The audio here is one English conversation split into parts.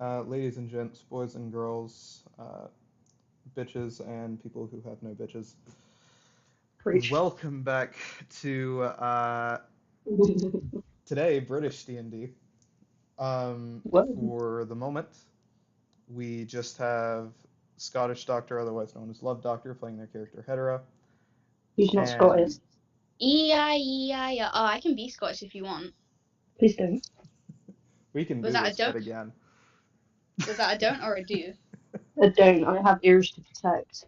Ladies and gents, boys and girls, bitches and people who have no bitches. Preach. Welcome back to today British D&D. What? For the moment, we just have Scottish Doctor, otherwise known as Love Doctor, playing their character Hetera, He's not Scottish. and E-I-E-I. Oh, I can be Scottish if you want. Please don't. we can Was do that a this, but don't? again. Was that a don't or a do? I don't. I have ears to protect.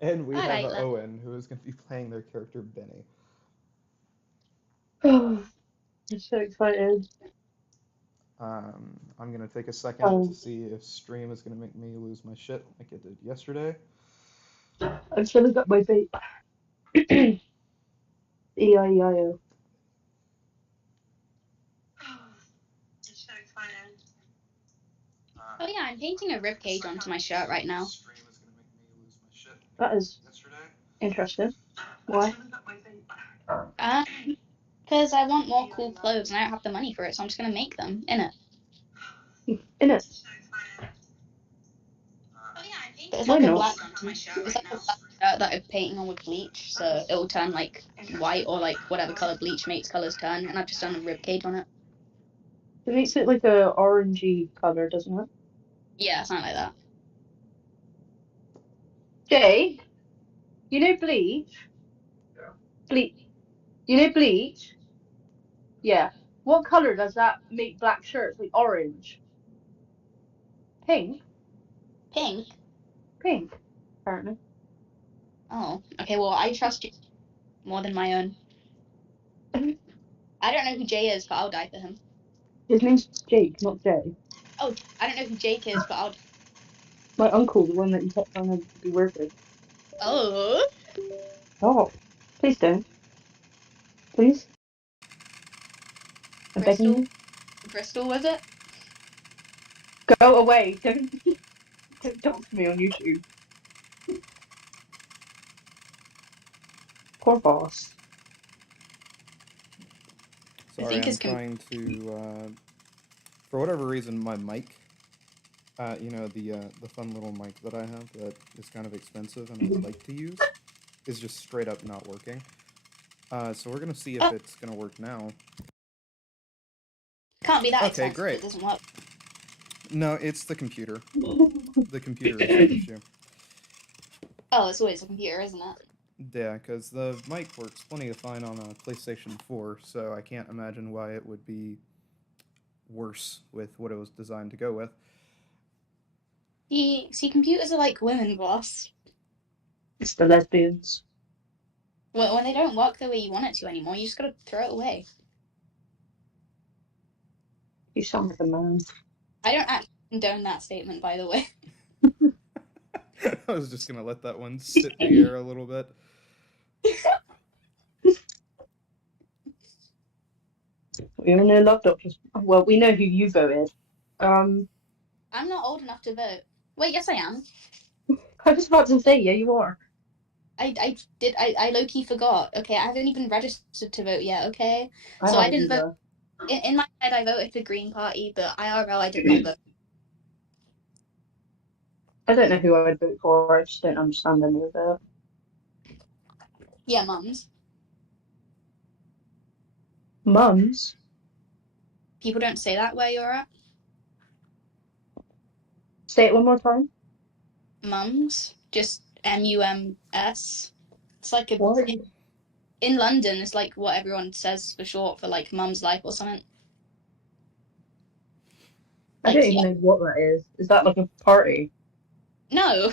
And we I have like that. Owen, who is going to be playing their character Benny. I'm so excited. I'm going to take a second to see if stream is going to make me lose my shit like it did yesterday. I'm filling up my vape. E-I-E-I-O. Oh yeah, I'm painting a ribcage onto my shirt right now. That is interesting. Why? Because I want more cool clothes and I don't have the money for it, so I'm just gonna make them, innit? In it. But it's Why like a not? black it's like a black shirt that I'm painting on with bleach, so it'll turn like white or like whatever color bleach makes colors turn, and I've just done a ribcage on it. It makes it like a orangey color, doesn't it? Yeah, something like that. Jay, you know bleach? Bleach. You know bleach? Yeah. What color does that make black shirts? Like orange? Pink? Pink? Pink, apparently. Oh, okay, well I trust you more than my own. I don't know who Jay is, but I'll die for him. His name's Jake, not Jay. Oh, I don't know who Jake is, but I'll... My uncle, the one that you kept trying to be weird with. Oh! Oh, please don't. Please? I'm begging Bristol? you. Bristol, was it? Go away. Don't talk to me on YouTube. Poor boss. Sorry, I think I'm it's... trying to, for whatever reason, my mic, the fun little mic that I have that is kind of expensive and I would like to use, is just straight up not working. So we're gonna see if it's gonna work now. Can't be that Okay, expensive. great. It doesn't work. No, it's the computer. The computer is the issue. Oh, it's always a computer, isn't it? Yeah, because the mic works plenty fine on a PlayStation 4, so I can't imagine why it would be worse with what it was designed to go with. See, computers are like women, boss. It's the lesbians. Well, when they don't work the way you want it to anymore, you just gotta throw it away. You sound like a man. I don't actually condone that statement, by the way. I was just gonna let that one sit in the air a little bit. You're in a love doctors. Well, we know who you voted. I'm not old enough to vote. Wait, yes I am. I was about to say, yeah, you are. I low-key forgot. Okay, I haven't even registered to vote yet, okay? So I didn't vote. In my head, I voted for Green Party, but IRL, I did not vote. I don't know who I'd vote for. I just don't understand any of it. Yeah, mums. Mums? People don't say that where you're at. Say it one more time. Mums, just M-U-M-S. It's like a... What? In London, it's like what everyone says for short for like mum's life or something. I don't even know what that is. Is that like a party? No.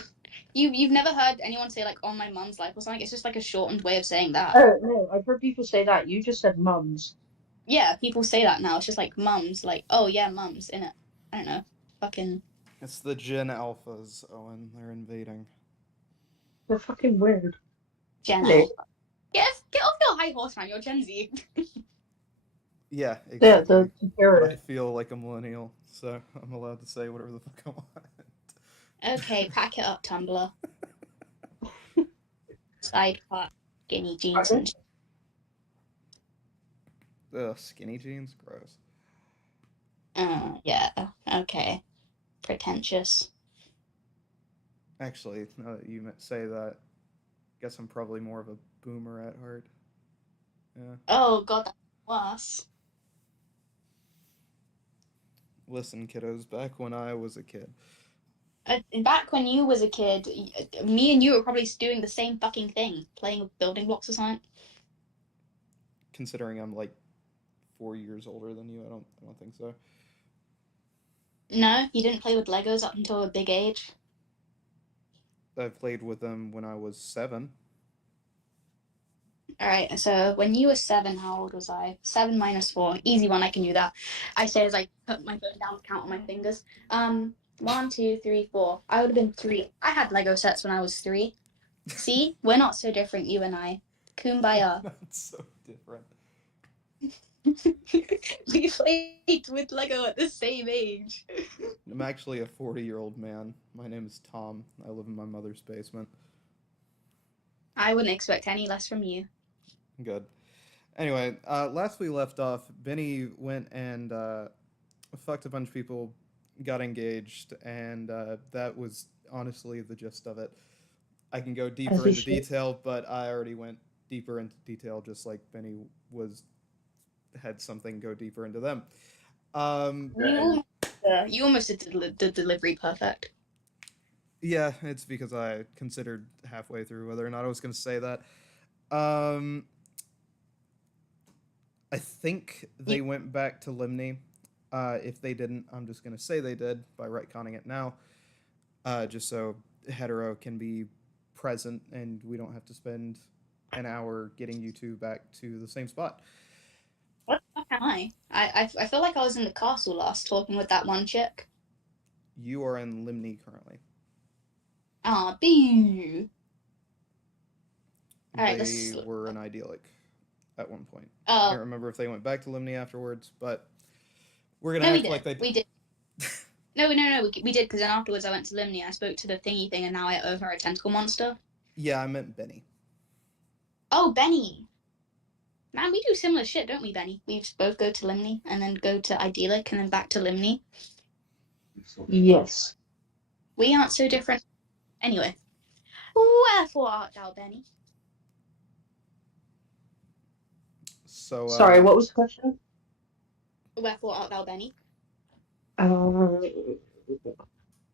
You've never heard anyone say like on my mum's life or something? It's just like a shortened way of saying that. Oh, no, I've heard people say that. You just said mums. Yeah, people say that now. It's just like mums, like, oh yeah, mums, innit? I don't know. Fucking... It's the Gen Alphas, Owen. They're invading. They're fucking weird. Gen Alpha. Get off your high horse, man. You're Gen Z. Yeah, exactly. Yeah, but I feel like a millennial, so I'm allowed to say whatever the fuck I want. Okay, pack it up, Tumblr. Side part, skinny jeans and... Ugh, skinny jeans? Gross. Yeah. Okay. Pretentious. Actually, now that you say that, guess I'm probably more of a boomer at heart. Yeah. Oh God, that's worse. Listen, kiddos, back when I was a kid. Back when you was a kid, me and you were probably doing the same fucking thing, playing with building blocks or something. Considering I'm like 4 years older than you, I don't think so. No, you didn't play with Legos up until a big age. I played with them when I was 7. All right, so when you were 7, how old was I? 7 minus 4, easy one. I can do that. I say as I put my phone down to count on my fingers. 1, 2, 3, 4. I would have been 3. I had Lego sets when I was 3. See, we're not so different, you and I. Kumbaya. Not so different. We played with Lego at the same age. I'm actually a 40-year-old man. My name is Tom. I live in my mother's basement. I wouldn't expect any less from you. Good. Anyway, last we left off, Benny went and fucked a bunch of people, got engaged, and that was honestly the gist of it. I can go deeper into detail, but I already went deeper into detail, just like Benny had something go deeper into them. You almost did the delivery perfect. Yeah, it's because I considered halfway through whether or not I was going to say that. I think they went back to Limney. If they didn't, I'm just going to say they did by retconning it now, just so hetero can be present and we don't have to spend an hour getting you two back to the same spot. What the fuck am I? I feel like I was in the castle last talking with that one chick. You are in Limney currently. Ah, boo. They were an idyllic at one point. I I can't remember if they went back to Limney afterwards, but we're gonna act like they did. We did. No, we did, because then afterwards I went to Limney, I spoke to the thingy thing, and now I owe her a tentacle monster. Yeah, I meant Benny. Oh, Benny. Man, we do similar shit, don't we, Benny? We both go to Limney, and then go to Idyllic, and then back to Limney. Yes. We aren't so different. Anyway. Wherefore art thou, Benny? So, sorry, what was the question? Wherefore art thou, Benny?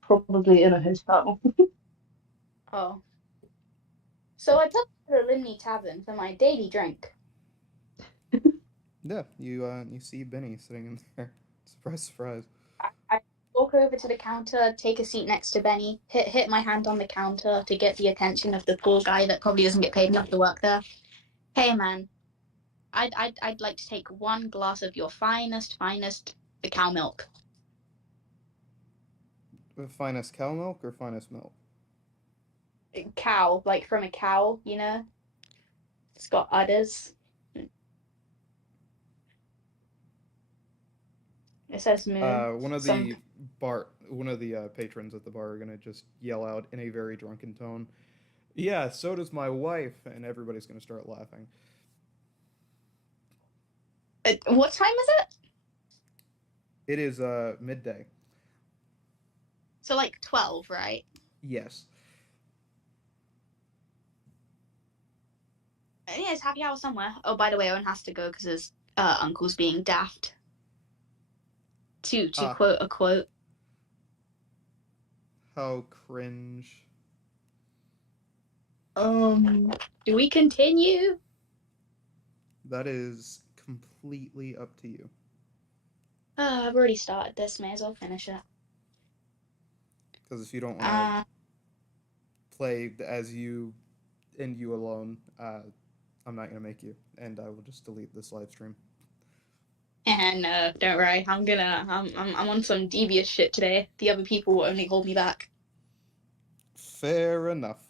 Probably in a hotel. Oh. So I took to the Limney Tavern for my daily drink. Yeah, you see Benny sitting in there. Surprise, surprise. I walk over to the counter, take a seat next to Benny, hit my hand on the counter to get the attention of the poor guy that probably doesn't get paid enough to work there. Hey man, I'd like to take 1 glass of your finest the cow milk. The finest cow milk or finest milk? Cow, like from a cow, you know? It's got udders. It says moon. One of the patrons at the bar are gonna just yell out in a very drunken tone, "Yeah, so does my wife," and everybody's gonna start laughing. What time is it? It is midday. So like 12, right? Yes. Yeah, it's happy hour somewhere. Oh, by the way, Owen has to go because his uncle's being daft. To quote a quote. How cringe. Do we continue? That is completely up to you. I've already started this. May as well finish it. Because if you don't want to play as you and you alone, I'm not gonna make you, and I will just delete this live stream. And don't worry, I'm on some devious shit today. The other people will only hold me back. Fair enough.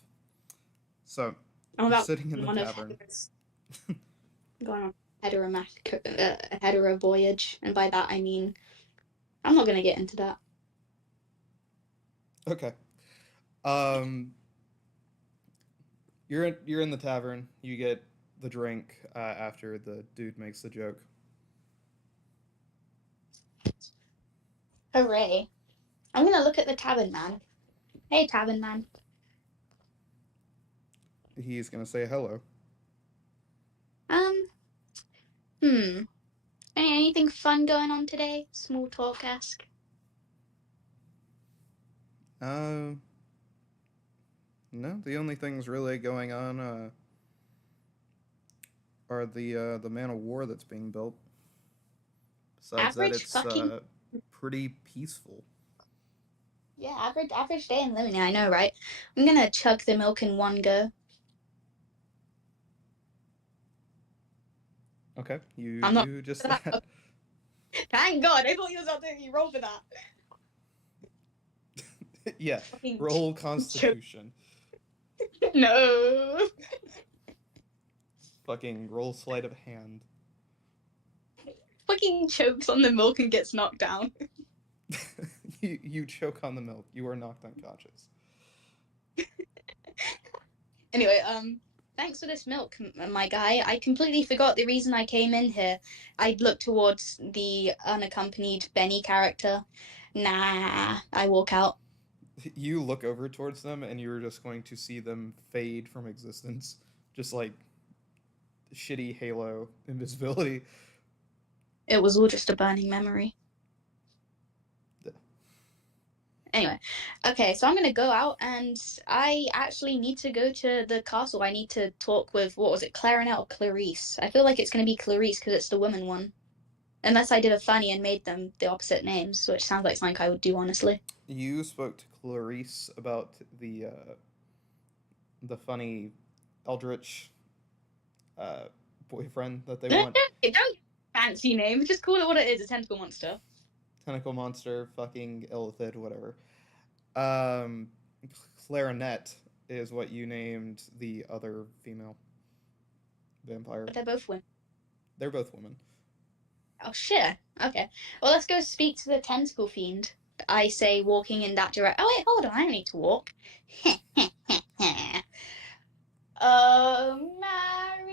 So, I'm sitting in the tavern. Going on a hetero voyage, and by that I mean I'm not gonna get into that. Okay. You're in the tavern. You get the drink after the dude makes the joke. Hooray. I'm gonna look at the tavern man. Hey, tavern man. He's gonna say hello. Anything fun going on today? Small talk-esque? No, the only things really going on are the man of war that's being built. Besides that, Average it's fucking... pretty peaceful. Yeah, average day in Limony, I know, right? I'm gonna chug the milk in one go. Okay, you I'm not... do just that. Thank God, I thought you was out there, you roll for that. Yeah, Fucking roll Constitution. No. Fucking roll sleight of hand. Fucking chokes on the milk and gets knocked down. You choke on the milk. You are knocked unconscious. Anyway, thanks for this milk, my guy. I completely forgot the reason I came in here. I looked towards the unaccompanied Benny character. Nah, I walk out. You look over towards them, and you're just going to see them fade from existence, just like shitty Halo invisibility. It was all just a burning memory. Anyway, okay, so I'm gonna go out, and I actually need to go to the castle. I need to talk with, what was it, Clarinet or Clarice? I feel like it's gonna be Clarice because it's the woman one. Unless I did a funny and made them the opposite names, which sounds like something I would do, honestly. You spoke to Clarice about the funny eldritch boyfriend that they want. Don't fancy name, just call it what it is, a tentacle monster. Tentacle monster, fucking illithid, whatever. Clarinet is what you named the other female vampire. But they're both women. They're both women. Oh, shit. Okay. Well, let's go speak to the tentacle fiend. I say, walking in that direction. Oh, wait, hold on. I don't need to walk.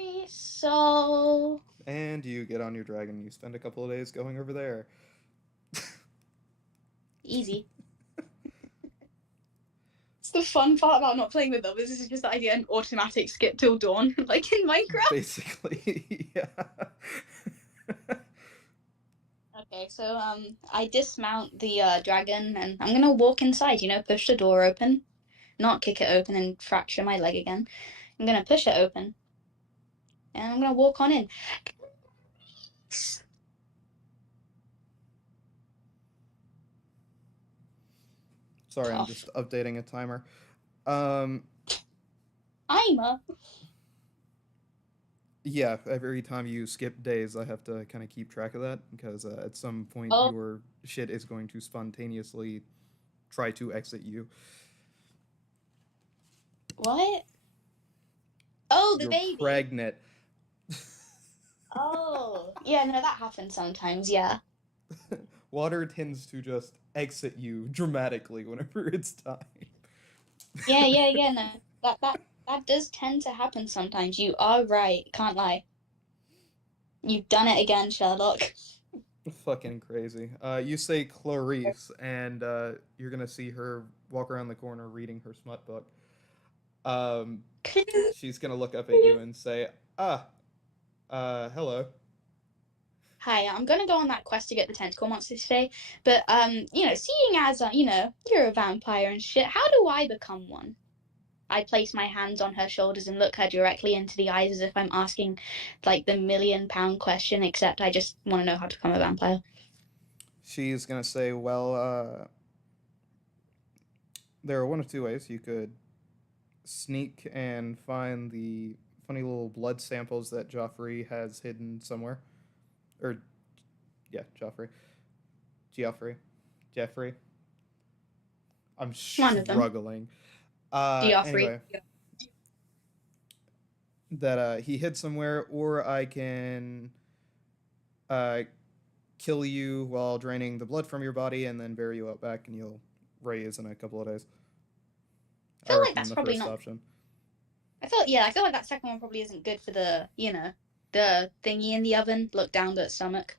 Marisol. And you get on your dragon. You spend a couple of days going over there. Easy. It's the fun part about not playing with others. This is just that I get an automatic skip till dawn, like in Minecraft. Basically, yeah. Okay, so I dismount the dragon, and I'm gonna walk inside. Push the door open, not kick it open and fracture my leg again. I'm gonna push it open, and I'm gonna walk on in. Sorry, Tough. I'm just updating a timer. Yeah, every time you skip days, I have to kind of keep track of that because at some point your shit is going to spontaneously try to exit you. What? Oh, the You're baby. Pregnant. Oh, yeah, no, that happens sometimes, yeah. Water tends to just exit you dramatically whenever it's time. Yeah, no, that does tend to happen sometimes. You are right, can't lie. You've done it again, Sherlock. Fucking crazy. You say Clarice, and you're gonna see her walk around the corner reading her smut book. She's gonna look up at you and say, hello. Hi, I'm gonna go on that quest to get the tentacle monster today, but seeing as you're a vampire and shit, how do I become one? I place my hands on her shoulders and look her directly into the eyes as if I'm asking like the £1 million question, except I just want to know how to become a vampire. She's gonna say, well, there are one of two ways. You could sneak and find the funny little blood samples that Joffrey has hidden somewhere. Jeffrey. I'm struggling. Joffrey. Anyway, that he hid somewhere, or I can kill you while draining the blood from your body and then bury you out back, and you'll raise in a couple of days. I feel like that's probably not. Option. I feel like that second one probably isn't good for the the thingy in the oven. Look down the stomach.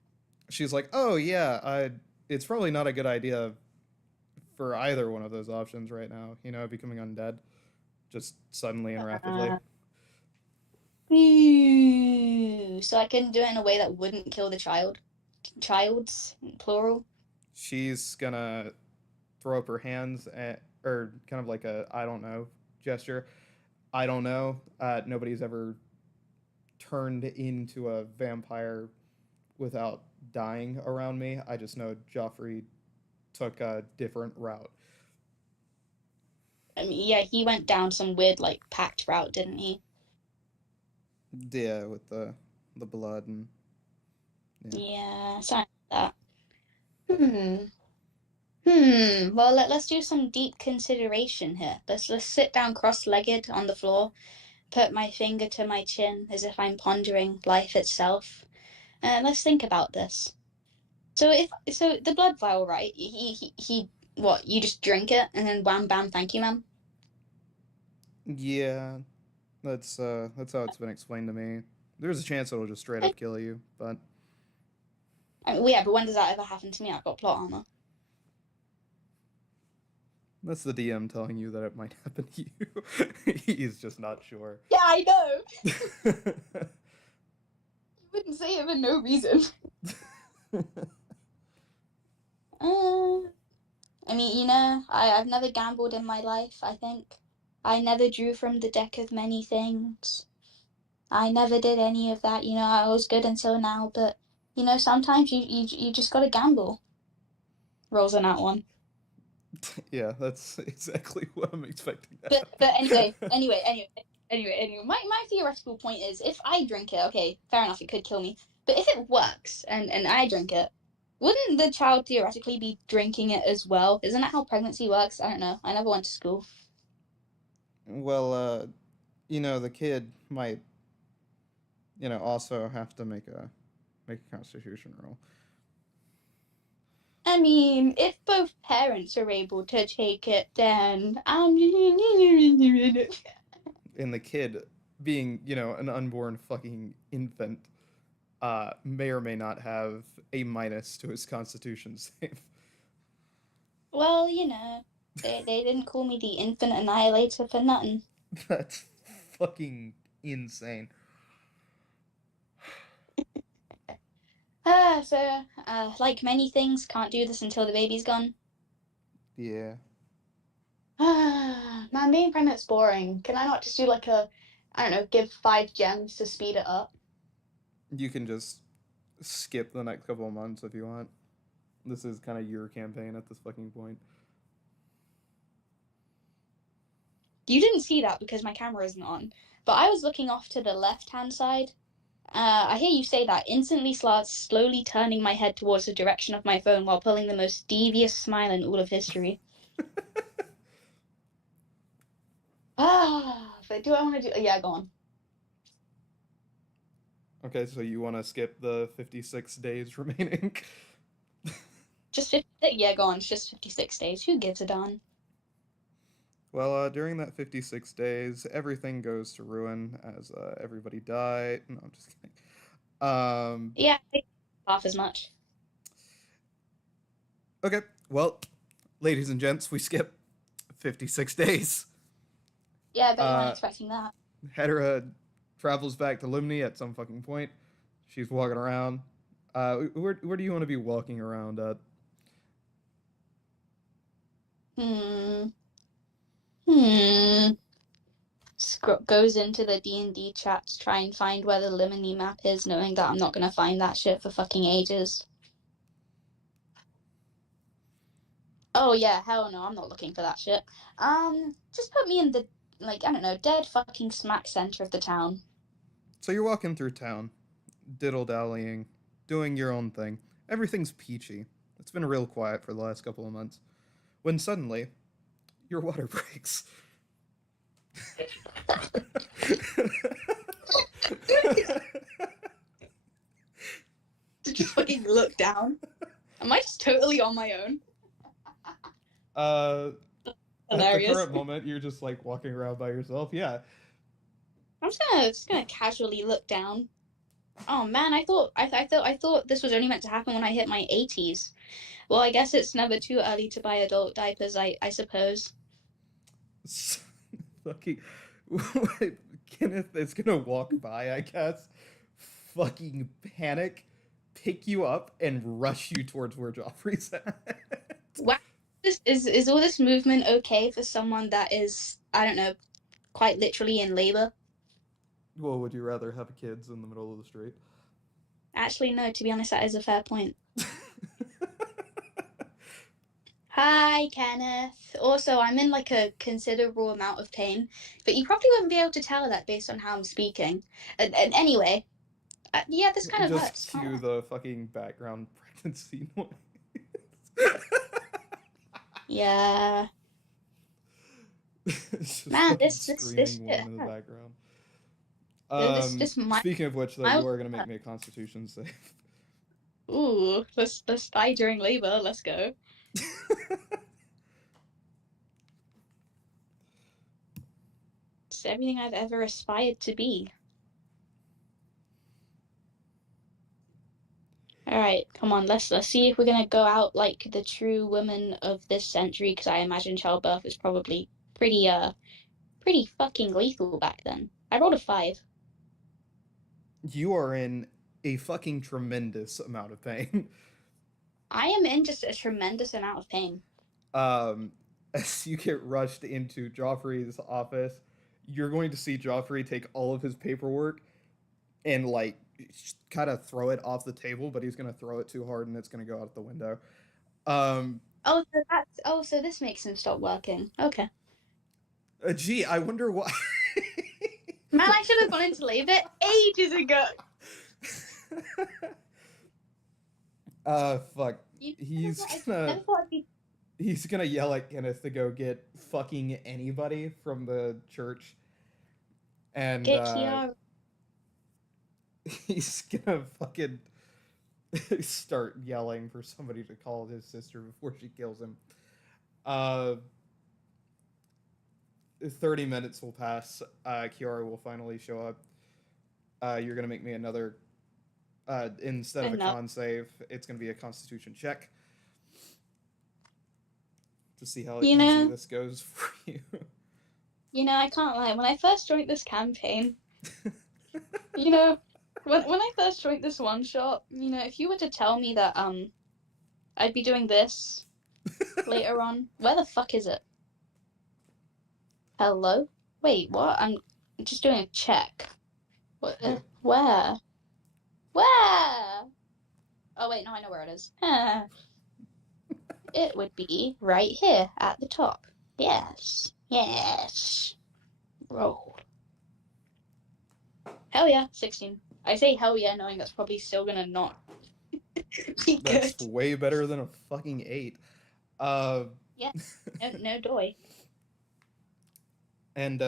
She's like, oh yeah, it's probably not a good idea for either one of those options right now. You know, becoming undead just suddenly and rapidly. So I can do it in a way that wouldn't kill the child. Childs, plural. She's gonna throw up her hands or kind of like a I don't know gesture. I don't know. Nobody's ever turned into a vampire without dying around me. I just know Joffrey took a different route. I mean, yeah, he went down some weird, like, packed route, didn't he? Yeah, with the blood and Yeah, something like that. Well, let's do some deep consideration here. Let's sit down cross-legged on the floor, put my finger to my chin as if I'm pondering life itself. Let's think about this. So the blood vial, right? He what? You just drink it and then wham bam, thank you, ma'am. yeah, that's how it's been explained to me. There's a chance it'll just straight up kill you, but I mean, well, yeah, but when does that ever happen to me? I've got plot armor. that's the DM telling you that it might happen to you. He's just not sure. Yeah, I know. You wouldn't say it for no reason. I mean, I've never gambled in my life, I think. I never drew from the deck of many things. I never did any of that, I was good until now, but, sometimes you just gotta gamble. Rolls on that one. Yeah, that's exactly what I'm expecting. But anyway, my theoretical point is, if I drink it, okay, fair enough, it could kill me. But if it works and I drink it, wouldn't the child theoretically be drinking it as well? Isn't that how pregnancy works? I don't know. I never went to school. Well, the kid might, also have to make a constitution roll. I mean, if both parents are able to take it, then And the kid being, an unborn fucking infant, may or may not have a minus to his constitution save. well, they didn't call me the infant annihilator for nothing. That's fucking insane. Like many things, can't do this until the baby's gone. Yeah. Man, being pregnant's boring. Can I not just do like I don't know, give 5 gems to speed it up? You can just skip the next couple of months if you want. This is kind of your campaign at this fucking point. You didn't see that because my camera isn't on, but I was looking off to the left-hand side. I hear you say that, instantly starts slowly turning my head towards the direction of my phone while pulling the most devious smile in all of history. But do I want to do... Yeah, go on. Okay, so you want to skip the 56 days remaining? Just 56? Yeah, go on. It's just 56 days. Who gives a darn? Well, during that 56 days, everything goes to ruin as everybody died. No, I'm just kidding. Yeah, half as much. Okay, well, ladies and gents, we skip 56 days. Yeah, I bet you weren't expecting that. Hedera travels back to Limni at some fucking point. She's walking around. Where do you want to be walking around at? Goes into the D&D chat to try and find where the Limini map is, knowing that I'm not going to find that shit for fucking ages. Oh yeah, hell no, I'm not looking for that shit. Just put me in the, I don't know, dead fucking smack center of the town. So you're walking through town, diddle-dallying, doing your own thing. Everything's peachy. It's been real quiet for the last couple of months. When suddenly, your water breaks. Did you fucking look down? Am I just totally on my own? At Hilarious. the current moment, you're just walking around by yourself. Yeah. I'm just gonna casually look down. Oh man, I thought this was only meant to happen when I hit my 80s. Well, I guess it's never too early to buy adult diapers, I suppose. Fucking Kenneth is gonna walk by, I guess, fucking panic, pick you up, and rush you towards where Joffrey's at. Wow, is all this movement okay for someone that is, I don't know, quite literally in labor? Well, would you rather have kids in the middle of the street? Actually, no, to be honest, that is a fair point. Hi, Kenneth. Also, I'm in like a considerable amount of pain, but you probably wouldn't be able to tell that based on how I'm speaking. And anyway, yeah, this kind of Just hurts, can't cue it? the fucking background pregnancy noise. Yeah, It's just man, fucking this screaming shit woman in the hurts. background. This Speaking of which, though, mild. you are gonna make me a Constitution save. Ooh, let's die during labor. Let's go. It's everything I've ever aspired to be. All right, come on, let's see if we're gonna go out like the true women of this century, because I imagine childbirth was probably pretty fucking lethal back then. I rolled a 5. You are in a fucking tremendous amount of pain. I am in just a tremendous amount of pain. Um, as you get rushed into Joffrey's office, you're going to see Joffrey take all of his paperwork and like kind of throw it off the table, but he's going to throw it too hard and it's going to go out the window. Um, So this makes him stop working. Okay. gee, I wonder why. Man, I should have gone into labor ages ago. Fuck. You He's never gonna thought I'd be. he's gonna yell at Kenneth to go get fucking anybody from the church, and Get Kiara. he's gonna fucking start yelling for somebody to call his sister before she kills him. Uh, 30 minutes will pass. Kiara will finally show up. You're gonna make me another. Instead of a Enough. con save, it's gonna be a Constitution check to see how You easy know, this goes for you. I can't lie. When I first joined this campaign, you know, when I first joined this one shot, if you were to tell me that I'd be doing this later on, where the fuck is it? Hello? Wait, what? I'm just doing a check. What? Yeah. Where? Where? Oh wait, no, I know where it is. It would be right here at the top. Yes. Yes. Roll. Hell yeah, 16. I say hell yeah, knowing that's probably still gonna not be That's good. way better than a fucking 8. Uh, Yeah, no doy. and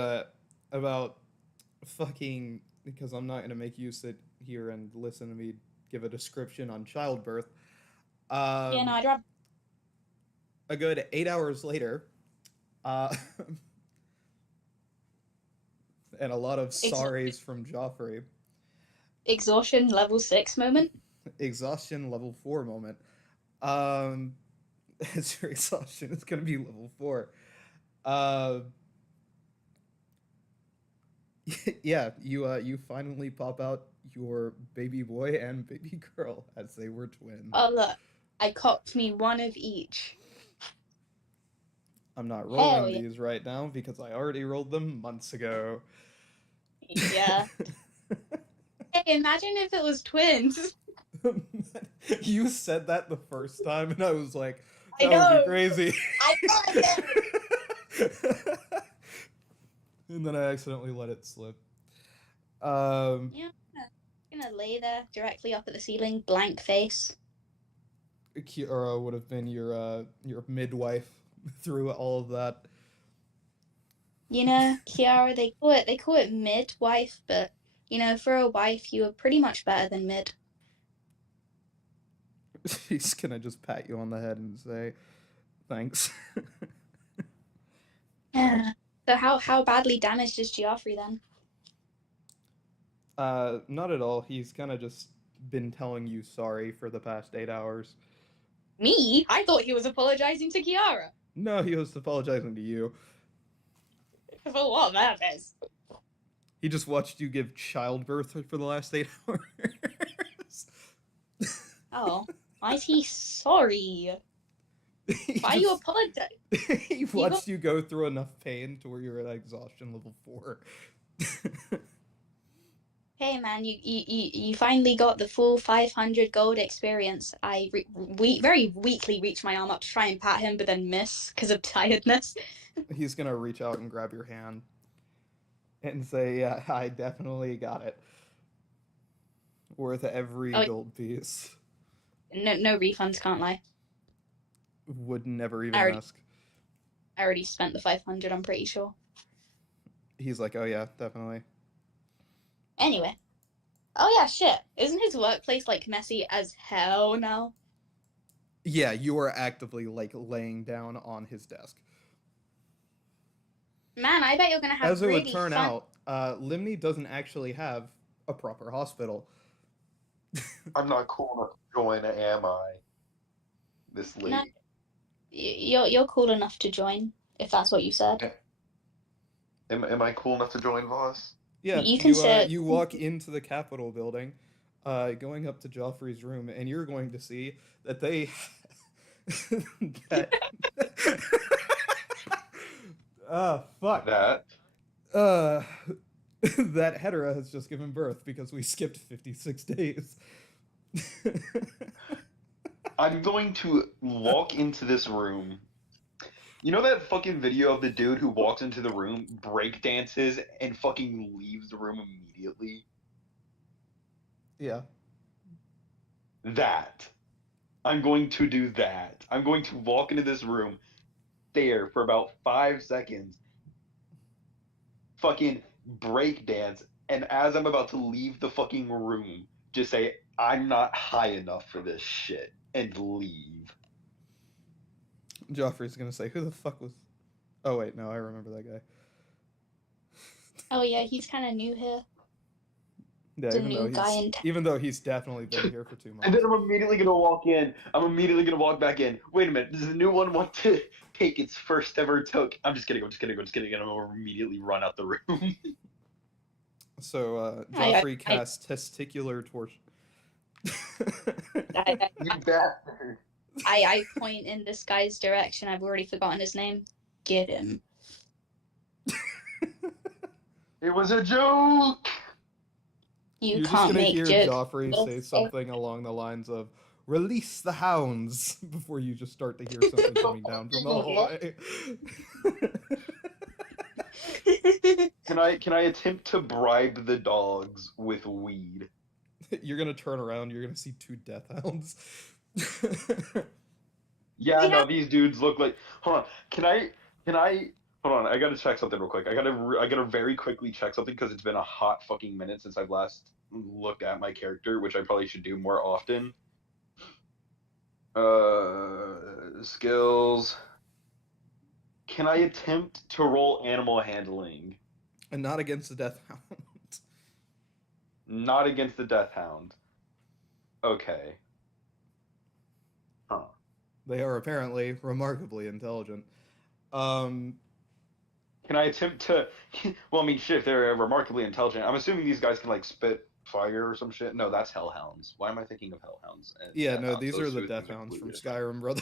about fucking, because I'm not gonna make you sit here and listen to me give a description on childbirth. Yeah, no, Um, I'd rather a good 8 hours later, uh, and a lot of sorries from Joffrey. exhaustion level 6 moment. Exhaustion level 4 moment. Um, as your exhaustion is gonna be level 4. Uh, yeah, you finally pop out your baby boy and baby girl as they were twins. Oh look, I copped me one of each. I'm not Hell rolling yeah. these right now because I already rolled them months ago. Yeah. Hey, imagine if it was twins. You said that the first time, and I was like, I that would know. be crazy. I know. And then I accidentally let it slip. Yeah, I'm gonna lay there directly up at the ceiling, blank face. Kiara would have been your midwife through all of that. Kiara, they call it midwife, but for a wife, you were pretty much better than mid. She's gonna just pat you on the head and say, "Thanks." Yeah. So how badly damaged is Geoffrey then? Not at all. He's kind of just been telling you sorry for the past 8 hours. Me? I thought he was apologizing to Kiara. No, he was apologizing to you. For what? That is. He just watched you give childbirth for the last 8 hours. Oh, why is he sorry? Why you apologize? He watched you go through enough pain to where you're at exhaustion level 4. Hey man, you finally got the full 500 gold experience. I very weakly reach my arm up to try and pat him, but then miss because of tiredness. He's gonna reach out and grab your hand and say, "Yeah, I definitely got it. Worth every gold piece." No refunds, can't lie. Would never even ask. I already spent the 500, I'm pretty sure. He's like, "Oh yeah, definitely." Anyway. Oh yeah, shit. Isn't his workplace like messy as hell now? Yeah, you are actively like laying down on his desk. Man, I bet you're gonna have As it really would turn fun... out, Limney doesn't actually have a proper hospital. I'm not cool enough to join, am I? This late. No, you're cool enough to join, if that's what you said. Am I cool enough to join, Voss? Yeah, you walk into the Capitol building, going up to Joffrey's room, and you're going to see that they fuck That that Hedera has just given birth because we skipped 56 days. I'm going to walk into this room. You know that fucking video of the dude who walks into the room, break dances, and fucking leaves the room immediately? Yeah. That. I'm going to do that. I'm going to walk into this room, stare for about 5 seconds, fucking break dance, and as I'm about to leave the fucking room, just say, I'm not high enough for this shit, and leave. Joffrey's gonna say, who the fuck was... Oh wait, no, I remember that guy. Oh yeah, he's kind of new here. Yeah, even though he's definitely been here for 2 months. And then I'm immediately gonna walk in. I'm immediately gonna walk back in. Wait a minute, does the new one want to take its first ever toke? I'm just kidding, and I'm gonna immediately run out the room. So, Joffrey casts Testicular Torsion. You bastard. I point in this guy's direction. I've already forgotten his name. Get him. It was a joke! You're can't make jokes. You're just gonna hear jokes. Joffrey say something along the lines of, release the hounds, before you just start to hear something coming down from the hallway. Can I attempt to bribe the dogs with weed? You're gonna turn around, you're gonna see 2 death hounds. Yeah, no, these dudes look like... Hold on, can I... Hold on, I gotta check something real quick. I gotta very quickly check something because it's been a hot fucking minute since I've last looked at my character, which I probably should do more often. Skills. Can I attempt to roll animal handling? And not against the death hound. Not against the death hound. Okay. Huh. They are apparently remarkably intelligent. Can I attempt to... Well, I mean, shit, if they're remarkably intelligent. I'm assuming these guys can, like, spit fire or some shit. No, that's hellhounds. Why am I thinking of hellhounds? Yeah, no, these are the death hounds from Skyrim, brother.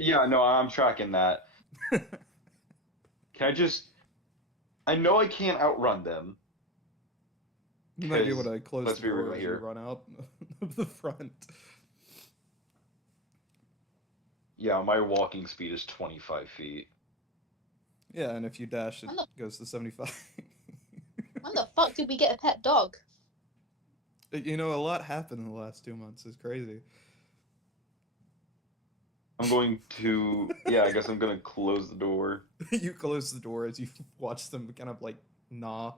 Yeah, no, I'm tracking that. Can I just... I know I can't outrun them. You might be able to close the door as you run out of the front. Yeah, my walking speed is 25 feet. Yeah, and if you dash, it goes to 75. When the fuck did we get a pet dog? You know, a lot happened in the last 2 months. It's crazy. I'm going to... Yeah, I guess I'm going to close the door. You close the door as you watch them kind of, like, gnaw,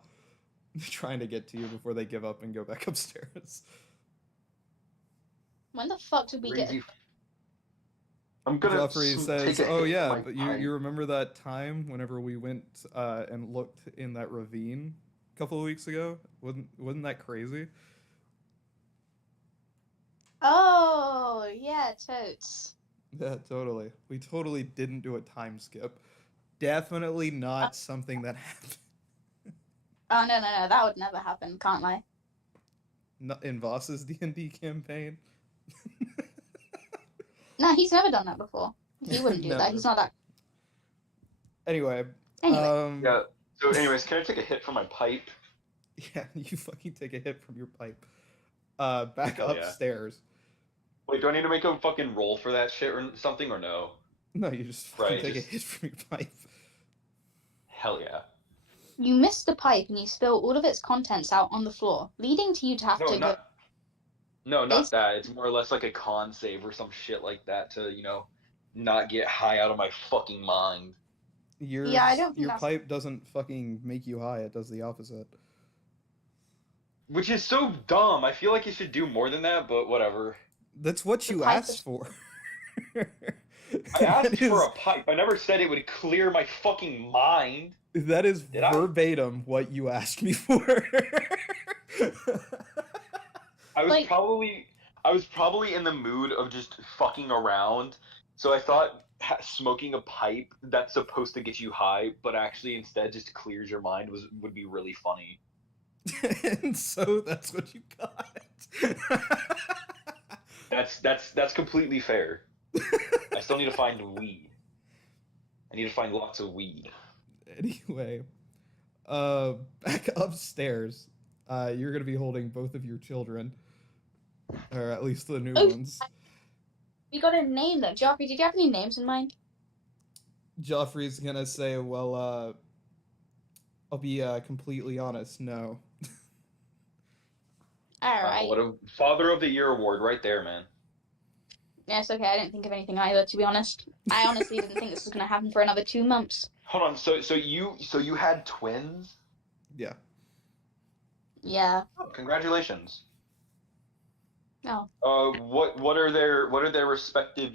trying to get to you before they give up and go back upstairs. When the fuck did we get... I'm gonna Joffrey says, oh yeah, but you remember that time whenever we went and looked in that ravine couple of weeks ago. Wasn't that crazy? Oh, yeah, totes. Yeah, totally. We totally didn't do a time skip. Definitely not something that happened. Oh, no, that would never happen, can't lie. Not in Voss's D&D campaign. No, he's never done that before. He wouldn't do that. Never. He's not that. Anyway. Yeah. So, anyways, can I take a hit from my pipe? Yeah, you fucking take a hit from your pipe. Back Hell yeah. upstairs. Wait, do I need to make a fucking roll for that shit or something, or no? No, you just fucking Right, take just- a hit from your pipe. Hell yeah. You missed the pipe and you spill all of its contents out on the floor, leading to you to have to go. No, not that. It's more or less like a con save or some shit like that to, not get high out of my fucking mind. Yeah, I don't think your that's- pipe doesn't fucking make you high. It does the opposite. Which is so dumb. I feel like it should do more than that, but whatever. That's what The you pipe asked is- for. I asked That for is- a pipe. I never said it would clear my fucking mind. That is Did I? verbatim what you asked me for. I was Like- probably in the mood of just fucking around, so I thought smoking a pipe that's supposed to get you high, but actually instead just clears your mind would be really funny. And so that's what you got. That's completely fair. I still need to find weed. I need to find lots of weed. Anyway, back upstairs. You're gonna be holding both of your children, or at least the new Oh. ones. We got to name them. Joffrey, did you have any names in mind? Joffrey's gonna say, "Well, I'll be completely honest. No." All right. What a Father of the Year award right there, man. Yeah, it's okay. I didn't think of anything either, to be honest. I honestly didn't think this was going to happen for another 2 months. Hold on. So you had twins? Yeah. Yeah. Oh, congratulations. Oh. What are their respective,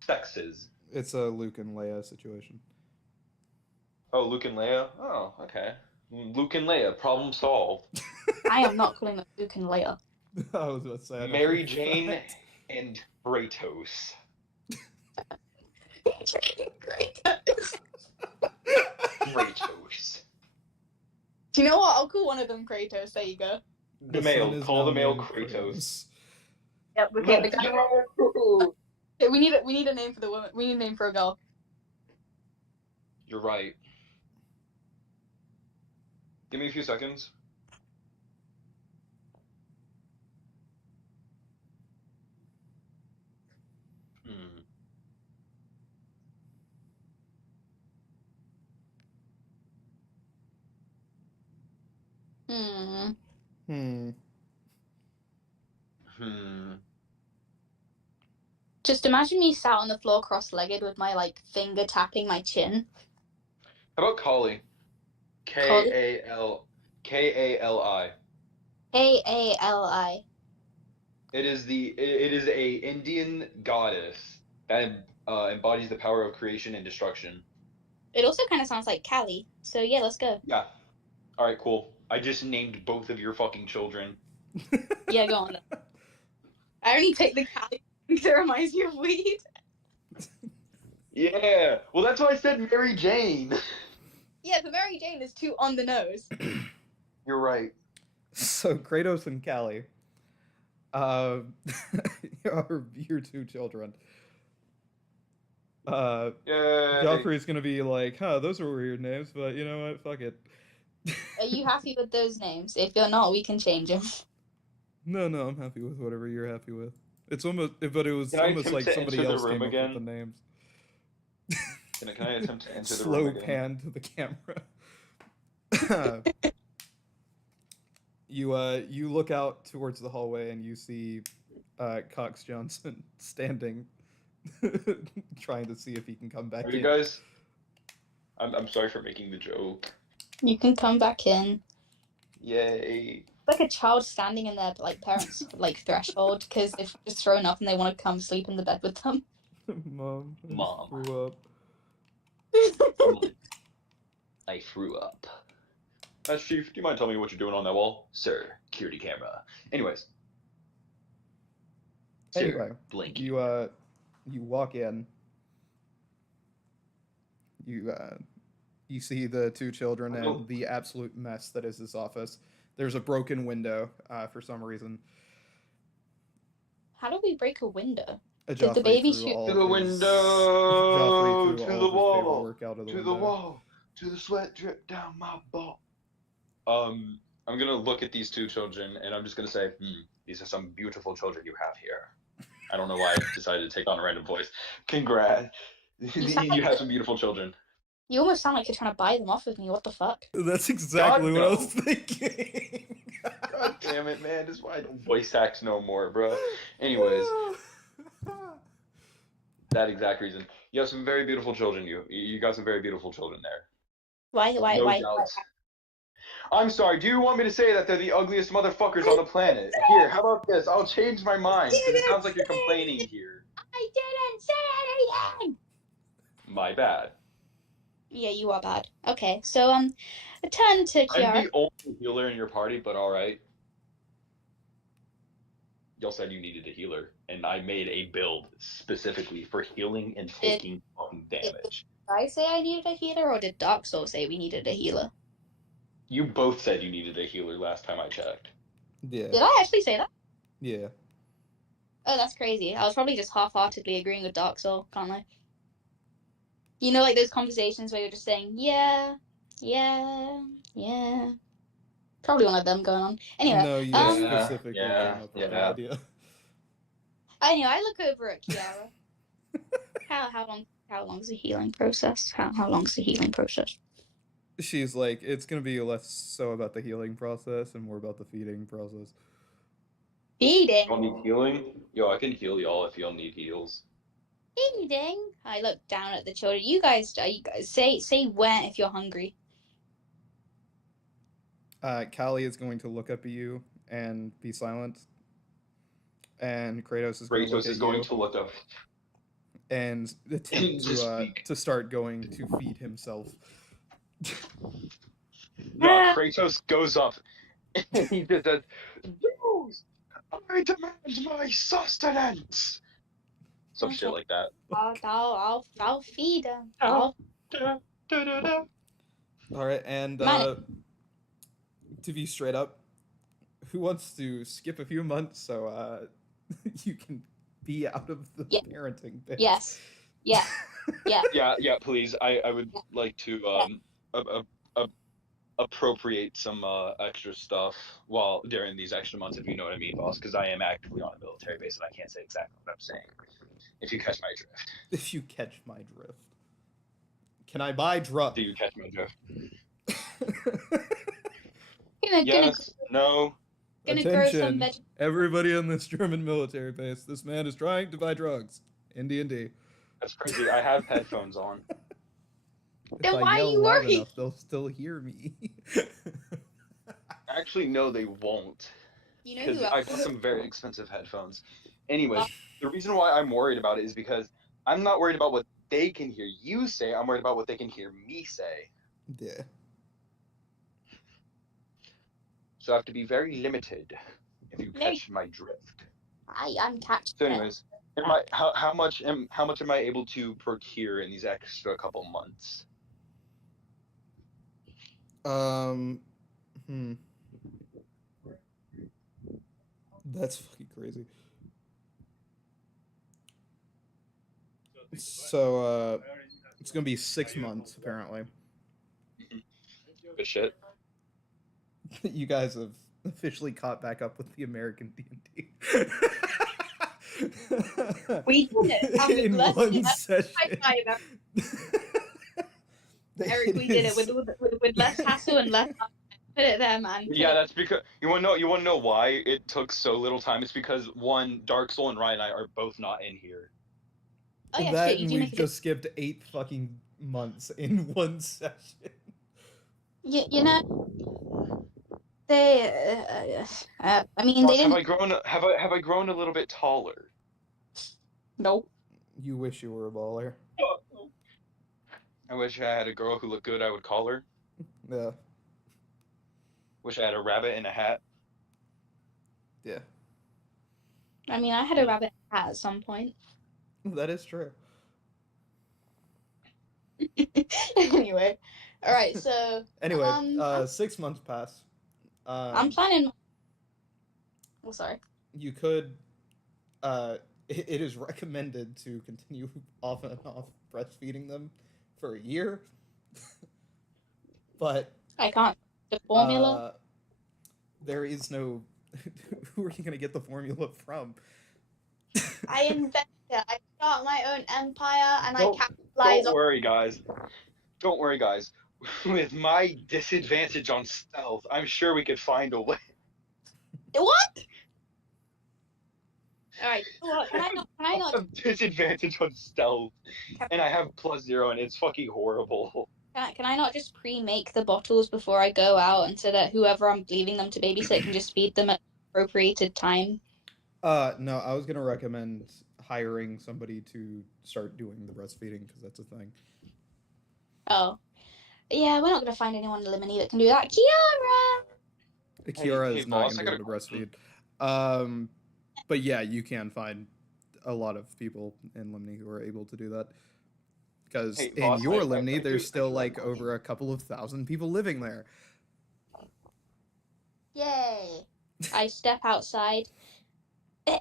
sexes? It's a Luke and Leia situation. Oh, Luke and Leia? Oh, okay. Luke and Leia, problem solved. I am not calling them Luke and Leia. I was about to say. I don't Mary know Jane that. and Kratos. Kratos. Do you know what? I'll call one of them Kratos. There you go. The sun male. is Call now the male named Kratos. Yep. Okay. The guy. No, Okay, we need a name for the woman. We need a name for a girl. You're right. Give me a few seconds. Hmm. Hmm. Hmm. Hmm. Just imagine me sat on the floor cross-legged with my finger tapping my chin. How about Kali? Kali. Kali. Kali. It is a Indian goddess that embodies the power of creation and destruction. It also kind of sounds like Callie. So yeah, let's go. Yeah. All right, cool. I just named both of your fucking children. Yeah, go on. I only take the Callie because it reminds me of weed. Yeah. Well, that's why I said Mary Jane. Yeah, but Mary Jane is too on the nose. You're right. So Kratos and Callie are your two children. Yeah. Joffrey's gonna be like, huh, those are weird names, but you know what? Fuck it. Are you happy with those names? If you're not, we can change them. No, I'm happy with whatever you're happy with. It's almost, but it was Can I almost attempt like to somebody enter the else room came again? up with the names. Can I attempt to enter the Slow room again? pan to the camera. You look out towards the hallway and you see Cox Johnson standing, trying to see if he can come back Are in. you guys? I'm sorry for making the joke. You can come back in. Yay. Like a child standing in their parents' threshold because they've just thrown up and they want to come sleep in the bed with them. Mom. I just Mom. threw up. I threw up. Chief, do you mind telling me what you're doing on that wall? Sir, security camera. Anyways. Sir, Anyway, blink. you walk in. You see the two children and the absolute mess that is this office. There's a broken window for some reason. How do we break a window? Joffrey Did the baby threw shoot all To of the his- window, Joffrey threw to all the of his wall, paperwork out of the to window. the wall, to the sweat drip down my butt. I'm gonna look at these two children and I'm just gonna say, these are some beautiful children you have here. I don't know why I decided to take on a random voice. Congrats. You have some beautiful children. You almost sound like you're trying to buy them off of me. What the fuck? That's exactly God, what I no. was thinking. God damn it, man. This is why I don't voice act no more, bro. Anyways, that exact reason. You have some very beautiful children. You got some very beautiful children there. Why? Doubts. I'm sorry, do you want me to say that they're the ugliest motherfuckers on the planet? Here, how about this? I'll change my mind, because it sounds like you're complaining here. I didn't say anything! My bad. Yeah, you are bad. Okay, so, a turn to I'm Kiara. the only healer in your party, but alright. Y'all said you needed a healer, and I made a build specifically for healing and taking fucking damage. Did I say I needed a healer, or did Dark Soul say we needed a healer? You both said you needed a healer last time I checked. Yeah. Did I actually say that? Yeah. Oh, that's crazy. I was probably just half-heartedly agreeing with Dark Soul, can't I? You know, like those conversations where you're just saying, yeah. Probably one of them going on. Anyway, No, you specifically came up with that idea. Anyway, I look over at Kiara. How long's the healing process? How long's the healing process? She's like, it's gonna be less so about the healing process and more about the feeding process. Feeding? Y'all need healing? Yo, I can heal y'all if y'all need heals. Feeding? I look down at the children. You guys say when if you're hungry. Callie is going to look up at you and be silent. And Kratos is going to look at you. To look up. And attempt to start going to feed himself. No, Kratos goes up and he just says, "Zeus, I demand my sustenance." Some shit like that. I'll feed him. All right, and to be straight up, who wants to skip a few months so you can be out of the parenting bit? Yes. Yeah. Yeah, please. I would like to appropriate some extra stuff during these extra months, if you know what I mean, boss, because I am actively on a military base and I can't say exactly what I'm saying. If you catch my drift. If you catch my drift. Can I buy drugs? Do you catch my drift? Yes. No. Attention, everybody in this German military base. This man is trying to buy drugs in D&D. That's crazy. I have headphones on. Then why are you worried? Enough, they'll still hear me. Actually, no, they won't. You know because who I got some very expensive headphones. Anyways, the reason why I'm worried about it is because I'm not worried about what they can hear you say. I'm worried about what they can hear me say. Yeah. So I have to be very limited. If you catch my drift. I'm catching. So, anyways, how much am I able to procure in these extra couple months? That's fucking crazy. So, it's gonna be 6 months apparently. Good shit. You guys have officially caught back up with the American D&D. We did it. In one session. Eric, we did it with less hassle and less. Put it there, man. Yeah, that's because you want to know why it took so little time. It's because one, Dark Soul and Ryan and I are both not in here. Oh yeah, that shit, and we just skipped 8 fucking months in one session. You know, they. I mean, Plus, they didn't. Have I grown a little bit taller? Nope. You wish you were a baller. I wish I had a girl who looked good. I would call her. Yeah. Wish I had a rabbit in a hat. Yeah, I mean, I had a rabbit hat at some point. that is true. Anyway, all right. So Anyway, 6 months pass. I'm planning. Oh, sorry. You could. It is recommended to continue off and off breastfeeding them for a year, but I can't. The formula. there is no. Who are you gonna get the formula from? I invent it. I start my own empire, and I Don't capitalize on. worry, guys. Don't worry, guys. With my disadvantage on stealth, I'm sure we could find a way. What? All right. Well, can I not? Can I I not? have disadvantage on stealth, and I have +0, and it's fucking horrible. Can I not just pre-make the bottles before I go out, and so that whoever I'm leaving them to babysit can just feed them at appropriated time? No, I was gonna recommend hiring somebody to start doing the breastfeeding because that's a thing. Oh, yeah. We're not gonna find anyone in Limini that can do that. Kiara. Kiara Hey, is not boss, gonna I be got able a to breastfeed. But yeah, you can find a lot of people in Limni who are able to do that. Because Hey, in boss, your I Limni, do- there's still I do- like over a couple of thousand people living there. Yay! I step outside. Who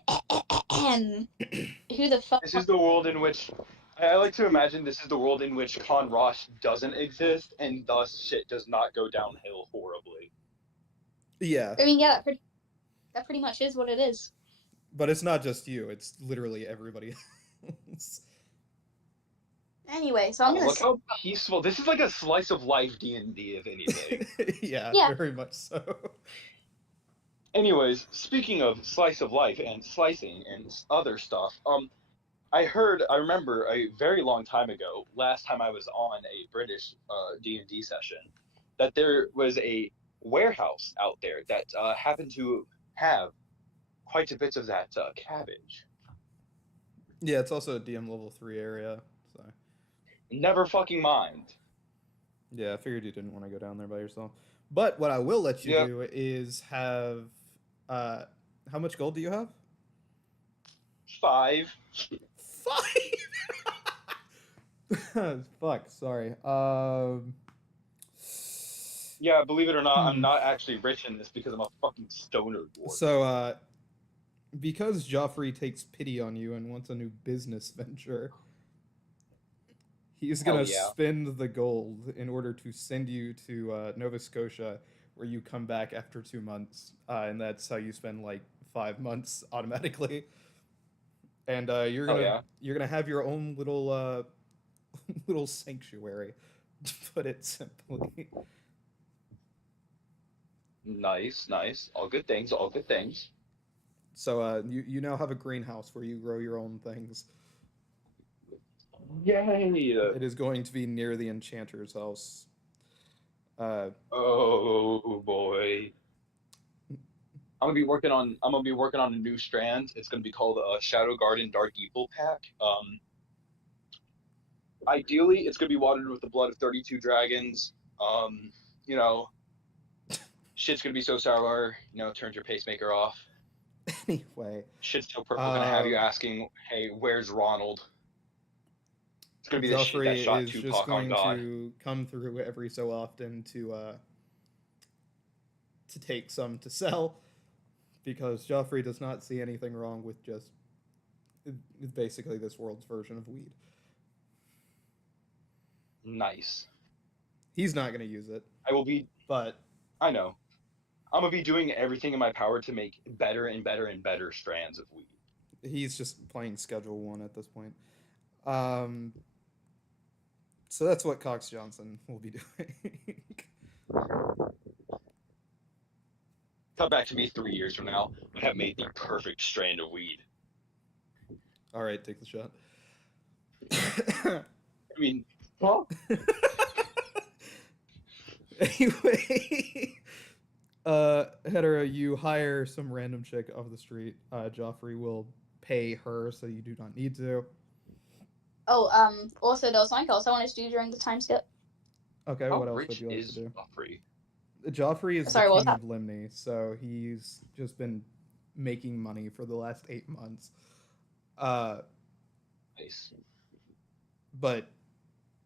the fuck? This is the world in which I like to imagine. This is the world in which Con Rosh doesn't exist, and thus shit does not go downhill horribly. Yeah, I mean, yeah, that pretty much is what it is. but it's not just you; it's literally everybody else. Anyway, so I'm gonna. Look how peaceful. This is like a slice of life D&D, if anything. Yeah, Yeah. very much so. Anyways, speaking of slice of life and slicing and other stuff, I remember a very long time ago, last time I was on a British D&D session, that there was a warehouse out there that happened to have quite a bit of that cabbage. Yeah, it's also a DM level 3 area, so Never fucking mind. yeah, I figured you didn't want to go down there by yourself. But what I will let you Yeah. do is have, how much gold do you have? 5. 5. Fuck, sorry. Yeah, believe it or not, I'm not actually rich in this because I'm a fucking stoner dwarf. So, because Joffrey takes pity on you and wants a new business venture, he's gonna yeah. spend the gold in order to send you to Nova Scotia, where you come back after 2 months, and that's how you spend like 5 months automatically. And you're gonna have your own little little sanctuary, to put it simply. Nice, nice. All good things, all good things. So you now have a greenhouse where you grow your own things. Yay! It is going to be near the enchanter's house. Oh boy. I'm gonna be working on a new strand. It's gonna be called Shadow Garden Dark Evil Pack. Ideally, it's gonna be watered with the blood of 32 dragons. You know, shit's gonna be so sour. Turns your pacemaker off. Anyway, Shit's so purple. Gonna have you asking, "Hey, where's Ronald?" It's gonna be the shit that Joffrey shot is just Tupac on going God. to come through every so often to take some to sell, because Joffrey does not see anything wrong with just basically this world's version of weed. Nice. He's not going to use it, I will be. but I know. I'm gonna be doing everything in my power to make better and better and better strands of weed. he's just playing Schedule 1 at this point. So that's what Cox Johnson will be doing. Come back to me 3 years from now. I have made the perfect strand of weed. All right, take the shot. I mean, well, Anyway, Hedera, you hire some random chick off the street. Joffrey will pay her, so you do not need to. Oh, also there was something else I wanted to do during the time skip. Okay, how what else rich would you like is to do? Joffrey? Joffrey is Sorry, the what was king that? of Limney, so he's just been making money for the last 8 months. Nice. But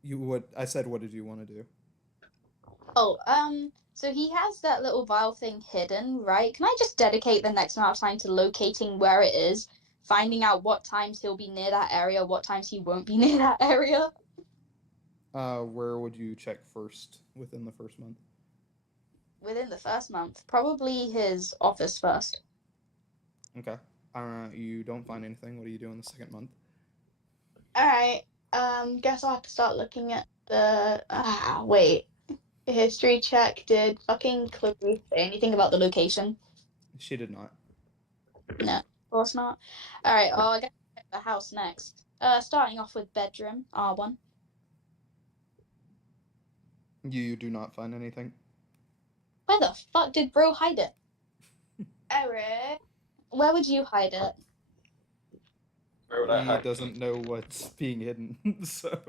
what I said, what did you want to do? Oh, so he has that little vial thing hidden, right? Can I just dedicate the next amount of time to locating where it is, finding out what times he'll be near that area, what times he won't be near that area? Where would you check first within the first month? Within the first month, probably his office first. Okay. You don't find anything. What do you do in the second month? All right. Guess I'll have to start looking at the. Wait. History check. Did fucking Clarice say anything about the location? She did not. No, of course not. All right. Oh, I guess I'll check the house next. Starting off with bedroom R1. You do not find anything. Where the fuck did bro hide it? Eric, where would you hide it? Where would I He hide? doesn't know what's being hidden, so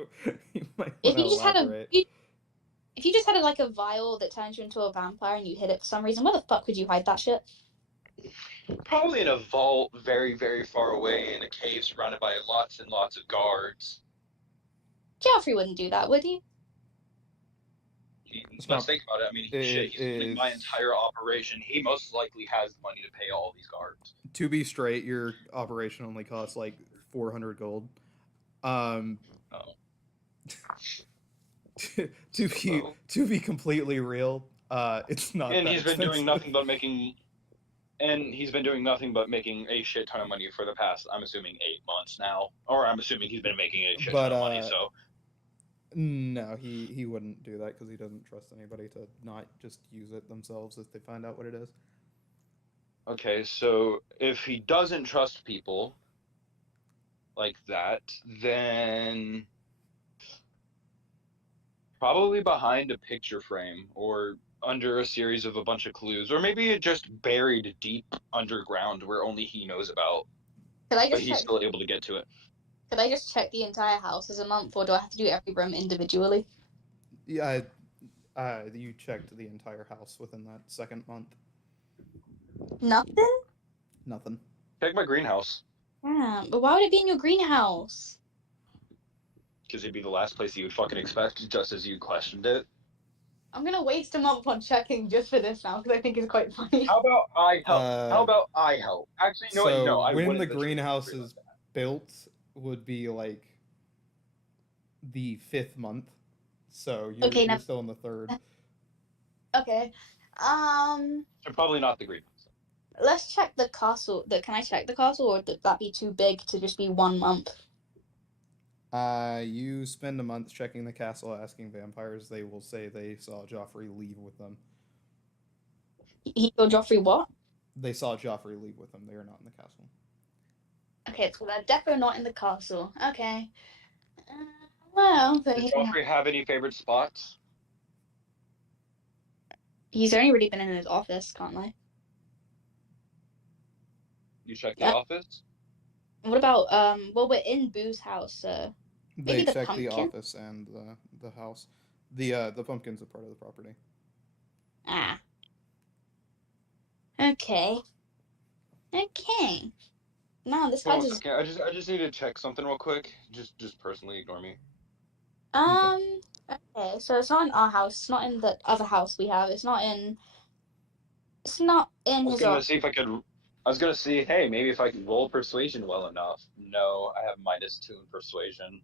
you might If want to you just had elaborate. if you just had like a vial that turns you into a vampire and you hid it for some reason, where the fuck would you hide that shit? Probably in a vault, very, very far away, in a cave surrounded by lots and lots of guards. Joffrey wouldn't do that, would he? Let's think about it. I mean, shit, It he's running my is, entire operation. He most likely has the money to pay all these guards. to be straight, your operation only costs like 400 gold. Oh. To be completely real, it's not. And that he's been doing expensive. nothing but making. And he's been doing nothing but making a shit ton of money for the past, I'm assuming, 8 months now. Or I'm assuming he's been making a shit ton of money, so. No, he wouldn't do that because he doesn't trust anybody to not just use it themselves if they find out what it is. Okay, so if he doesn't trust people like that, then probably behind a picture frame or under a series of a bunch of clues, or maybe it just buried deep underground where only he knows about, Could I but just he's check? still able to get to it. Could I just check the entire house as a month, or do I have to do every room individually? Yeah, you checked the entire house within that second month. Nothing. Nothing. Check my greenhouse, Damn, but why would it be in your greenhouse? because it'd be the last place you would fucking expect, just as you questioned it. I'm gonna waste a month on checking just for this now because I think it's quite funny. How about I help? How about I help? Actually, no, So no, I when wouldn't. the greenhouse is built, would be like the 5th month. So Okay, you're now still in the 3rd. okay. So probably not the greenhouse. Let's check the castle. Can I check the castle, or would that be too big to just be 1 month? You spend a month checking the castle, asking vampires. They will say they saw Joffrey leave with them. He or Joffrey what? They saw Joffrey leave with them. They are not in the castle. Okay, so they're definitely not in the castle. Okay. Well, Does Joffrey have any favorite spots? he's only really been in his office, can't lie. You checked the office? What about well, we're in Boo's house, so maybe They the check pumpkin? the office and the house. The pumpkin's a part of the property. Ah. Okay. Okay. No, this guy just Okay, I just need to check something real quick. Just personally ignore me. Okay, so it's not in our house, it's not in the other house we have, it's not in I was his gonna office. see if I could. I was gonna see, hey, maybe if I could roll persuasion well enough. No, I have -2 in persuasion.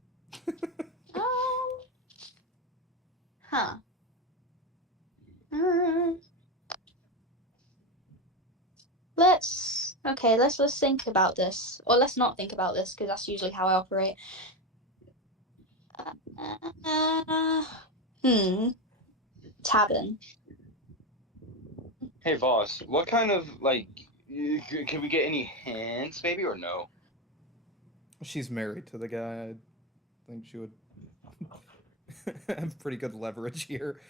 Huh. Um, let's think about this, or let's not think about this because that's usually how I operate. Tavern. Hey, Voss, what kind of like? Can we get any hints, maybe, or no? She's married to the guy. I think she would have pretty good leverage here.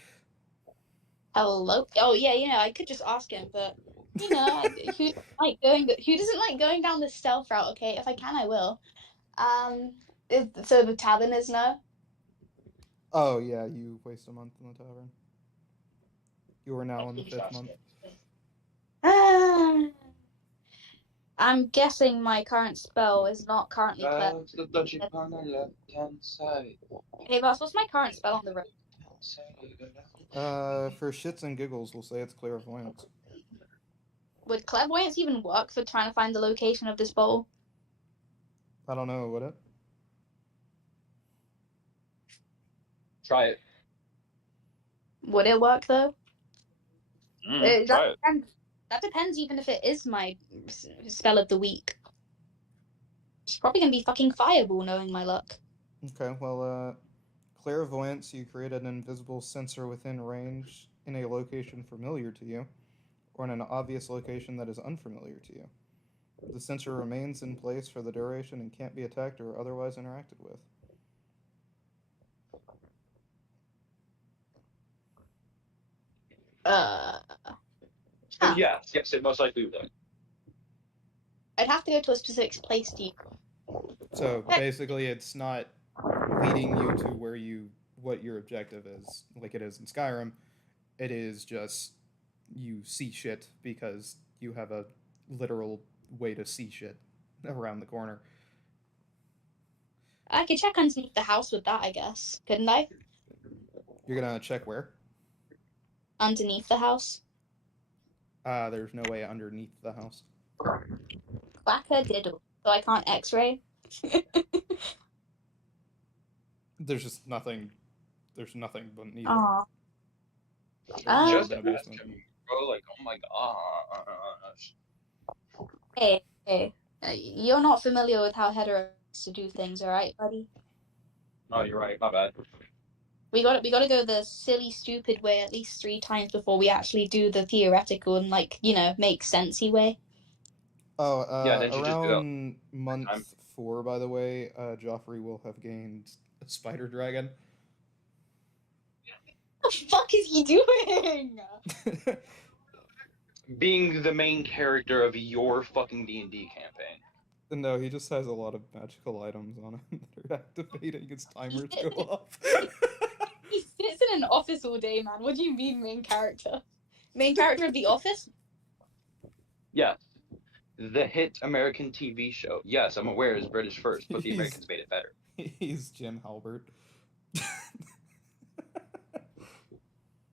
Hello. Oh yeah, I could just ask him, but who doesn't like going down the stealth route? Okay, if I can, I will. So the tavern is no. Oh yeah, you waste a month in the tavern. You are now in the 5th month. I'm guessing my current spell is not currently clear. That's the dodgy on the left-hand side. Hey, boss, what's my current spell on the road? For shits and giggles, we'll say it's clairvoyance. Would clairvoyance even work for trying to find the location of this bowl? I don't know, would it? Try it. Would it work though? Try it. That depends even if it is my spell of the week. It's probably gonna be fucking fireball knowing my luck. Okay, well, clairvoyance, you create an invisible sensor within range in a location familiar to you, or in an obvious location that is unfamiliar to you. The sensor remains in place for the duration and can't be attacked or otherwise interacted with. Yes, it most likely would. I'd have to go to a specific place to use. So basically, it's not leading you to what your objective is, like it is in Skyrim. It is just you see shit because you have a literal way to see shit around the corner. I could check underneath the house with that, I guess. Couldn't I? You're gonna check where? Underneath the house. There's no way underneath the house. Quacker diddle. So I can't x-ray? There's just nothing. There's nothing beneath. Aww. Just in a ask basement. him, bro. Like, oh my gosh. Hey. You're not familiar with how hetero to do things, alright, buddy? Oh, you're right. My bad. We gotta go the silly, stupid way at least 3 times before we actually do the theoretical and, like, make sensey way. Oh, Yeah, didn't you just do that around month time? 4, by the way, Joffrey will have gained a spider dragon. What the fuck is he doing? Being the main character of your fucking D&D campaign. No, he just has a lot of magical items on him that are activating his timers go off. He sits in an office all day, man. What do you mean main character? Main character of The Office? Yes. The hit American TV show. Yes, I'm aware it's British first, but the Americans made it better. He's Jim Halbert.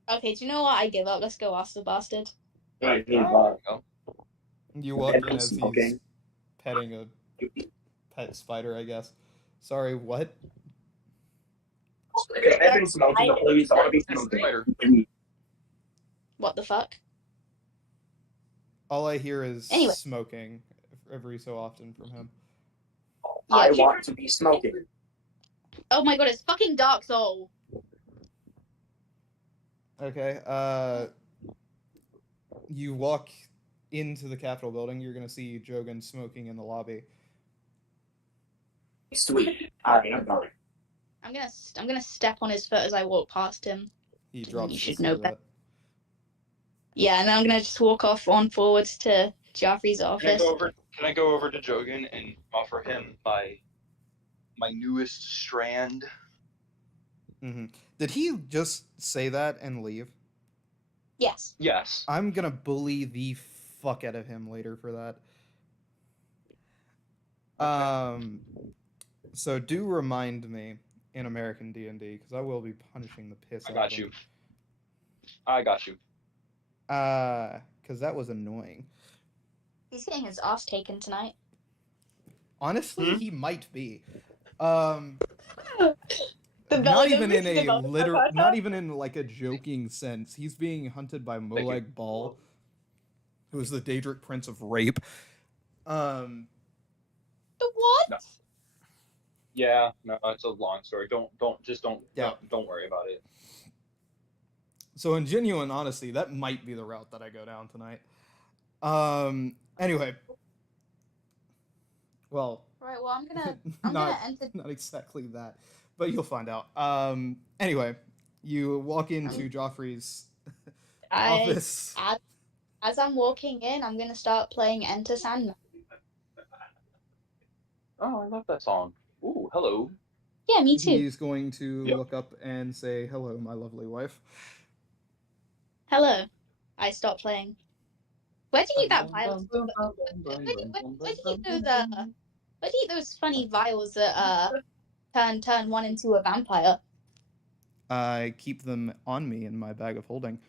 Okay, do you know what? I give up. Let's go ask the bastard. You walk in as he's petting a pet spider, I guess. Sorry, what? What the fuck? All I hear is Anyway. smoking every so often from him. I want to be smoking. Oh my god, it's fucking Dark Soul. Okay, you walk into the Capitol building, you're gonna see Jogan smoking in the lobby. Sweet. Alright, I'm going. I'm gonna step on his foot as I walk past him. He drops You the should know cigarette. Yeah, and then I'm gonna just walk off on forwards to Joffrey's office. Can I go over to Jogan and offer him my newest strand? Mm-hmm. Did he just say that and leave? Yes. Yes. I'm gonna bully the fuck out of him later for that. So do remind me in American D&D, because I will be punishing the piss out of him. I got you. Because that was annoying. He's getting his ass taken tonight. Honestly, he might be. The not even in a not even in like a joking sense. He's being hunted by Molag Bal, who is the Daedric Prince of Rape. The what? No. Yeah, no, it's a long story. Don't worry about it. So in genuine honesty, that might be the route that I go down tonight. Anyway. Well. Right, well I'm gonna enter. Not exactly that, but you'll find out. Anyway, you walk into Joffrey's office. As I'm walking in, I'm gonna start playing Enter Sandman. Oh, I love that song. Ooh, hello. Yeah, me too. He's going to look up and say, "Hello, my lovely wife." Hello. I stopped playing. Where do you get that violence? Where do you get those where do you get those funny vials that turn one into a vampire? I keep them on me in my bag of holding.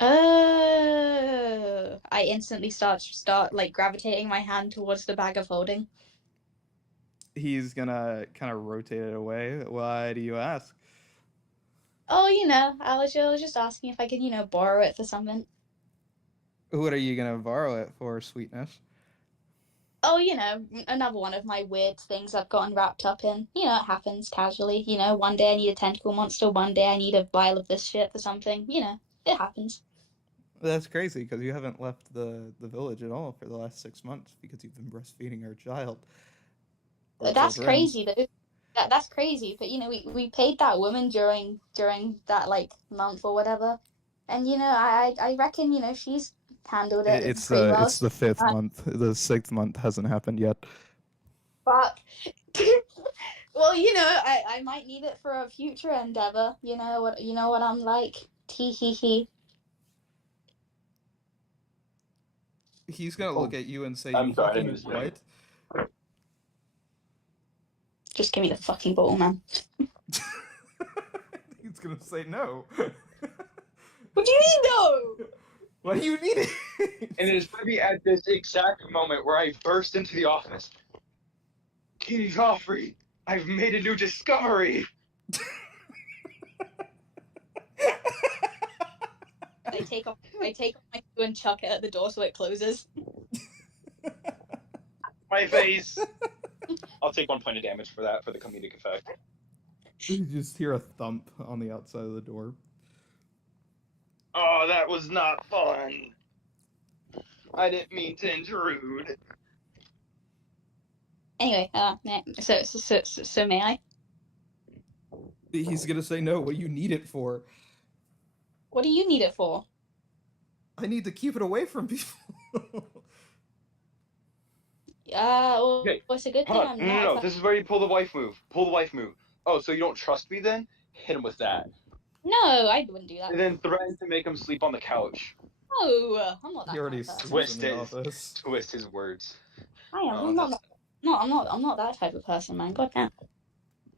Oh, I instantly start like gravitating my hand towards the bag of holding. He's gonna kind of rotate it away. Why do you ask? Oh, I was just asking if I could, borrow it for something. What are you gonna borrow it for, sweetness? Oh, another one of my weird things I've gotten wrapped up in. It happens casually. One day I need a tentacle monster, one day I need a vial of this shit for something. It happens. That's crazy because you haven't left the village at all for the last 6 months because you've been breastfeeding our child. Or That's children. crazy though. That's crazy. But we paid that woman during that like month or whatever, and I reckon she's handled it pretty well. It's the 5th month. The 6th month hasn't happened yet. Fuck. Well, I might need it for a future endeavor. You know what I'm like. Tee hee hee. He's gonna look at you and say, I'm "You sorry, I fucking didn't mean to say what?" Just give me the fucking bottle, man. He's gonna say no. What do you mean no? Why do you need it? And it's gonna be at this exact moment where I burst into the office. King Joffrey, I've made a new discovery. I take off my shoe and chuck it at the door so it closes. My face. I'll take 1 point of damage for that for the comedic effect. You just hear a thump on the outside of the door. Oh, that was not fun. I didn't mean to intrude. Anyway, so may I? He's gonna say no. What do you need it for? What do you need it for? I need to keep it away from people. Well, Okay, it's a good thing Hold I'm on. not. No. This is where you pull the wife move. Pull the wife move. Oh, so you don't trust me then? Hit him with that. No, I wouldn't do that. And then threaten to make him sleep on the couch. No, I'm not that. He already kind of person. sleeps in the office. Twist his words. I am. Oh, I'm not. No, I'm not that type of person, man. God damn.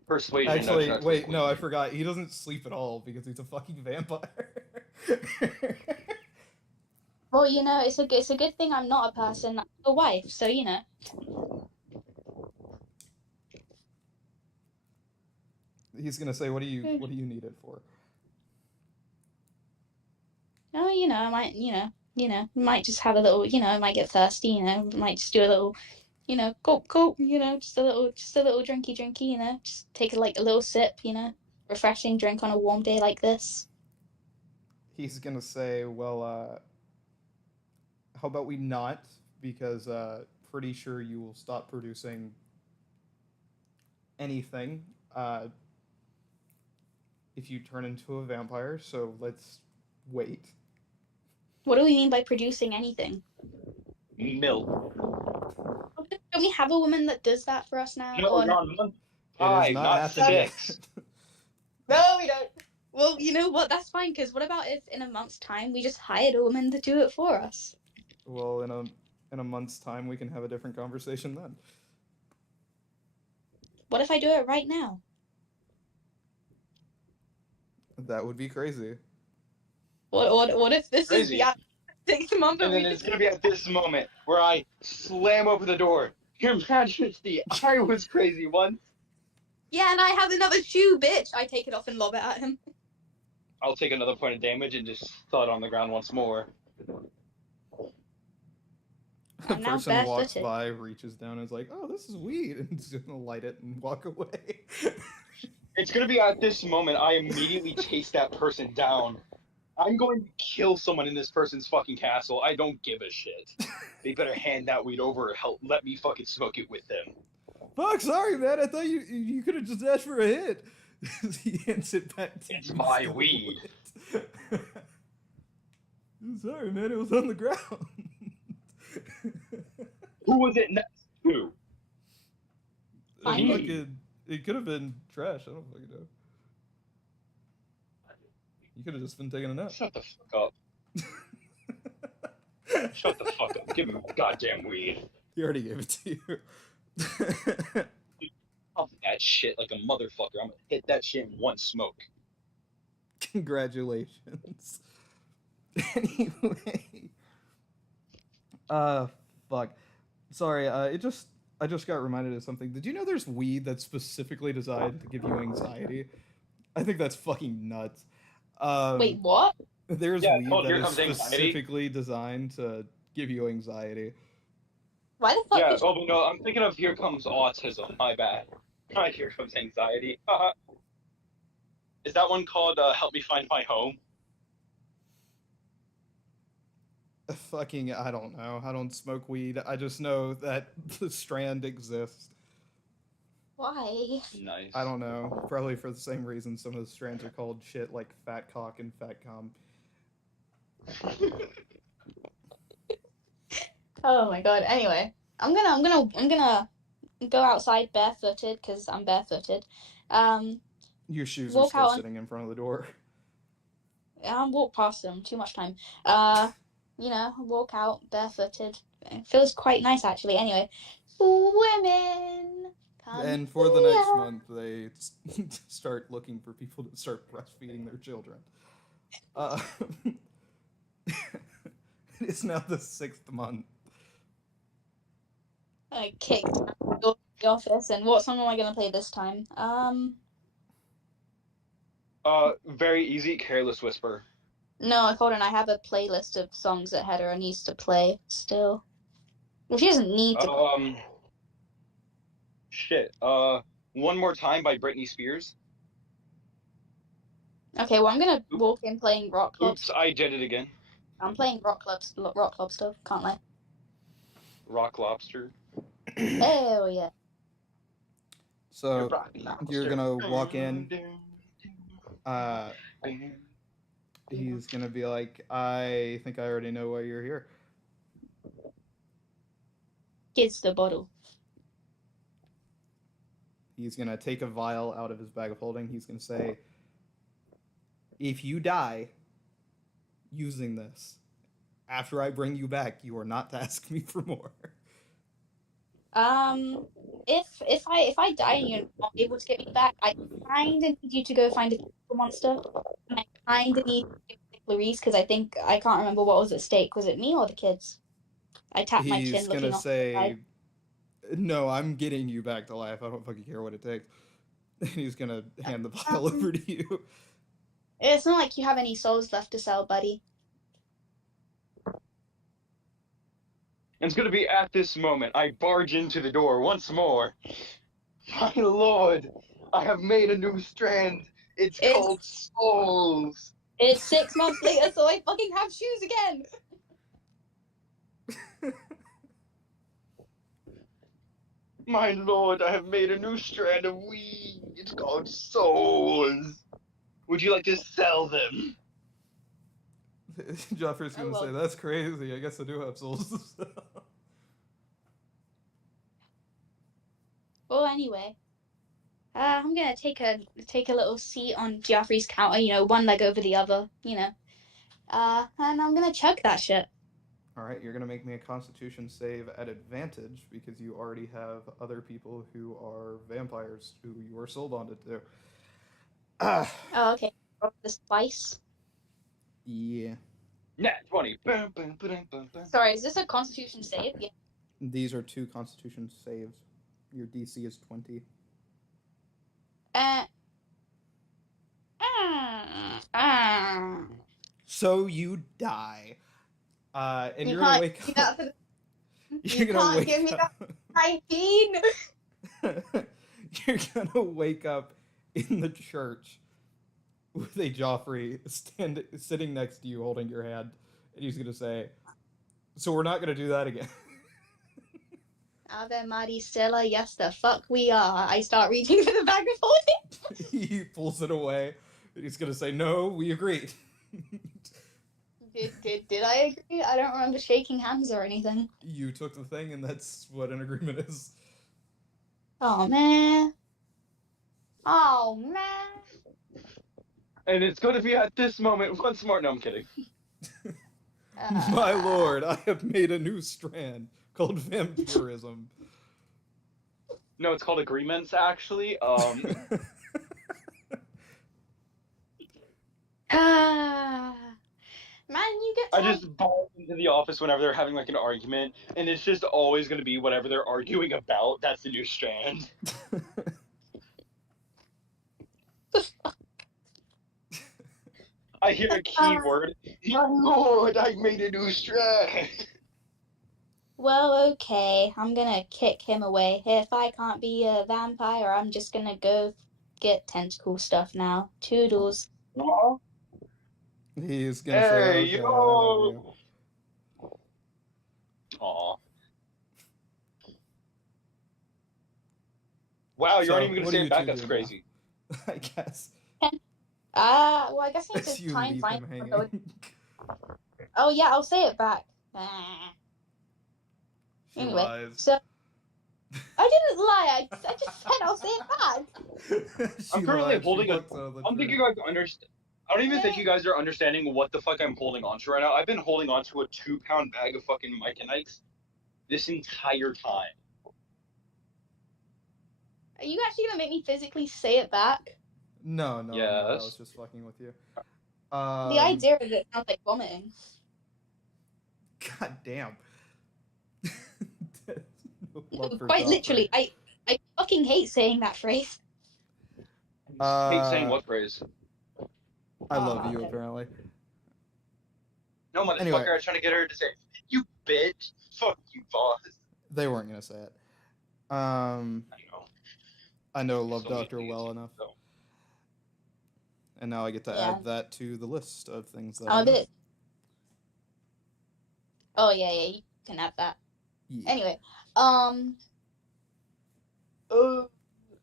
Persuasion. Actually, nudge, nudge, wait, no, I persuasion. forgot. He doesn't sleep at all because he's a fucking vampire. Well, it's a good thing I'm not a person. I'm a wife, so He's gonna say, what do you need it for?" No, I might, might just have a little, I might get thirsty, might just do a little, gulp, gulp, just a little drinky, just take a little sip, refreshing drink on a warm day like this. He's gonna say, "Well, how about we not? Because pretty sure you will stop producing anything if you turn into a vampire. So let's wait." What do we mean by producing anything? Milk. Don't we have a woman that does that for us now? No, you're on month It has 5, not not happened yet. 6. No, we don't. Well, you know what? That's fine. Because what about if in a month's time we just hired a woman to do it for us? Well, in a month's time, we can have a different conversation then. What if I do it right now? That would be crazy. What if this Crazy. is the 6 month? And then it's gonna be at this moment where I slam open the door. Your Majesty, I was crazy once. Yeah, and I have another shoe, bitch. I take it off and lob it at him. I'll take another point of damage and just thud on the ground once more. The I'm now person walks barefooted. by, reaches down, and is like, "Oh, this is weed," and is gonna light it and walk away. It's gonna be at this moment I immediately chase that person down. I'm going to kill someone in this person's fucking castle. I don't give a shit. They better hand that weed over or help let me fucking smoke it with them. Fuck, sorry, man. I thought you could have just asked for a hit. He hands it back to It's you. my still weed. lit. Sorry, man. It was on the ground. Who was it next to? Fine. It could have been trash. I don't fucking know. You could have just been taking a nap. Shut the fuck up. Shut the fuck up. Give me goddamn weed. He already gave it to you. Pump that shit like a motherfucker. I'm gonna hit that shit in one smoke. Congratulations. Anyway. Fuck. Sorry, I just got reminded of something. Did you know there's weed that's specifically designed to give you anxiety? I think that's fucking nuts. Wait, what? There's Yeah, weed called that Here is Comes Anxiety. specifically designed to give you anxiety. Why the fuck? Yeah, Did oh no, I'm thinking of Here Comes Autism. My bad. Not Here Comes Anxiety. Is that one called Help Me Find My Home? Fucking, I don't know. I don't smoke weed. I just know that the strand exists. Why? Nice. I don't know. Probably for the same reason some of the strands are called shit like fat cock and fat cum. Oh my god. Anyway, I'm gonna go outside barefooted because I'm barefooted. Your shoes are Walk still out sitting in front of the door. walk past them. Too much time. Walk out barefooted. It feels quite nice actually. Anyway, women. Come And for the next here. month, they start looking for people to start breastfeeding their children. It is now the 6th month. I kicked out of the office, and what song am I gonna play this time? Very easy, Careless Whisper. No, hold on. I have a playlist of songs that Hedera needs to play still. Well, she doesn't need to. Shit. One More Time by Britney Spears. Okay, well, I'm gonna walk in playing rock club. Oops, I did it again. I'm playing rock club stuff. Can't lie. Rock Lobster. Hell yeah. So you're gonna walk in. He's gonna be like, I think I already know why you're here. Kids the bottle. He's gonna take a vial out of his bag of holding. He's gonna say, if you die using this, after I bring you back, you are not to ask me for more. If I die and you're not able to get me back, I kind of need you to go find a monster, and I kind of need to give it to Clarice because I can't remember what was at stake. Was it me or the kids? I tapped my chin, He's looking gonna off say, no, I'm getting you back to life. I don't fucking care what it takes. And he's gonna hand the vial over to you. It's not like you have any souls left to sell, buddy. And it's gonna be at this moment I barge into the door once more. My lord, I have made a new strand. It's called Souls. It's 6 months later, so I fucking have shoes again. My lord, I have made a new strand of weed. It's called Souls. Would you like to sell them? Joffrey's gonna say, that's crazy. I guess I do have souls to sell. Well, anyway, I'm gonna take a little seat on Joffrey's counter. One leg over the other. And I'm gonna chug that shit. All right, you're gonna make me a Constitution save at advantage because you already have other people who are vampires who you are sold on to do. Oh, okay. The spice. Yeah. Nat 20. Sorry, is this a Constitution save? Yeah. These are 2 Constitution saves. Your DC is 20. So you die. And you're gonna wake up. You can't give me that 19. You're gonna wake up in the church with a Joffrey sitting next to you holding your hand, and he's gonna say, so we're not gonna do that again. Ave Maricela, yes the fuck we are. I start reaching for the bag of holding. He pulls it away, and he's gonna say, no, we agreed. Did I agree? I don't remember shaking hands or anything. You took the thing, and that's what an agreement is. Oh man. And it's going to be at this moment once more. No, I'm kidding. My lord, I have made a new strand called vampirism. No, it's called agreements, actually. Man, you get I to have just ball into the office whenever they're having like an argument, and it's just always going to be whatever they're arguing about. That's the new strand. I hear a keyword. My lord, I made a new strand. Well, okay, I'm gonna kick him away. If I can't be a vampire, I'm just gonna go get tentacle stuff now. Toodles. Aw. He's gonna say, Hey, okay, I love you. yo. Aw. Wow, you So, aren't even going to what say do it you back? two That's do crazy. now? I guess. Well, I guess I need As to you try and leave find him someone hanging. that Oh yeah, I'll say it back. She Anyway, lies. so I didn't lie. I just said I'll say it back. She I'm currently lied. She holding a. looks over the I don't think truth. you guys understand. I don't even think you guys are understanding what the fuck I'm holding on to right now. I've been holding on to a 2-pound bag of fucking Mike and Ike's this entire time. Are you actually gonna make me physically say it back? No, no, I'm not. I was Yes. just fucking with you. The idea of it sounds like vomiting. God damn. No love for Quite Joffrey. literally, I fucking hate saying that phrase. Hate saying what phrase? I love you, no. apparently. No, motherfucker, Anyway. I was trying to get her to say, you bitch. Fuck you, boss. They weren't gonna say it. I know. I know Love So Doctor many well things, enough. so. And now I get to Yeah. add that to the list of things that I'm I a know. bit. Oh yeah, you can have that. Yeah. Anyway,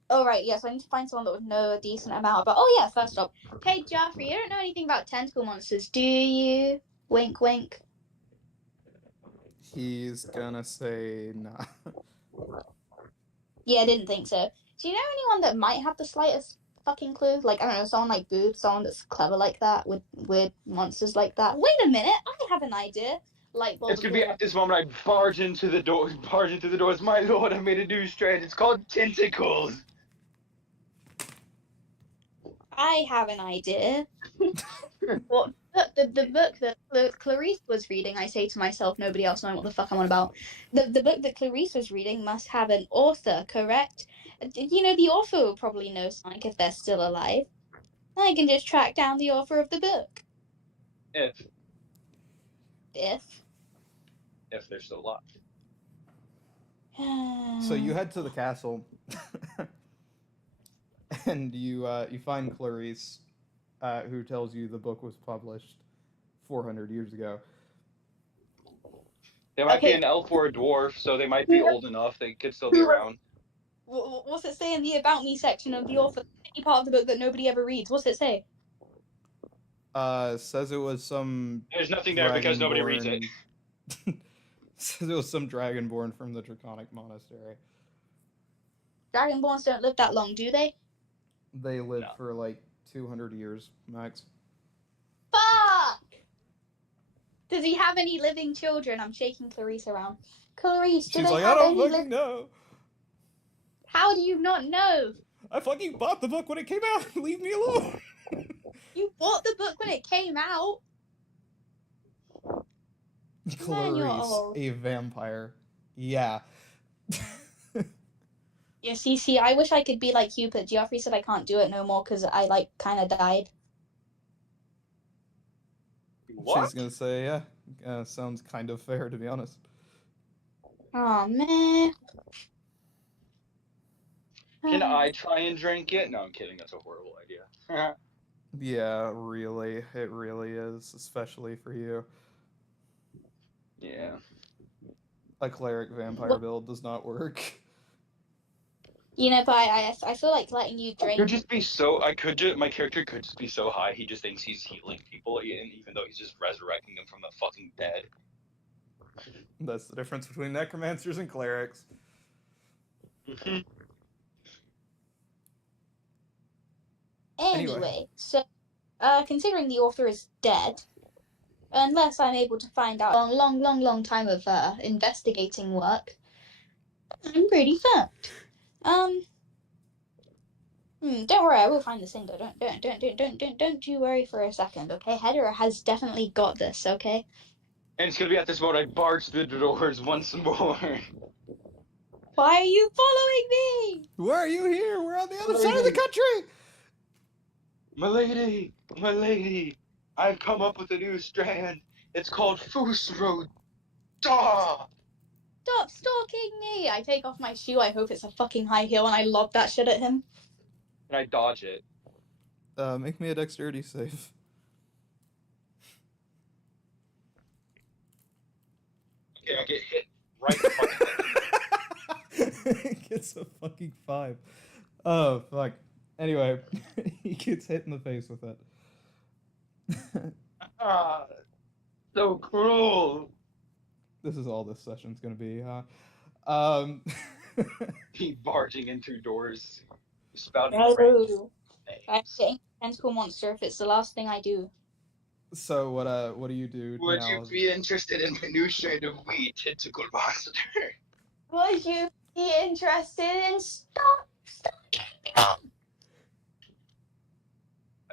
Oh right, yes, I need to find someone that would know a decent amount about. Oh yeah, first off, hey Joffrey, you don't know anything about tentacle monsters, do you? Wink, wink. He's gonna say nah. Yeah, I didn't think so. Do you know anyone that might have the slightest fucking clue? Like, I don't know, someone like Boob, someone that's clever like that, with weird monsters like that. Wait a minute, I have an idea. Light bulb It's gonna be appears. at this moment I barge into the door. Barge into the doors. My lord, I made a new strand. It's called tentacles. I have an idea. What the book that Clarice was reading, I say to myself, nobody else knowing what the fuck I'm on about. The book that Clarice was reading must have an author, correct? You know, the author will probably know Sonic if they're still alive. I can just track down the author of the book. If If. they're still alive. So you head to the castle, and you find Clarice, who tells you the book was published 400 years ago. They might be Okay. an elf or a dwarf, so they might be old enough. They could still be around. What's it say in the About Me section of the author? Any part of the book that nobody ever reads? What's it say? Says it was some. There's nothing there because nobody reads it. Says it was some dragonborn from the Draconic Monastery. Dragonborns don't live that long, do they? They lived No. for like 200 years max. Fuck! Does he have any living children? I'm shaking Clarice around. Clarice, do She's they like, I have don't any fucking know. How do you not know? I fucking bought the book when it came out. Leave me alone. You bought the book when it came out. Man, you're Clarice, old. a vampire. Yeah. Yeah, see, I wish I could be like you, but Geoffrey said I can't do it no more because I, like, kind of died. What? She's gonna say, yeah. Sounds kind of fair, to be honest. Oh, man. Can I try and drink it? No, I'm kidding. That's a horrible idea. Yeah, really. It really is, especially for you. Yeah. A cleric vampire build does not work. You know, but I feel like letting you drink. Could just be so. My character could just be so high. He just thinks he's healing people, and even though he's just resurrecting them from the fucking dead. That's the difference between necromancers and clerics. Anyway, so considering the author is dead, unless I'm able to find out a long time of investigating work, I'm pretty fucked. Don't worry, I will find this thing though. Don't you worry for a second, okay? Hedera has definitely got this, okay? And it's gonna be at this moment I barge through the doors once more. Why are you following me? Why are you here? We're on the other side of the country. My lady, I've come up with a new strand. It's called Fusro. Stop stalking me! I take off my shoe, I hope it's a fucking high heel, and I lob that shit at him. Can I dodge it? Make me a dexterity save. Okay, I get hit right in the fucking head. It gets a fucking 5. Oh, fuck. Anyway, he gets hit in the face with it. So cruel. This is all this session's gonna be, huh? Keep barging in through doors. Spouting No. I'm names. getting a tentacle monster if it's the last thing I do. So what do you do Would now? you be interested in my new shade of weed, tentacle monster? Would you be interested in stop? I'm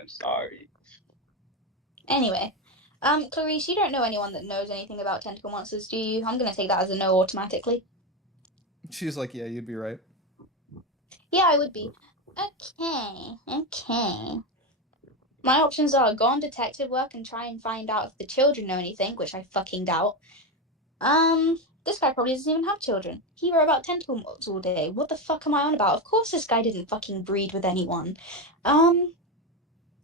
sorry. Anyway, Clarice, you don't know anyone that knows anything about tentacle monsters, do you? I'm gonna take that as a no automatically. She's like, yeah, you'd be right. Yeah, I would be. Okay. My options are go on detective work and try and find out if the children know anything, which I fucking doubt. This guy probably doesn't even have children. He wrote about tentacle monsters all day. What the fuck am I on about? Of course this guy didn't fucking breed with anyone.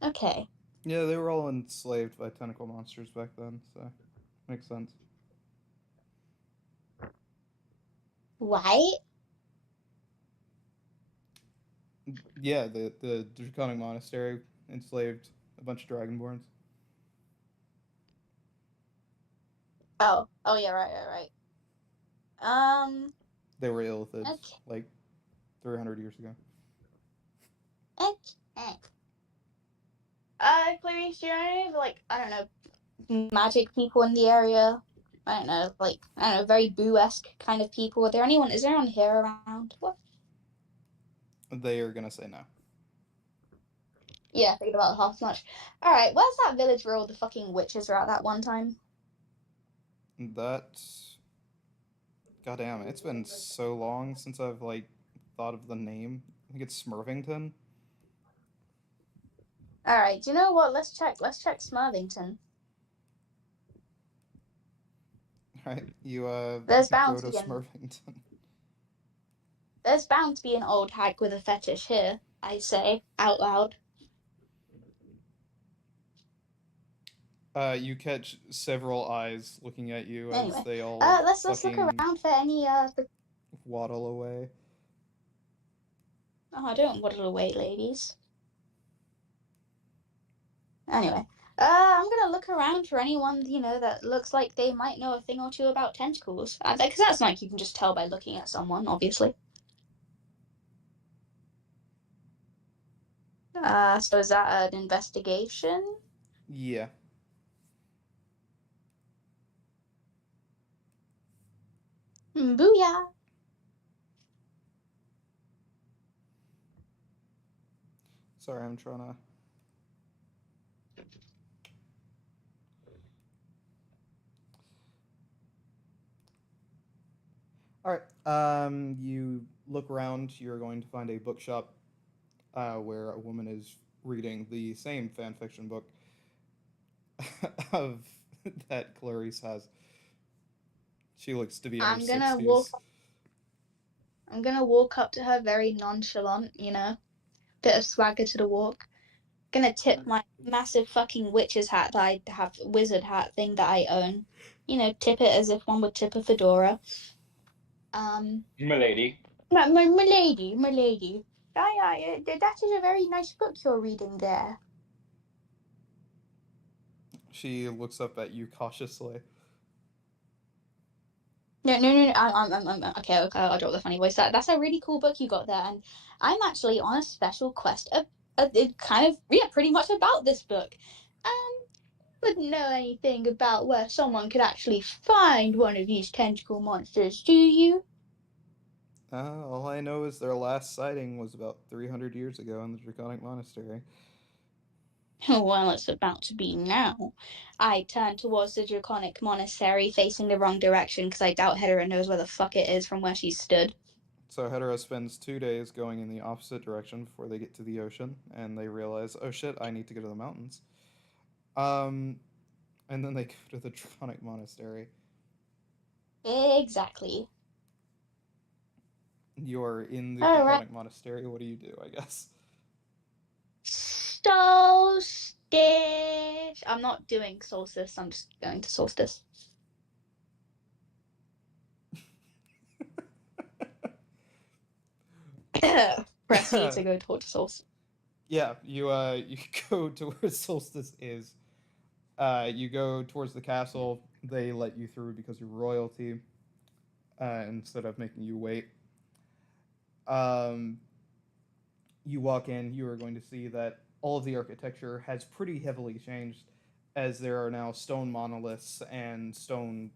Okay. Yeah, they were all enslaved by tentacle monsters back then, so makes sense. Why? Yeah, the Draconic Monastery enslaved a bunch of Dragonborns. Oh yeah, right. They were illithids, Okay. like 300 years ago. Okay. Clarice, do you know any of, like, I don't know, magic people in the area? I don't know, very boo-esque kind of people. Is there anyone here around? What? They are gonna say no. Yeah, thinking about half as much. Alright, where's that village where all the fucking witches were at that one time? Goddamn, it's been so long since I've, like, thought of the name. I think it's Smurvington. Alright, do you know what? Let's check Smurvington. Right, you, There's go bound to to be Smurvington. There's bound to be an old hag with a fetish here, I say, out loud. You catch several eyes looking at you Anyway, as they all let's look fucking around for any waddle away. Oh, don't waddle away, ladies. Anyway, I'm gonna look around for anyone, that looks like they might know a thing or two about tentacles. Because that's like you can just tell by looking at someone, obviously. So is that an investigation? Yeah. Booyah! Sorry, I'm trying to... Alright, you look around, you're going to find a bookshop where a woman is reading the same fanfiction book of that Clarice has. She looks to be in her 60s. I'm gonna walk up to her very nonchalant, bit of swagger to the walk. Gonna tip my massive fucking witch's hat that I have, wizard hat thing that I own. Tip it as if one would tip a fedora. Milady. My lady. That is a very nice book you're reading there. She looks up at you cautiously. No. I'm okay. I'll drop the funny voice. That's a really cool book you got there, and I'm actually on a special quest of it kind of, yeah, pretty much about this book. Wouldn't know anything about where someone could actually find one of these tentacle monsters, do you? All I know is their last sighting was about 300 years ago in the Draconic Monastery. Well, it's about to be now. I turned towards the Draconic Monastery, facing the wrong direction, because I doubt Hedera knows where the fuck it is from where she stood. So Hedera spends 2 days going in the opposite direction before they get to the ocean, and they realize, oh shit, I need to go to the mountains. And then they go to the Draconic Monastery. Exactly. You're in the All Draconic Monastery. What do you do, I guess? Solstice. I'm not doing solstice. I'm just going to solstice. Press E to go towards solstice. Yeah, you go to where Solstice is. You go towards the castle. They let you through because you're royalty, instead of making you wait. You walk in. You are going to see that all of the architecture has pretty heavily changed, as there are now stone monoliths and stone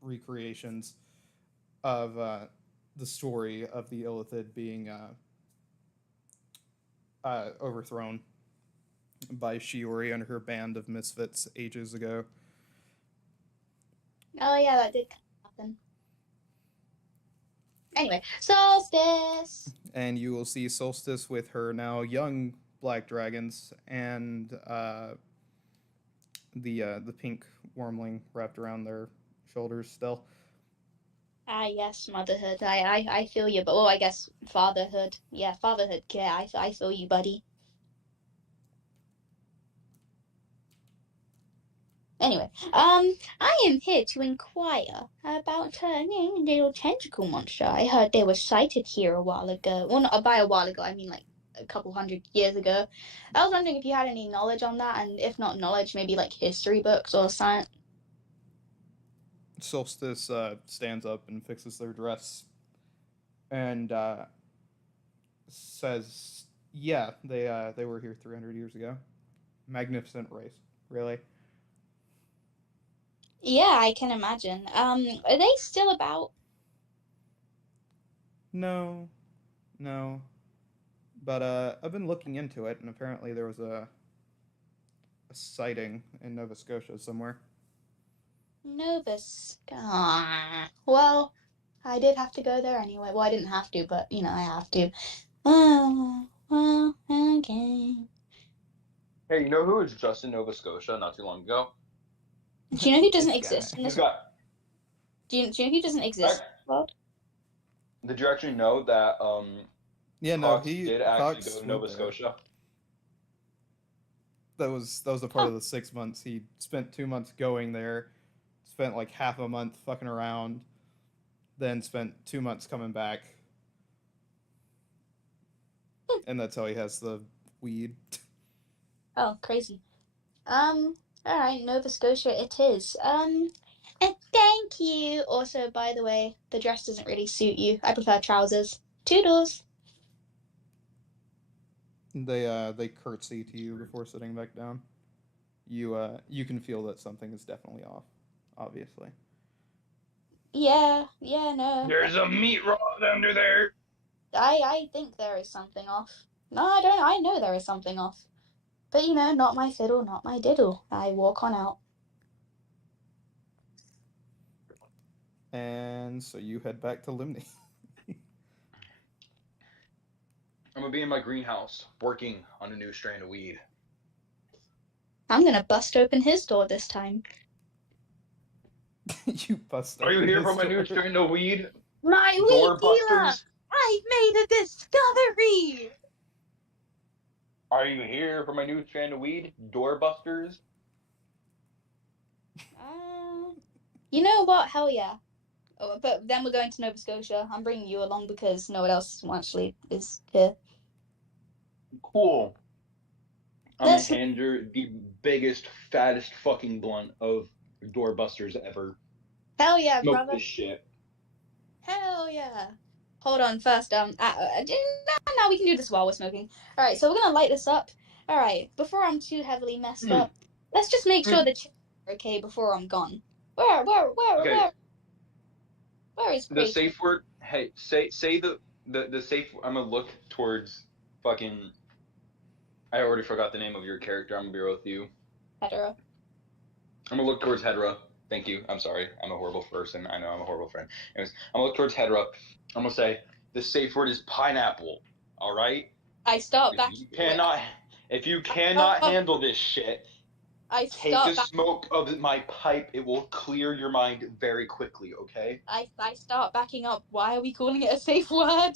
recreations of the story of the Illithid being overthrown by Shiori and her band of misfits ages ago. Oh yeah, that did happen. Anyway, solstice. And you will see Solstice with her now young black dragons and the pink wormling wrapped around their shoulders still. Ah yes, motherhood. I feel you, but oh, I guess fatherhood. Yeah, fatherhood. Yeah, I feel you, buddy. Anyway, I am here to inquire about a little tentacle monster. I heard they were sighted here a while ago. Well, not by a while ago. I mean, like a couple 100 years ago. I was wondering if you had any knowledge on that, and if not knowledge, maybe like history books or science. Solstice stands up and fixes their dress and says, "Yeah, they were here 300 years ago. Magnificent race, really." Yeah, I can imagine. Are they still about? No, no. But I've been looking into it, and apparently there was a sighting in Nova Scotia somewhere. Nova Scotia. Well, I did have to go there anyway. Well, I didn't have to, but you know, I have to. Well, okay. Hey, you know who was just in Nova Scotia not too long ago? Do you know who doesn't This exist guy. in He's this? got. Do you know who doesn't exist in this world? Did you actually know that Yeah, no, Cox he did actually Cox go to went Nova there. Scotia? That was a part of the 6 months. He spent 2 months going there, spent like half a month fucking around, then spent 2 months coming back, and that's how he has the weed. Oh, crazy. All right, Nova Scotia it is. And thank you. Also, by the way, the dress doesn't really suit you. I prefer trousers. Toodles. They curtsy to you before sitting back down. You can feel that something is definitely off, obviously. Yeah, no. There's a meat rod under there. I think there is something off. No, I don't. I know there is something off. But you know, not my fiddle, not my diddle. I walk on out. And so you head back to Limney. I'm gonna be in my greenhouse working on a new strain of weed. I'm gonna bust open his door this time. You bust. Are you open here his for my new door. strain of weed? My weed dealer! Doorbusters? I've made a discovery! Are you here for my new strain of weed? Doorbusters? You know what? Hell yeah. Oh, but then we're going to Nova Scotia. I'm bringing you along because no one else actually is here. Cool. I'm This- gonna hand her the biggest, fattest fucking blunt of doorbusters ever. Hell yeah, Smoke brother. this shit. Hell yeah. hold on. First, now we can do this while we're smoking. All right, so we're gonna light this up. All right, before I'm too heavily messed up, let's just make sure the chairs are okay before I'm gone. Where is The Crazy? safe word. Hey, say the safe. I'm gonna look towards fucking. I already forgot the name of your character. I'm gonna be real with you. Hetero. I'm gonna look towards Hedra. Thank you. I'm sorry. I'm a horrible person. I know I'm a horrible friend. Anyways, I'm gonna look towards Hedra. I'm gonna say the safe word is pineapple. All right. I start If back. you cannot handle this shit, I take start a back. smoke of my pipe. It will clear your mind very quickly. Okay. I start backing up. Why are we calling it a safe word?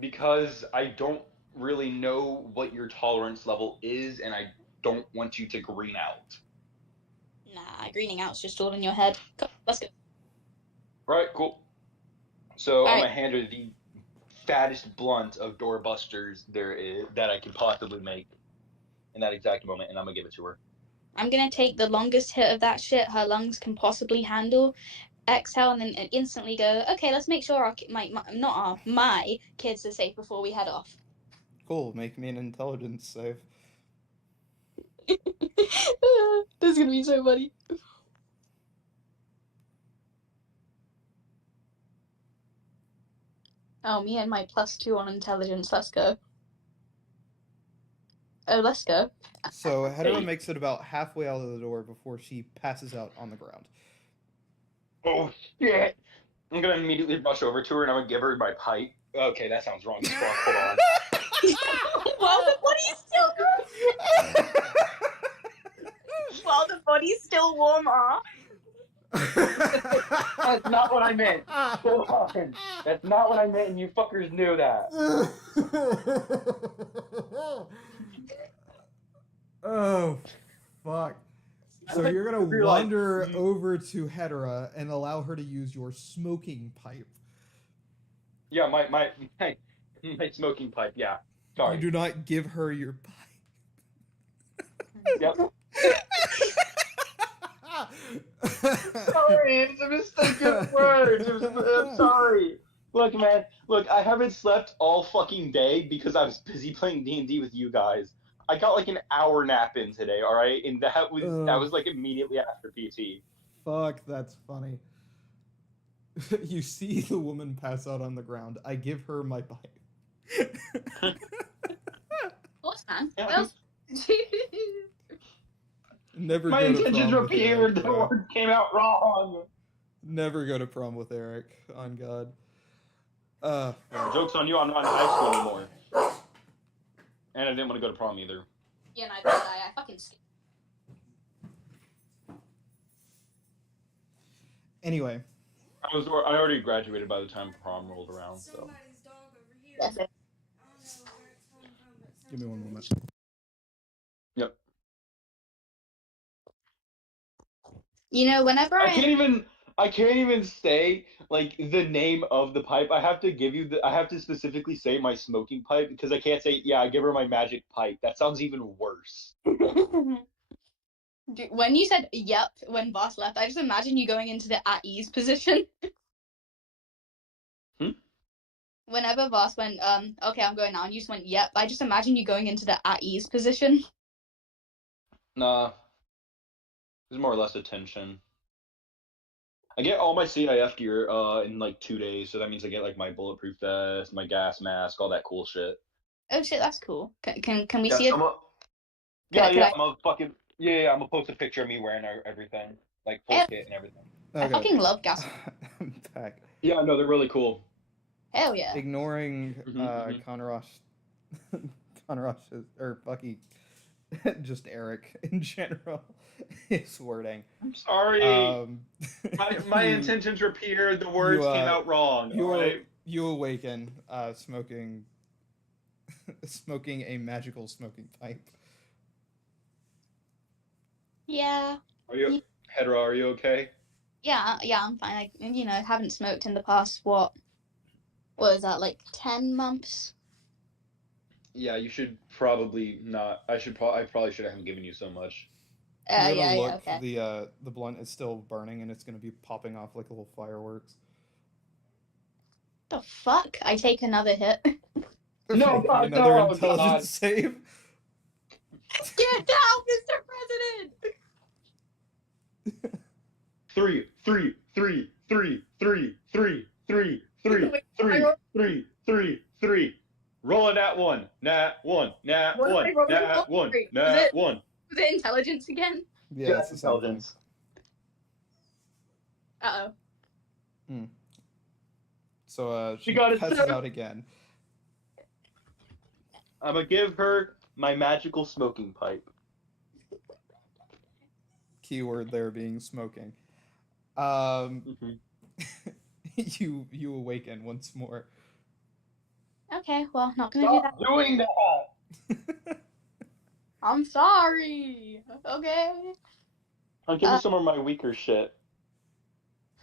Because I don't really know what your tolerance level is, and I don't want you to green out. Nah, greening out's just all in your head. Come, let's go. All right, cool. So All I'm right. gonna hand her the fattest blunt of doorbusters there is that I can possibly make in that exact moment, and I'm gonna give it to her. I'm gonna take the longest hit of that shit her lungs can possibly handle, exhale, and then instantly go, okay, let's make sure my kids are safe before we head off. Cool. Make me an intelligence save. This is gonna be so funny. Oh, me and my +2 on intelligence. Let's go. Oh, let's go. So Hedera makes it about halfway out of the door before she passes out on the ground. Oh shit! I'm gonna immediately rush over to her and I'm gonna give her my pipe. Okay, that sounds wrong as fuck. Hold on. While the body's still warm, That's not what I meant. Hold on. That's not what I meant, and you fuckers knew that. Oh, fuck. So you're gonna wander over to Hedera and allow her to use your smoking pipe. Yeah, my smoking pipe. Yeah, sorry. You do not give her your pipe. Yep. Sorry, it's a mistake of words. I'm sorry. Look, man. Look, I haven't slept all fucking day because I was busy playing D&D with you guys. I got like an hour nap in today, all right, and that was like immediately after PT. Fuck, that's funny. You see the woman pass out on the ground. I give her my pipe. What's man? Yeah. Never My go to intentions prom were with pure. Eric, The bro. word came out wrong. Never go to prom with Eric. On God. Joke's on you. I'm not in high school anymore, and I didn't want to go to prom either. Yeah, and I bet I fucking skipped. Anyway. I already graduated by the time prom rolled around, so. That's it. Give me one moment. Yep. You know, whenever I can't even say like the name of the pipe. I have to specifically say my smoking pipe because I can't say, yeah, I give her my magic pipe. That sounds even worse. Dude, when you said yep when Voss left, I just imagine you going into the at ease position. Whenever Voss went, okay, I'm going now, and you just went yep, I just imagine you going into the at ease position. Nah. There's more or less attention. I get all my CIF gear in like 2 days, so that means I get like my bulletproof vest, my gas mask, all that cool shit. Oh shit, that's cool. Can we see it? I'm gonna post a picture of me wearing everything, like full kit and everything. Okay. I fucking love gas. I'm back. Yeah, no, they're really cool. Hell yeah. Ignoring Conrosh, or Bucky, just Eric in general, his wording. I'm sorry. My intentions were pure. The words came out wrong. You awaken, smoking a magical smoking pipe. Yeah. Hedra, are you okay? Yeah, I'm fine. I haven't smoked in the past, what is that, like 10 months? Yeah, you should probably not. I probably should have given you so much. Okay. The blunt is still burning and it's gonna be popping off like little fireworks. The fuck? I take another hit. No, Make God, another no, intelligence God. save. Get down, Mr. President! 3, 3, 3, 3, 3, 3, 3, 3, Wait, 3, I 3, 3, 3. Rolling that one. Nat 1. Nat What am 1. I rolling Nat for? 1. Wait, Nat 1. was it intelligence again? Yeah, it's the same thing. Uh-oh. So she got it, passes sir. out again. I'm gonna give her my magical smoking pipe. Keyword there being smoking. Mm-hmm. You awaken once more. Okay, well, not gonna do that. Stop doing that! I'm sorry. Okay. I'll give me some of my weaker shit.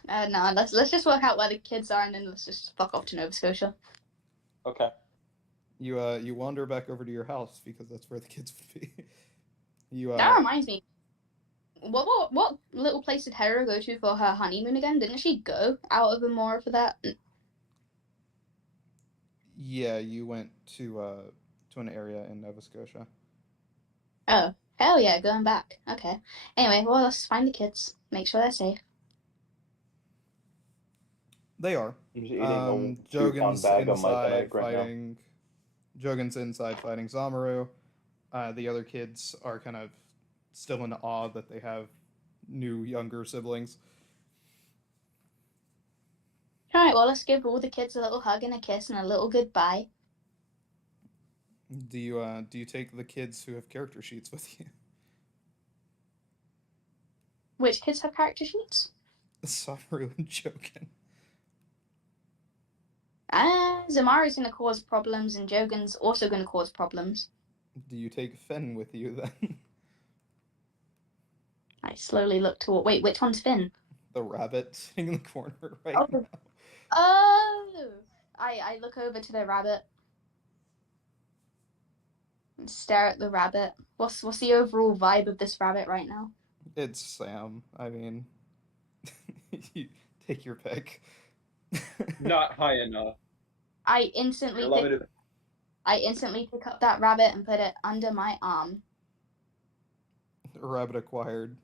No, let's just work out where the kids are and then let's just fuck off to Nova Scotia. Okay. You wander back over to your house because that's where the kids would be. That reminds me. What little place did Hera go to for her honeymoon again? Didn't she go out of Amora for that? Yeah, you went to an area in Nova Scotia. Oh, hell yeah, going back. Okay. Anyway, well, let's find the kids. Make sure they're safe. They are. I'm just eating a Jogan's bag of inside Mytonic right now. fighting. Jogan's inside fighting Zamaru. The other kids are kind of still in awe that they have new younger siblings. Alright, well, let's give all the kids a little hug and a kiss and a little goodbye. Do you take the kids who have character sheets with you? Which kids have character sheets? Zamaru and Jogan. Zamaru's gonna cause problems and Jogan's also gonna cause problems. Do you take Finn with you then? I slowly look toward. Wait, which one's Finn? The rabbit sitting in the corner right Oh. now. Oh! I look over to the rabbit and stare at the rabbit. What's the overall vibe of this rabbit right now? It's Sam. I mean, you take your pick. Not high enough. I instantly pick up that rabbit and put it under my arm. Rabbit acquired.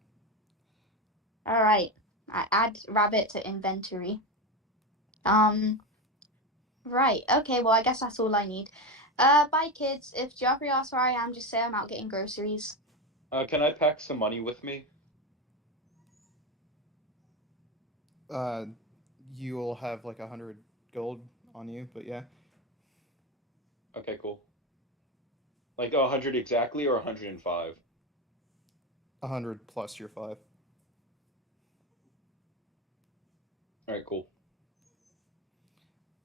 All right. I add rabbit to inventory. Right. Okay. Well, I guess that's all I need. Bye, kids. If Geoffrey asks where I am, just say I'm out getting groceries. Can I pack some money with me? You will have like 100 gold on you, but yeah. Okay, cool. Like 100 exactly or 105? 100 plus your 5. Alright, cool.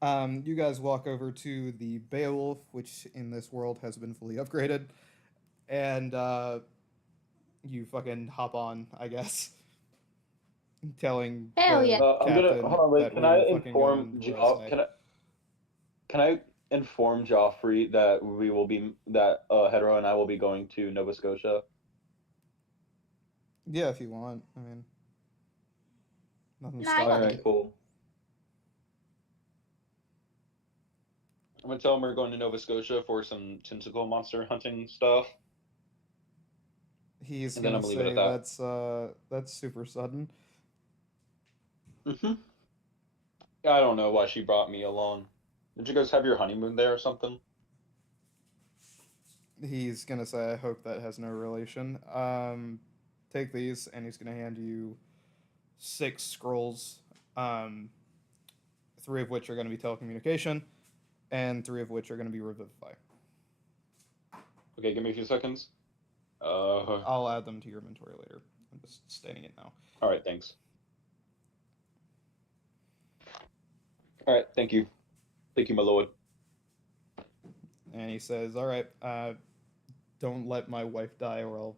You guys walk over to the Beowulf, which in this world has been fully upgraded, and you fucking hop on, I guess. Telling Hell the yeah. I'm gonna captain hold on. Wait, that can we I will fucking go inform and Joff? Can I inform Joffrey that we will be Hetero and I will be going to Nova Scotia? Yeah, if you want. I mean, nothing's No, I stopping got Alright, you. cool. I'm gonna tell him we're going to Nova Scotia for some tentacle monster hunting stuff. He's And then gonna I'm leaving it say at that. that's super sudden. I don't know why she brought me along. Did you guys have your honeymoon there or something? He's gonna say, I hope that has no relation. Take these, and he's gonna hand you 6 scrolls, 3 of which are gonna be telecommunication, and 3 of which are gonna be revivify. Okay, give me a few seconds. I'll add them to your inventory later. I'm just stating it now. Alright, thanks. Alright, thank you. Thank you, my lord. And he says, all right, don't let my wife die or I'll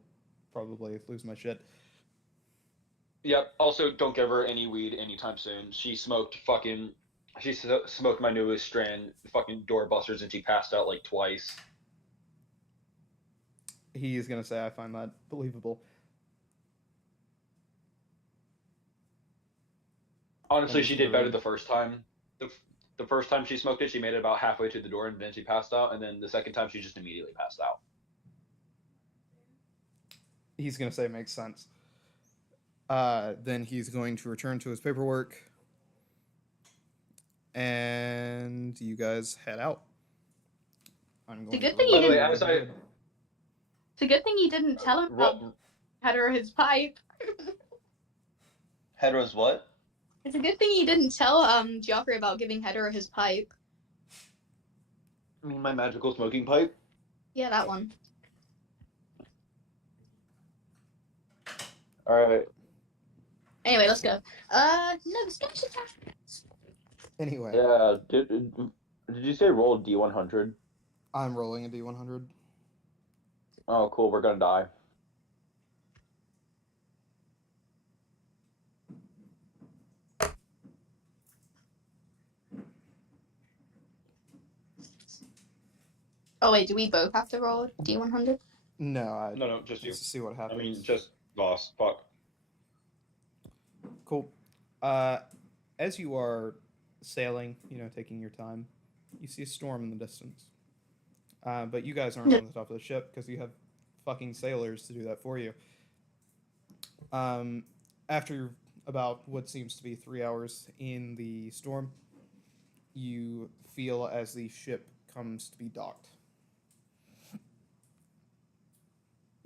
probably lose my shit. Yep, also don't give her any weed anytime soon. She smoked my newest strand, fucking doorbusters, and she passed out like twice. He's gonna say, I find that believable. Honestly, she did better the first time. the first time she smoked it, she made it about halfway to the door, and then she passed out. And then the second time, she just immediately passed out. He's going to say makes sense. Then he's going to return to his paperwork. And you guys head out. I'm It's a going good to thing roll he didn't. By the way, as It's a good thing he didn't tell him about Hedera his pipe. Hedera's what? It's a good thing he didn't tell Joffrey about giving Hedera his pipe. I mean, my magical smoking pipe. Yeah, that one. All right. Anyway, let's go. No, the sketch is Anyway, Yeah. Did you say roll a D100? I'm rolling a D100. Oh, cool. We're gonna die. Oh wait, do we both have to roll D100? No, No, just you. let's see what I happens. mean, just lost. Fuck. Cool. As you are sailing, taking your time, you see a storm in the distance. But you guys aren't on the top of the ship because you have fucking sailors to do that for you. After about what seems to be 3 hours in the storm, you feel as the ship comes to be docked.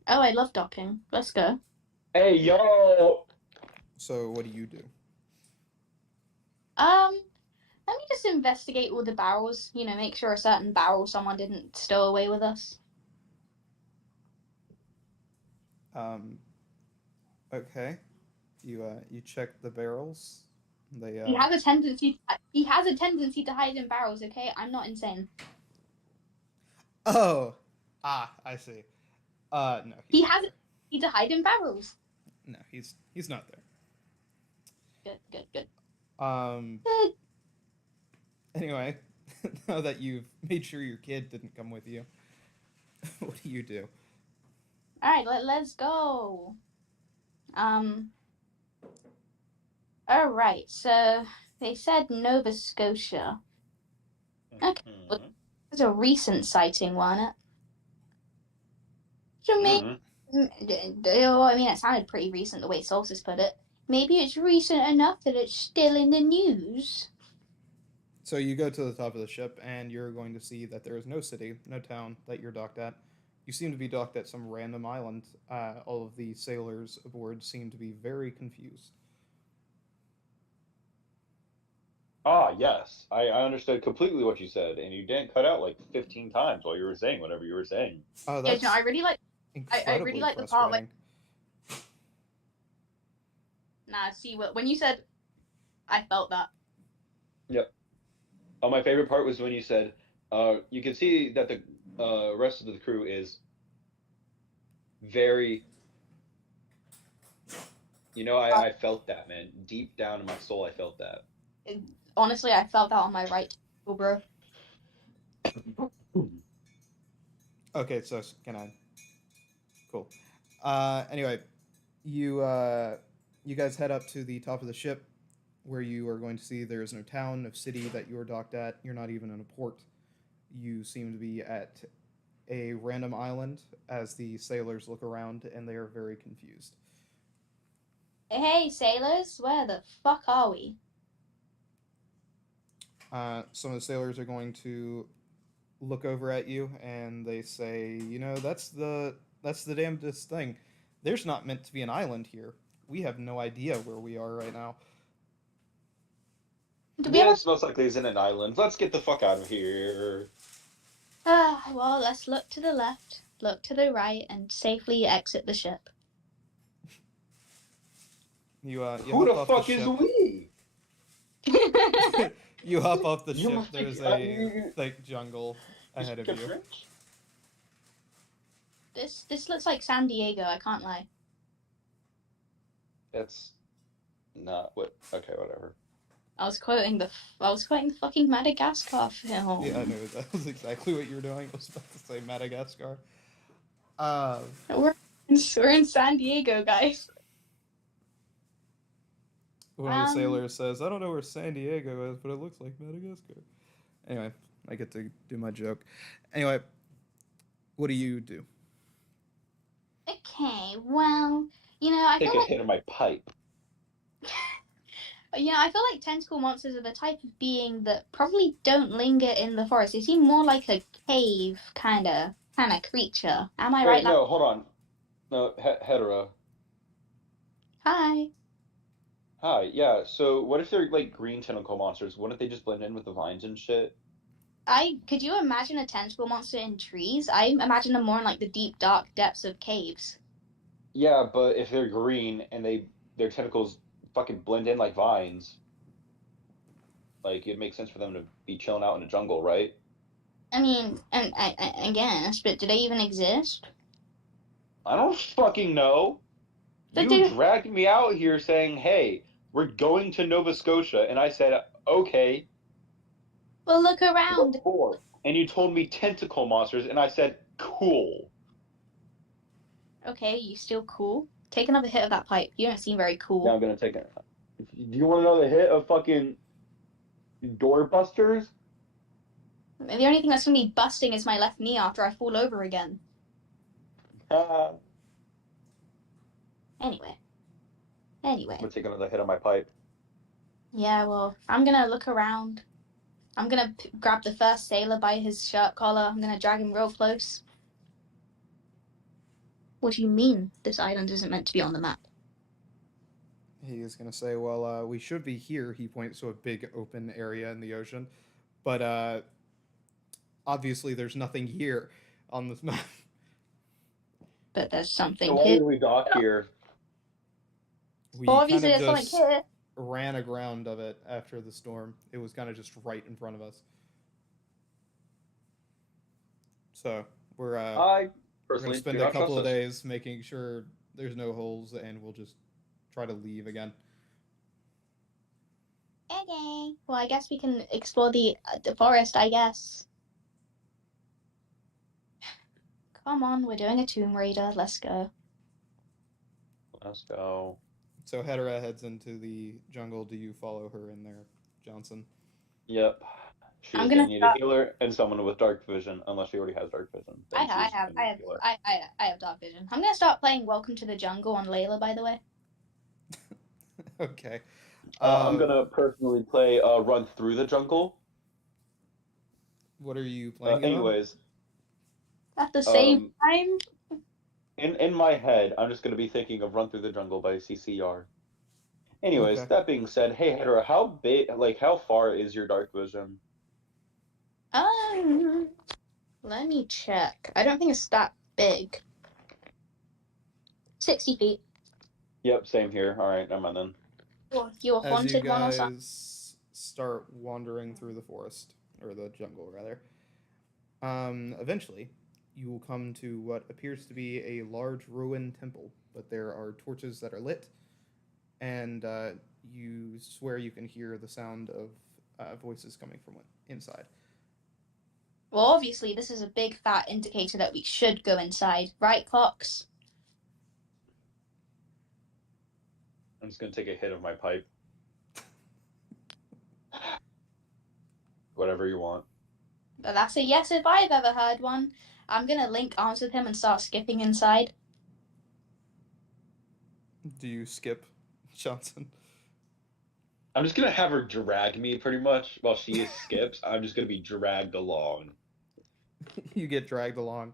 Oh, I love docking. Let's go. Hey, yo! So what do you do? Let me just investigate all the barrels. Make sure a certain barrel someone didn't stow away with us. Okay. You check the barrels. They He has a tendency. He has a tendency to hide in barrels. Okay, I'm not insane. Oh, I see. No. He has a tendency to hide in barrels. No, he's not there. Good. Anyway, now that you've made sure your kid didn't come with you, what do you do? All right, let's go. All right. So they said Nova Scotia. Okay, Mm-hmm. it's a recent sighting, wasn't it? So maybe, I mean, it sounded pretty recent the way Solstice put it. Maybe it's recent enough that it's still in the news. So you go to the top of the ship, and you're going to see that there is no city, no town that you're docked at. You seem to be docked at some random island. All of the sailors aboard seem to be very confused. Ah, yes. I understood completely what you said, and you didn't cut out like 15 times while you were saying whatever you were saying. Oh, Yeah, that's I really like. I really like the part frustrating. Nah, see, when you said, I felt that. Yep. Oh, my favorite part was when you said, you can see that the rest of the crew is very. I felt that, man. Deep down in my soul, I felt that. Honestly, I felt that on my right testicle, bro. Okay, so can I? Cool. Anyway, you guys head up to the top of the ship, where you are going to see there is no town, no city that you are docked at. You're not even in a port. You seem to be at a random island as the sailors look around, and they are very confused. Hey, sailors, where the fuck are we? Some of the sailors are going to look over at you, and they say, that's the damnedest thing. There's not meant to be an island here. We have no idea where we are right now. It's most likely it's in an island. Let's get the fuck out of here. Well, let's look to the left, look to the right, and safely exit the ship. You Who the fuck is we? You hop off the ship. must be- There's a thick jungle ahead of you. French? This looks like San Diego. I can't lie. That's not what. Okay, whatever. I was quoting the fucking Madagascar film. Yeah, I knew that was exactly what you were doing. I was about to say Madagascar. We're in San Diego, guys. one of the sailors says, "I don't know where San Diego is, but it looks like Madagascar." Anyway, I get to do my joke. Anyway, what do you do? Okay, well, I Take feel a like hit of my pipe. I feel like tentacle monsters are the type of being that probably don't linger in the forest. They seem more like a cave kind of creature. Am I right? Wait, no, hold on. No, Hetera. Hi. Hi, yeah. So what if they're like green tentacle monsters? Wouldn't they just blend in with the vines and shit? Could you imagine a tentacle monster in trees? I imagine them more in like the deep, dark depths of caves. Yeah, but if they're green and their tentacles fucking blend in like vines, like it makes sense for them to be chilling out in the jungle, right? I mean, and I guess, but do they even exist? I don't fucking know. But You do dragged me out here saying, "Hey, we're going to Nova Scotia," and I said, "Okay, well, look what around. for?" And you told me tentacle monsters, and I said, "Cool." Okay, you still cool? Take another hit of that pipe. You don't seem very Now cool. I'm gonna take it. Do you want to know the hit of fucking doorbusters? The only thing that's gonna be busting is my left knee after I fall over again. Anyway. I'm gonna take another hit on my pipe. Yeah, well, I'm gonna look around. I'm gonna grab the first sailor by his shirt collar. I'm gonna drag him real close. What do you mean this island isn't meant to be on the map? He is going to say, "Well, we should be here." He points to a big open area in the ocean, but obviously there's nothing here on this map. But there's something So why here. did we dock here? We Well, kind obviously of there's something just here. ran aground of it after the storm. It was kind of just right in front of us. So we're I gonna personally spend do a not couple trust of this. days making sure there's no holes, and we'll just try to leave again. Okay. Well, I guess we can explore the forest, I guess. Come on, we're doing a Tomb Raider. Let's go. Let's go. So Hedera heads into the jungle. Do you follow her in there, Johnson? Yep. She I'm is gonna gonna need a healer and someone with dark vision, unless she already has dark vision. Then she's gonna need a healer. I have dark vision. I'm gonna start playing Welcome to the Jungle on Layla, by the way. Okay. I'm gonna personally play Run Through the Jungle. What are you playing it on? Anyways, At the same um, time. in my head, I'm just gonna be thinking of Run Through the Jungle by CCR. Anyways, Okay. that being said, hey Hedera, how big, like, how far is your dark vision? Let me check. I don't think it's that big. 60 feet. Yep, same here. All right, never mind then. You a As you haunted one or something? guys start wandering through the forest, or the jungle rather, eventually you will come to what appears to be a large ruined temple, but there are torches that are lit, and you swear you can hear the sound of voices coming from inside. Well, obviously, this is a big fat indicator that we should go inside. Right, Cox? I'm just gonna take a hit of my pipe. Whatever you want. But that's a yes if I've ever heard one. I'm gonna link arms with him and start skipping inside. Do you skip, Johnson? I'm just gonna have her drag me pretty much while she skips. I'm just gonna be dragged along. You get dragged along.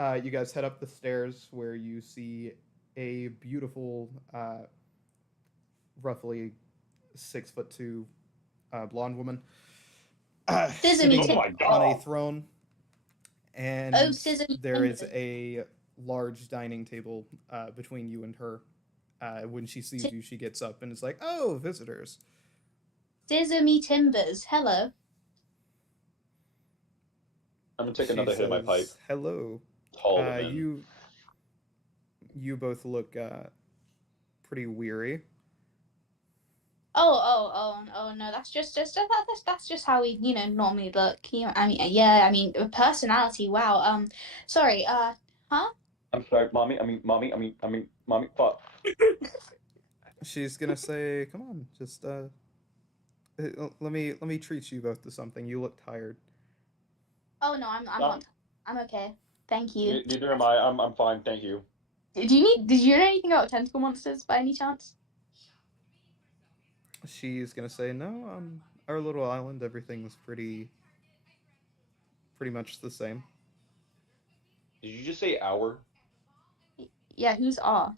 You guys head up the stairs where you see a beautiful, roughly 6'2" blonde woman sitting Oh my on God. a throne, and there is a large dining table between you and her. When she sees you, she gets up and is like, "Oh, visitors." Scissor me timbers. Hello. I'm gonna take She another hit of my pipe. says, "Hello." Tall woman. You both look pretty weary. Oh no, that's just how we normally look. I mean personality. Wow. Sorry. Huh? I'm sorry, mommy. Mommy. Fuck. She's gonna say, "Come on, just let me treat you both to something. You look tired." Oh no, I'm not. I'm okay. Thank you. Neither am I. I'm fine, thank you. Did you know anything about tentacle monsters by any chance? She's gonna say, "No, our little island, everything's pretty much the same." Did you just say our? Yeah, who's R?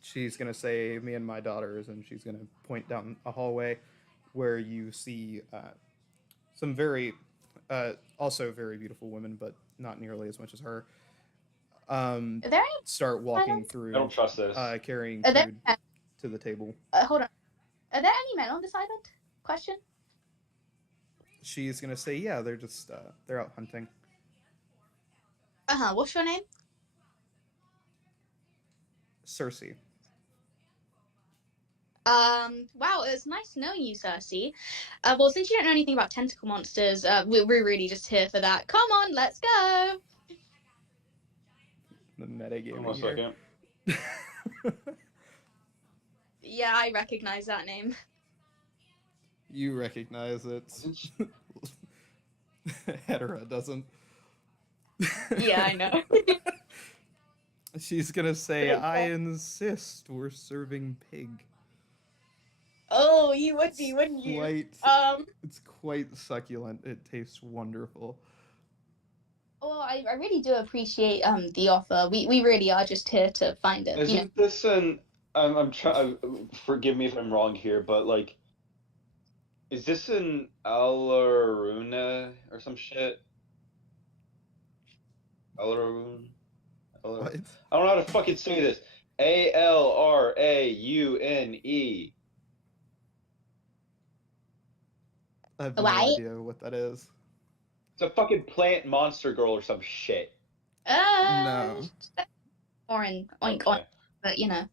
She's gonna say, "Me and my daughters," and she's gonna point down a hallway where you see some also very beautiful women, but not nearly as much as her. Are there Start walking I through, don't trust this. carrying Are there food to the table. hold on. Are there any men on this island? Question. She's gonna say, "Yeah, they're out hunting." What's your name? Cersei. Wow, it's nice knowing you, Cersei. Well, since you don't know anything about tentacle monsters, we're really just here for that. Come on, let's go. The metagaming One here. second. Yeah, I recognize that name. You recognize it. Hedera doesn't. Yeah, I know. She's gonna say, "I insist we're serving pig." Oh, you would be, wouldn't you? It's quite succulent. It tastes wonderful. Well, I really do appreciate the offer. We really are just here to find it. Isn't this an? I'm trying. Forgive me if I'm wrong here, but like, is this an Alaruna or some shit? Alarun. What? I don't know how to fucking say this. Alraune. I have no What? idea what that is. It's a fucking plant monster girl or some shit. No. Foreign oink Okay. oink, but you know.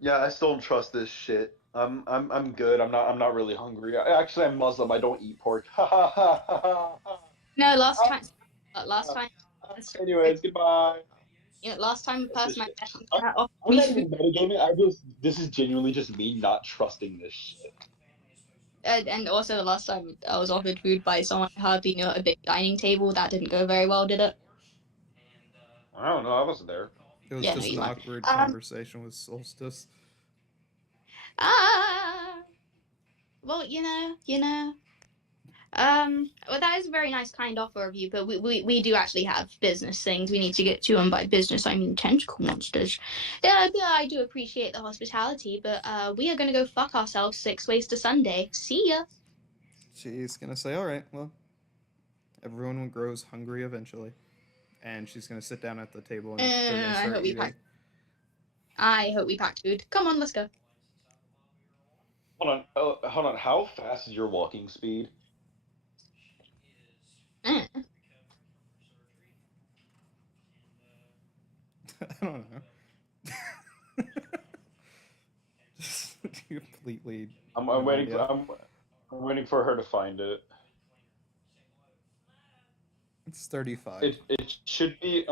Yeah, I still don't trust this shit. I'm good. I'm not really hungry. Actually, I'm Muslim. I don't eat pork. Ha ha ha ha ha. No, last time. Anyways, goodbye. Last time a That's this person I shit. met offered I'm me not food, even metagaming. This is genuinely just me not trusting this shit. and also the last time I was offered food by someone I hardly knew at a big dining table, that didn't go very well, did it? I don't know. I wasn't there. It was Yeah, no, just you an weren't. awkward conversation with Solstice. Ah, well, well, that is a very nice, kind offer of you, but we do actually have business things we need to get to, and by business I mean tentacle monsters. Yeah, I do appreciate the hospitality, but we are gonna go fuck ourselves 6 ways to Sunday. See ya. She's gonna say, "All right, well, everyone grows hungry eventually," and she's gonna sit down at the table and they're gonna I start hope we eating. packed food. Come on, let's go. Hold on. Hold on. How fast is your walking speed? Eh. I don't know. Just completely. I'm no waiting idea. for I'm waiting for her to find it. It's 35. It should be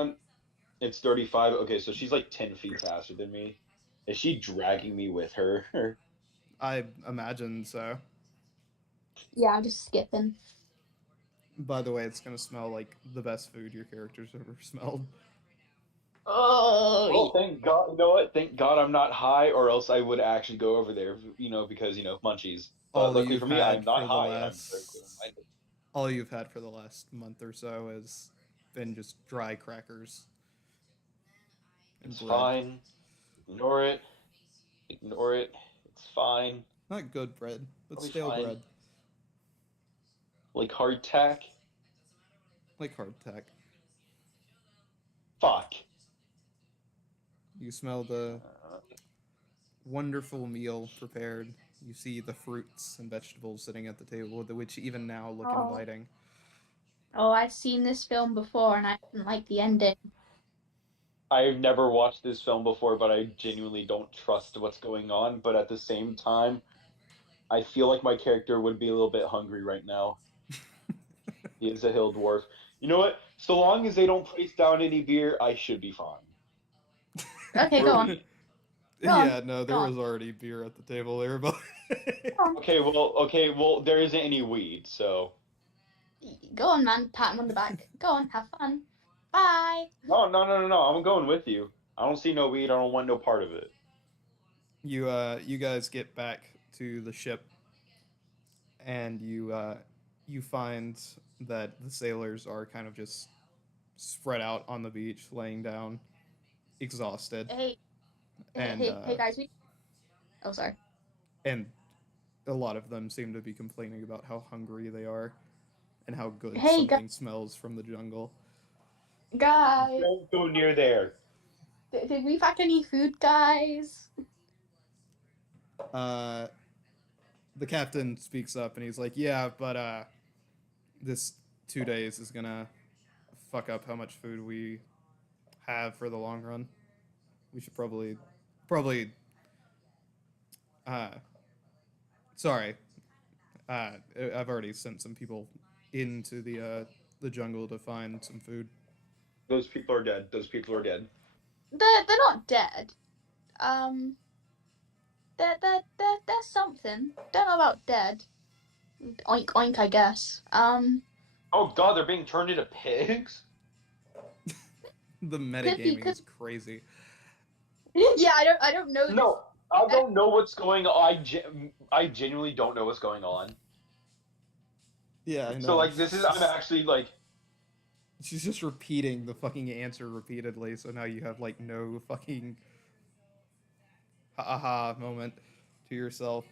it's 35. Okay, so she's like 10 feet faster than me. Is she dragging me with her? I imagine so. Yeah, I'm just skipping. By the way, it's gonna smell like the best food your character's ever smelled. Oh, Well, thank God. You know what? Thank God I'm not high, or else I would actually go over there. Because munchies. But All luckily you've for me, I'm had not for the high, and I'm very last, clear-minded. all you've had for the last month or so has been just dry crackers and It's bread. fine. Ignore it. Ignore it. It's fine. Not good bread, but I'll be stale fine. bread, Like hardtack. like hardtack. Fuck. You smell the wonderful meal prepared. You see the fruits and vegetables sitting at the table, which even now look inviting. Oh, I've seen this film before, and I didn't like the ending. I've never watched this film before, but I genuinely don't trust what's going on. But at the same time, I feel like my character would be a little bit hungry right now. He is a hill dwarf. You know what? So long as they don't place down any beer, I should be fine. Okay, go on. Go on. Yeah, no, there Go on. was already beer at the table there, but Okay, well, there isn't any weed, so. Go on, man. Pat him on the back. Go on. Have fun. Bye. No. I'm going with you. I don't see no weed. I don't want no part of it. you guys get back to the ship, and you find that the sailors are kind of just spread out on the beach, laying down, exhausted, Hey, and hey, guys. Oh, sorry. and a lot of them seem to be complaining about how hungry they are and how good Hey, something smells from the jungle. guys. Don't go near there. Did we pack any food, guys? Uh, the captain speaks up and he's like, "Yeah, but this 2 days is gonna fuck up how much food we have for the long run. We should probably. Uh, sorry, I've already sent some people into the jungle to find some food. Those people are dead. They're not dead. Um, they're something. Don't know about dead. Oink oink, I guess. Oh god, they're being turned into pigs? The Could be, metagaming is crazy. Yeah, I don't know this. No, I don't know what's going on. I genuinely don't know what's going on. Yeah, I know. So, like, I'm actually, like... She's just repeating the fucking answer repeatedly, so now you have, like, no fucking ha-ha moment to yourself.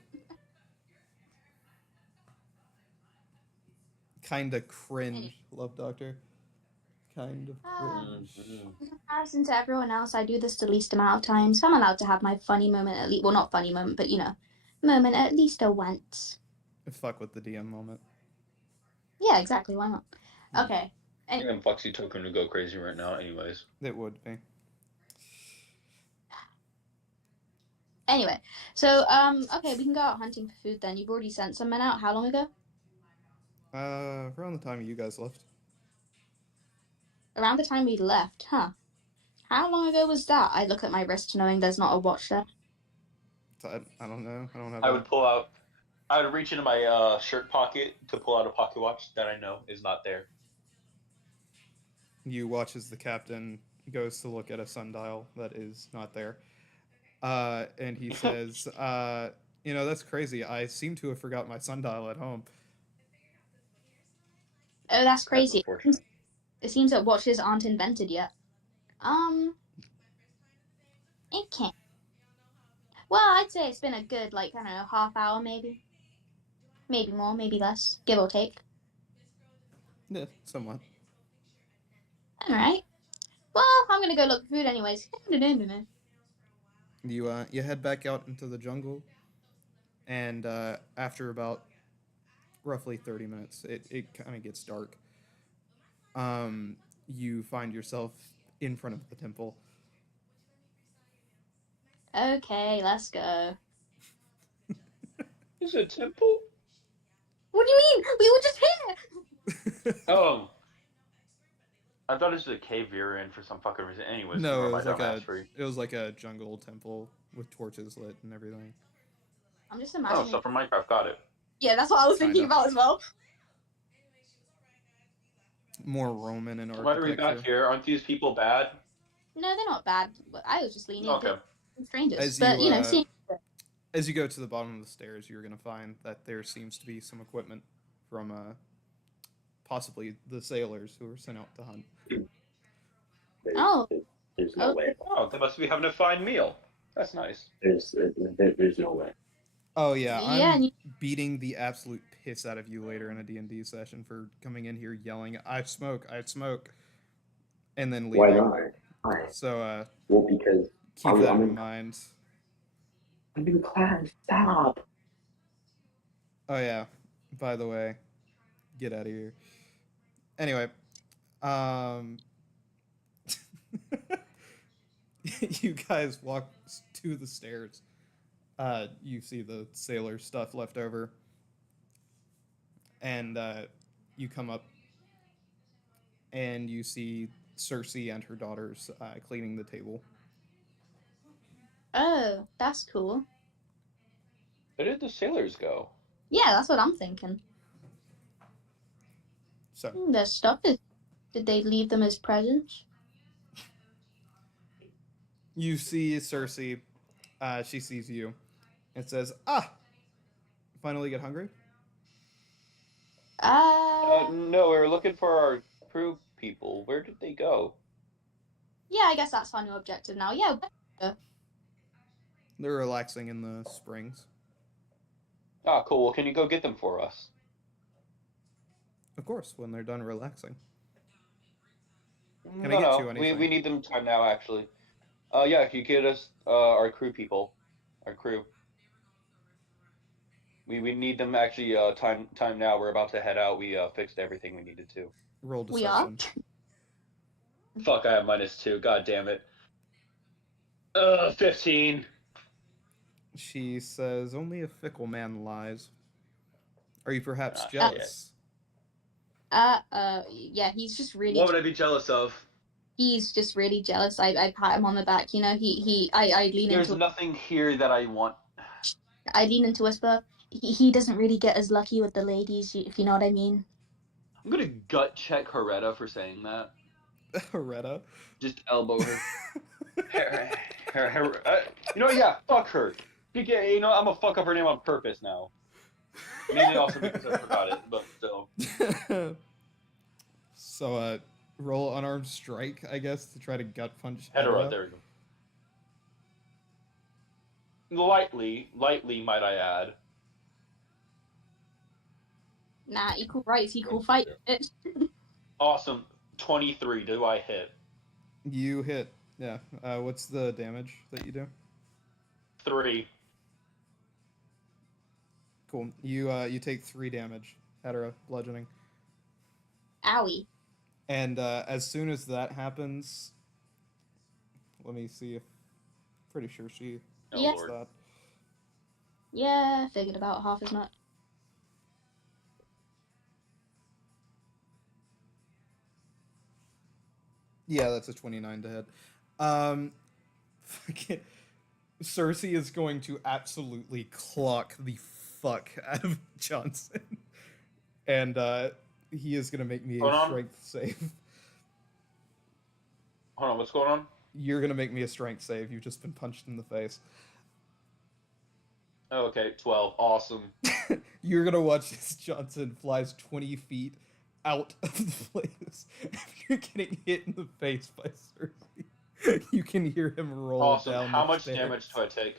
Kinda cringe, Love Doctor. Kind of cringe. In comparison to everyone else, I do this the least amount of times. So I'm allowed to have my funny moment at least. Well, not funny moment, but moment at least once. Fuck with the DM moment. Yeah, exactly. Why not? Okay. I think I'm Foxy Token to go crazy right now, anyways. It would be. Anyway, so okay, we can go out hunting for food then. You've already sent some men out. How long ago? Around the time you guys left. Around the time we left, huh? How long ago was that? I look at my wrist knowing there's not a watch there. So I don't know. I don't have. I would reach into my shirt pocket to pull out a pocket watch that I know is not there. You watch as the captain goes to look at a sundial that is not there. And he says, that's crazy. I seem to have forgot my sundial at home. Oh, that's crazy. That's unfortunate. It seems that watches aren't invented yet. It can't. Well, I'd say it's been a good, I don't know, half hour maybe. Maybe more, maybe less, give or take. Yeah, somewhat. Alright. Well, I'm gonna go look for food anyways. You head back out into the jungle, and after about roughly 30 minutes, it kind of gets dark. You find yourself in front of the temple. Okay, let's go. Is it a temple? What do you mean? We were just here! Oh. I thought it was a cave we were in for some fucking reason. Anyways, No, it was like a jungle temple with torches lit and everything. I'm just imagining. Oh, stuff from Minecraft, got it. Yeah, that's what I was thinking about as well. More Roman and architecture. Why are we back here? Aren't these people bad? No, they're not bad. I was just leaning Okay. strangers. As you go to the bottom of the stairs, you're going to find that there seems to be some equipment from possibly the sailors who were sent out to hunt. There's no way. Oh, they must be having a fine meal. That's nice. There's no way. Oh yeah, I'm beating the absolute piss out of you later in a D&D session for coming in here yelling, I smoke, and then leaving. Why not? Why? So, well, because keep that in mind. I'm in class. Stop. Oh yeah, by the way, get out of here. Anyway, you guys walk to the stairs. You see the sailor stuff left over. And you come up and you see Cersei and her daughters cleaning the table. Oh, that's cool. Where did the sailors go? Yeah, that's what I'm thinking. So Their stuff is. Did they leave them as presents? you see Cersei. She sees you and says, "Ah, finally get hungry." No, we were looking for our crew people. Where did they go? Yeah, I guess that's our new objective now. Yeah. They're relaxing in the springs. Ah, cool. Well, can you go get them for us? Of course, when they're done relaxing. Can I No, get no. you We anything? need them time now, actually. Yeah, if you get us our crew people, our crew. We need them actually time now. We're about to head out. We fixed everything we needed to. Roll We are. deception. Fuck, I have -2. God damn it. 15. She says, "Only a fickle man lies." Are you perhaps Ah, jealous? Yeah, he's just really. What would I be jealous of? He's just really jealous. I pat him on the back. You know, I lean There's into. nothing here that I want. I lean into whisper. He doesn't really get as lucky with the ladies, if you know what I mean. I'm gonna gut check Heretta for saying that. Heretta. Just elbow her. You know, yeah, fuck her. You know, I'm gonna fuck up her name on purpose now. Maybe also because I forgot it, but still. So, roll unarmed strike, I guess, to try to gut punch Hetera, Hedera. there we go. Lightly, might I add. Nah, equal rights, equal fight. Bitch. Awesome. 23. Do I hit? You hit. Yeah. What's the damage that you do? 3. Cool. You take 3 damage. Hedera, bludgeoning. Owie. And as soon as that happens, let me see if. Pretty sure she. Oh, Yeah. Lord. That. Yeah, figured about half as much. Yeah, that's a 29 to hit. Fucking Cersei is going to absolutely clock the fuck out of Johnson. And he is going to make me Hold a on. strength save. Hold on, what's going on? You're going to make me a strength save. You've just been punched in the face. Oh, okay, 12. Awesome. You're going to watch as Johnson flies 20 feet out of the place after getting hit in the face by Cersei. You can hear him roll Awesome. down How the much stairs. damage do I take?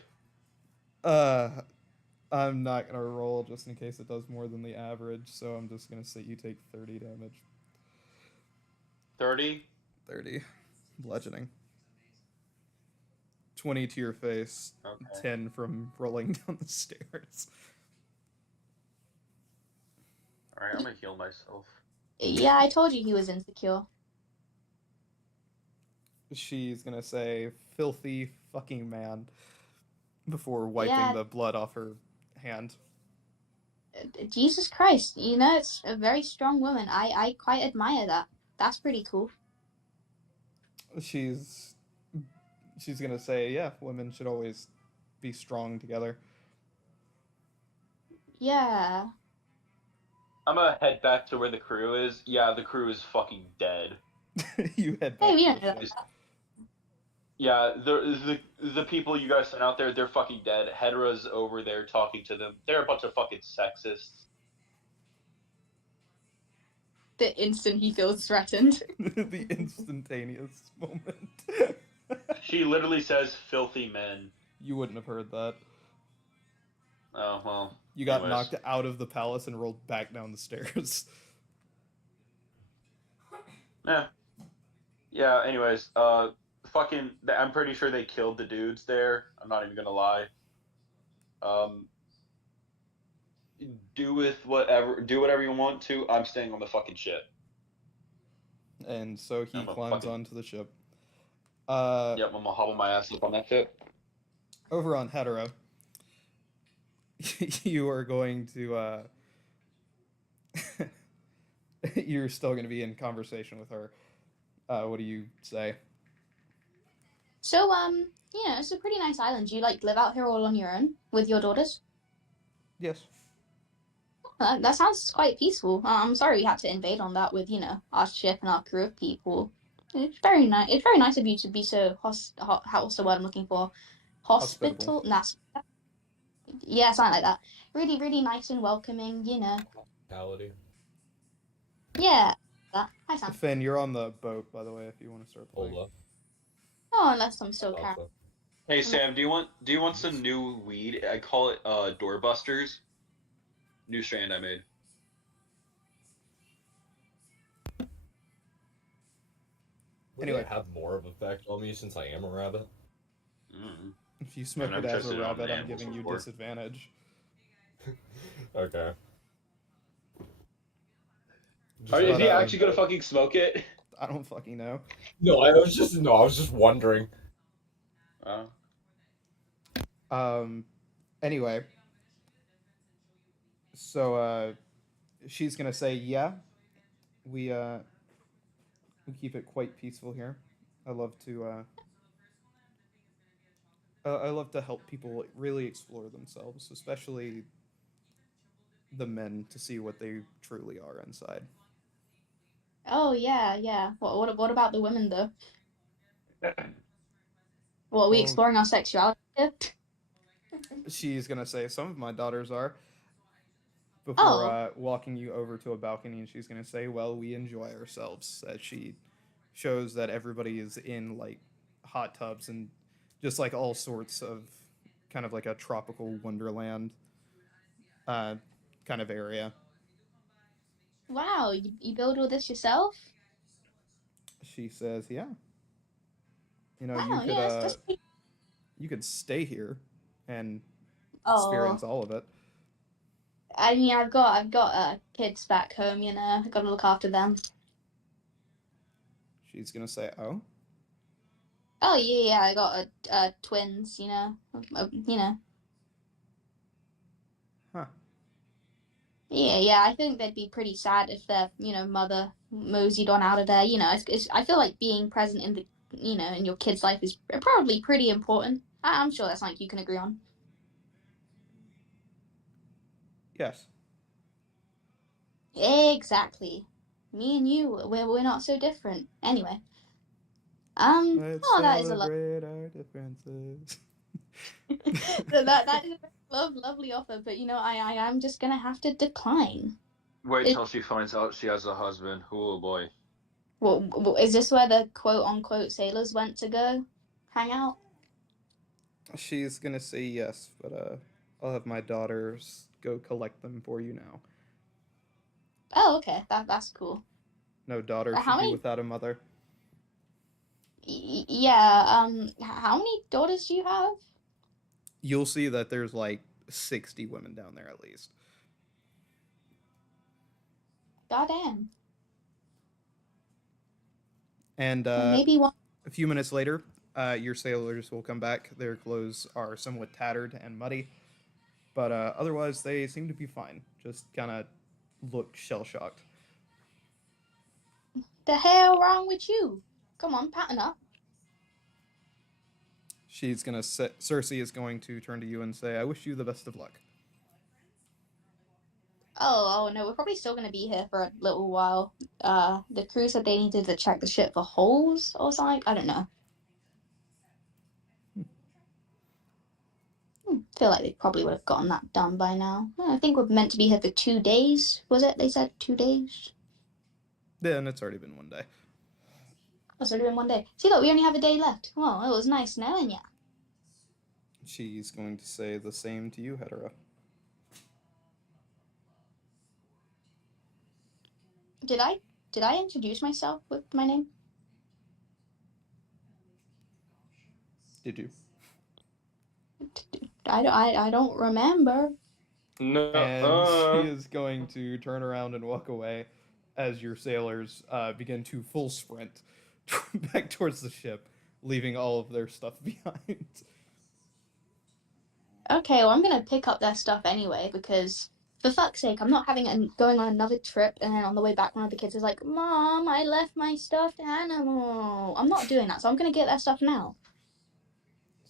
I'm not gonna roll just in case it does more than the average, so I'm just gonna say you take 30 damage. 30? 30. Bludgeoning. 20 to your face, Okay. 10 from rolling down the stairs. Alright, I'm gonna heal myself. Yeah, I told you he was insecure. She's gonna say, "Filthy fucking man," before wiping the blood off her hand. Jesus Christ, you know, it's a very strong woman. I quite admire that. That's pretty cool. She's gonna say, "Yeah, women should always be strong together." Yeah. I'm gonna head back to where the crew is. Yeah, the crew is fucking dead. You head back Hey, we to don't the know ship. Yeah, the people you guys sent out there, they're fucking dead. Hedera's over there talking to them. They're a bunch of fucking sexists. The instant he feels threatened. The instantaneous moment. She literally says filthy men. You wouldn't have heard that. Oh, well. You got anyways. knocked out of the palace and rolled back down the stairs. Yeah, anyways, fucking, I'm pretty sure they killed the dudes there. I'm not even gonna lie. Do whatever you want to. I'm staying on the fucking ship. And so he I'm a climbs fucking- onto the ship. Yep, I'm gonna hobble my ass up on that ship. Over on Hetero, you are going to. You're still going to be in conversation with her. What do you say? So, you know, it's a pretty nice island. Do you like live out here all on your own with your daughters? Yes. That sounds quite peaceful. I'm sorry we had to invade on that with, you know, our ship and our crew of people. It's very nice. It's very nice of you to be so what's the word I'm looking for? Hospitable. Hospital? Yeah, something like that. Really, really nice and welcoming, you know. Hospitality. Yeah. Hi, Sam. Finn, you're on the boat, by the way, if you want to start playing. Hold up. Oh, unless I'm still Thought carrying. so. Hey Sam, do you want some new weed? I call it doorbusters. New strand I made. Would Anyway. it have more of effect on me since I am a rabbit? Mm. If you smoke And I've it as tested a it on rabbit, I'm animals giving you before. disadvantage. Okay. Is he But, actually gonna fucking smoke it? I don't fucking know. No, I was just wondering. Anyway. So, she's gonna say, yeah, we keep it quite peaceful here. I love to help people really explore themselves, especially the men, to see what they truly are inside. Oh, yeah. What about the women, though? Well, are we Well, exploring our sexuality here? she's gonna say some of my daughters are, before Oh, walking you over to a balcony, and she's gonna say, well, we enjoy ourselves, as she shows that everybody is in like hot tubs and just like all sorts of kind of like a tropical wonderland kind of area. wow. You build all this yourself? She says, yeah, you know, Wow, yeah, that's you could stay here and Oh, experience all of it. I mean, I've got kids back home, you know. I've got to look after them. She's gonna say, oh, Oh yeah, I got twins, you know. You know. huh. Yeah. I think they'd be pretty sad if their, you know, mother moseyed on out of there. You know, I feel like being present in the, you know, in your kid's life is probably pretty important. I'm sure that's something you can agree on. Yes. Exactly. Me and you, we're not so different. Anyway. Let's Oh, that is a celebrate our differences. that is a lovely offer, but you know, I am just gonna have to decline. Wait till she finds out she has a husband. Oh boy. Well, is this where the quote unquote sailors went to go hang out? She's gonna say yes, but I'll have my daughters go collect them for you now. Oh, okay, that's cool. No daughter How should be many? without a mother. Yeah. How many daughters do you have? You'll see that there's like 60 women down there at least. Goddamn. And Maybe one. a few minutes later, your sailors will come back. Their clothes are somewhat tattered and muddy, but otherwise they seem to be fine. Just kind of look shell shocked. The hell wrong with you? Come on, pattern up. She's gonna Cersei is going to turn to you and say, "I wish you the best of luck." Oh no, we're probably still gonna be here for a little while. The crew said they needed to check the ship for holes or something. I don't know. Feel like they probably would have gotten that done by now. I think we're meant to be here for 2 days. Was it? They said 2 days. Yeah, and it's already been one day. Oh, so doing one day. See, look, we only have a day left. Well, it was nice knowing you. She's going to say the same to you, Hetera. Did I introduce myself with my name? Did you? I don't remember. No. And she is going to turn around and walk away as your sailors begin to full sprint back towards the ship, leaving all of their stuff behind. Okay, well, I'm gonna pick up their stuff anyway because, for fuck's sake, I'm not going on another trip and then on the way back one of the kids is like, "Mom, I left my stuffed animal." I'm not doing that, so I'm gonna get their stuff now.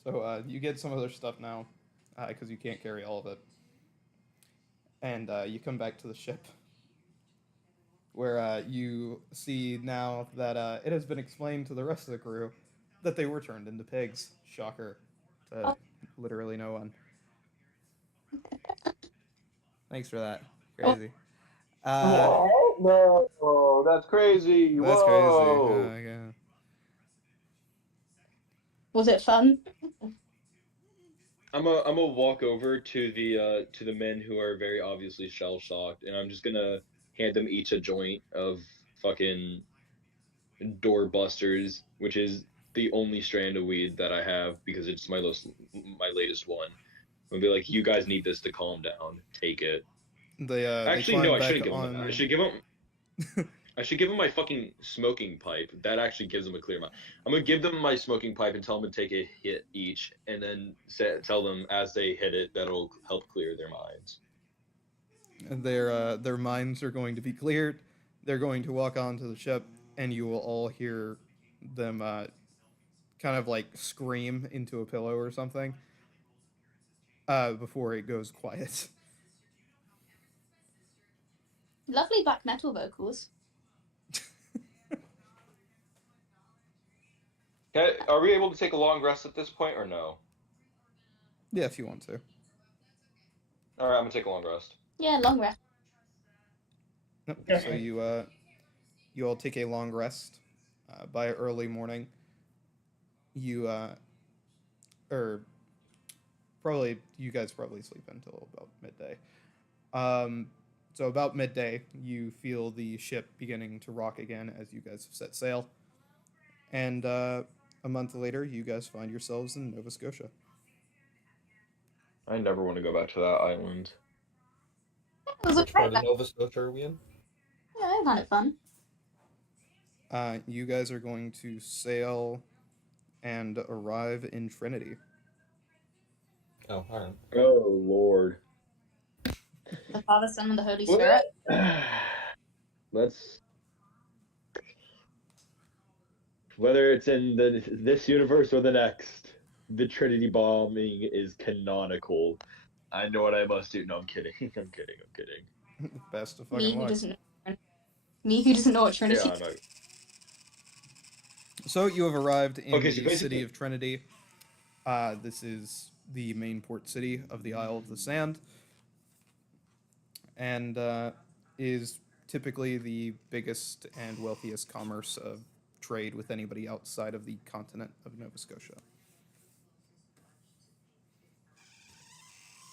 So you get some of their stuff now, because you can't carry all of it. And you come back to the ship, where you see now that it has been explained to the rest of the crew that they were turned into pigs. Shocker to literally no one. Thanks for that. Crazy. No, that's crazy. That's crazy. Whoa. Yeah. Was it fun? I'm gonna walk over to the men who are very obviously shell shocked, and I'm just gonna hand them each a joint of fucking doorbusters, which is the only strand of weed that I have because it's my latest one. I'll be like, you guys need this to calm down. Take it. They Actually, climb no, I back shouldn't give them that. on. I should give them. I should give them my fucking smoking pipe. That actually gives them a clear mind. I'm gonna give them my smoking pipe and tell them to take a hit each, and then tell them as they hit it that'll help clear their minds. Their minds are going to be cleared. They're going to walk onto the ship, and you will all hear them kind of like scream into a pillow or something before it goes quiet. Lovely black metal vocals. Are we able to take a long rest at this point or no? Yeah, if you want to. All right, I'm gonna take a long rest. Yeah, long rest. Nope. So you all take a long rest. By early morning, you or probably you guys probably sleep until about midday. So about midday, you feel the ship beginning to rock again as you guys have set sail, and a month later, you guys find yourselves in Nova Scotia. I never want to go back to that island. It was Which part okay. of Nova Scotia are we in? Yeah, I found it fun. You guys are going to sail and arrive in Trinity. Oh, alright. Oh Lord. The Father, Son, and the Holy Spirit. Let's. Whether it's in this universe or the next, the Trinity bombing is canonical. I know what I must do. No, I'm kidding. I'm kidding. Best of Me fucking who luck. doesn't know. Me who doesn't know what Trinity. Yeah, I know. So you have arrived in Okay, so the city basically- of Trinity. This is the main port city of the Isle of the Sand, and is typically the biggest and wealthiest commerce of trade with anybody outside of the continent of Nova Scotia.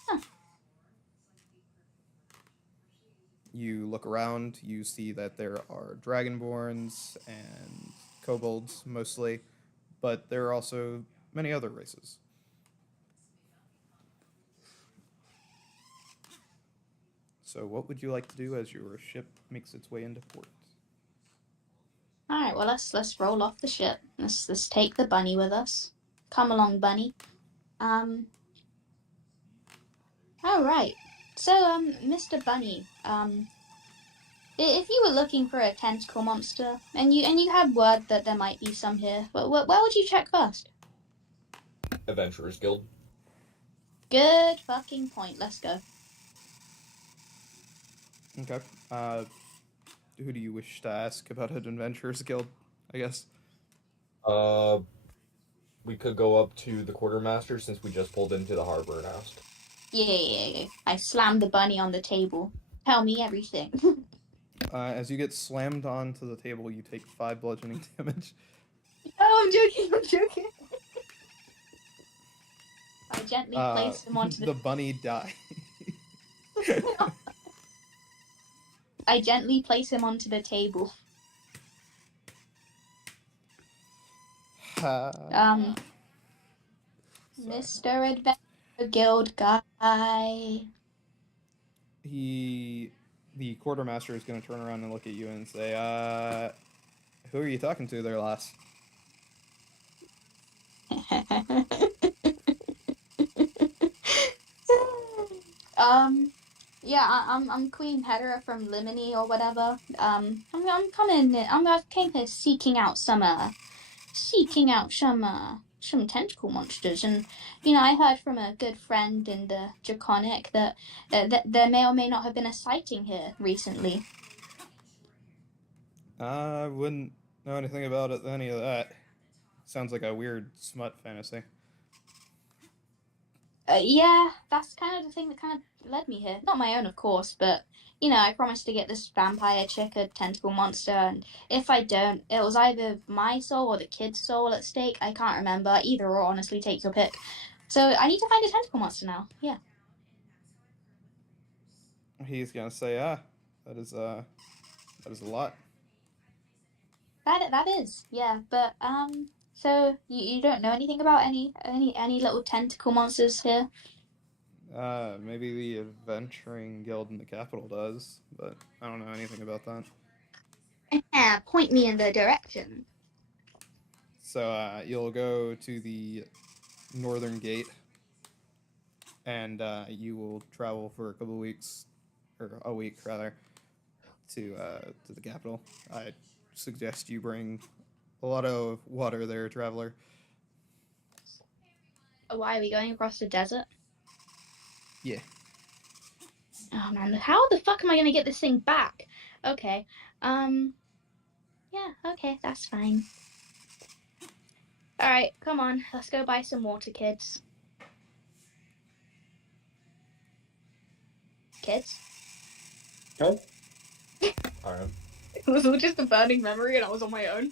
Huh. You look around, you see that there are dragonborns and kobolds mostly, but there are also many other races. So what would you like to do as your ship makes its way into port? All right, well let's roll off the ship. Let's take the bunny with us. Come along, bunny. All right. So Mr. Bunny, if you were looking for a tentacle monster and you had word that there might be some here, where would you check first? Adventurers Guild. Good fucking point. Let's go. Okay. Who do you wish to ask about an adventurers guild? I guess. We could go up to the quartermaster since we just pulled into the harbor and asked. Yeah. I slammed the bunny on the table. Tell me everything. As you get slammed onto the table, you take 5 bludgeoning damage. Oh, I'm joking. I gently place him onto the bunny die. I gently place him onto the table. Mr. Adventure Guild guy. The quartermaster is going to turn around and look at you and say, who are you talking to there, lass? Yeah, I'm Queen Hedera from Limini or whatever. I'm coming. I came here seeking out some some tentacle monsters, and I heard from a good friend in the Draconic that there may or may not have been a sighting here recently. I wouldn't know anything about any of that. Sounds like a weird smut fantasy. Yeah, that's kind of the thing that kind of led me here. Not my own, of course, but I promised to get this vampire chick a tentacle monster, and if I don't, it was either my soul or the kid's soul at stake. I can't remember. Either or, honestly, take your pick. So I need to find a tentacle monster now. Yeah. He's gonna say, that is a lot. That is, yeah, but so you don't know anything about any little tentacle monsters here? Maybe the adventuring guild in the capital does, but I don't know anything about that. Yeah, point me in the direction. So you'll go to the northern gate, and you will travel for a couple of weeks, or a week rather, to the capital. I suggest you bring a lot of water there, traveler. Why are we going across the desert? Yeah. Oh man, how the fuck am I gonna get this thing back? Okay, yeah, okay, that's fine. All right, come on, let's go buy some water, kids. Kids? All right. It was all just a burning memory, and I was on my own.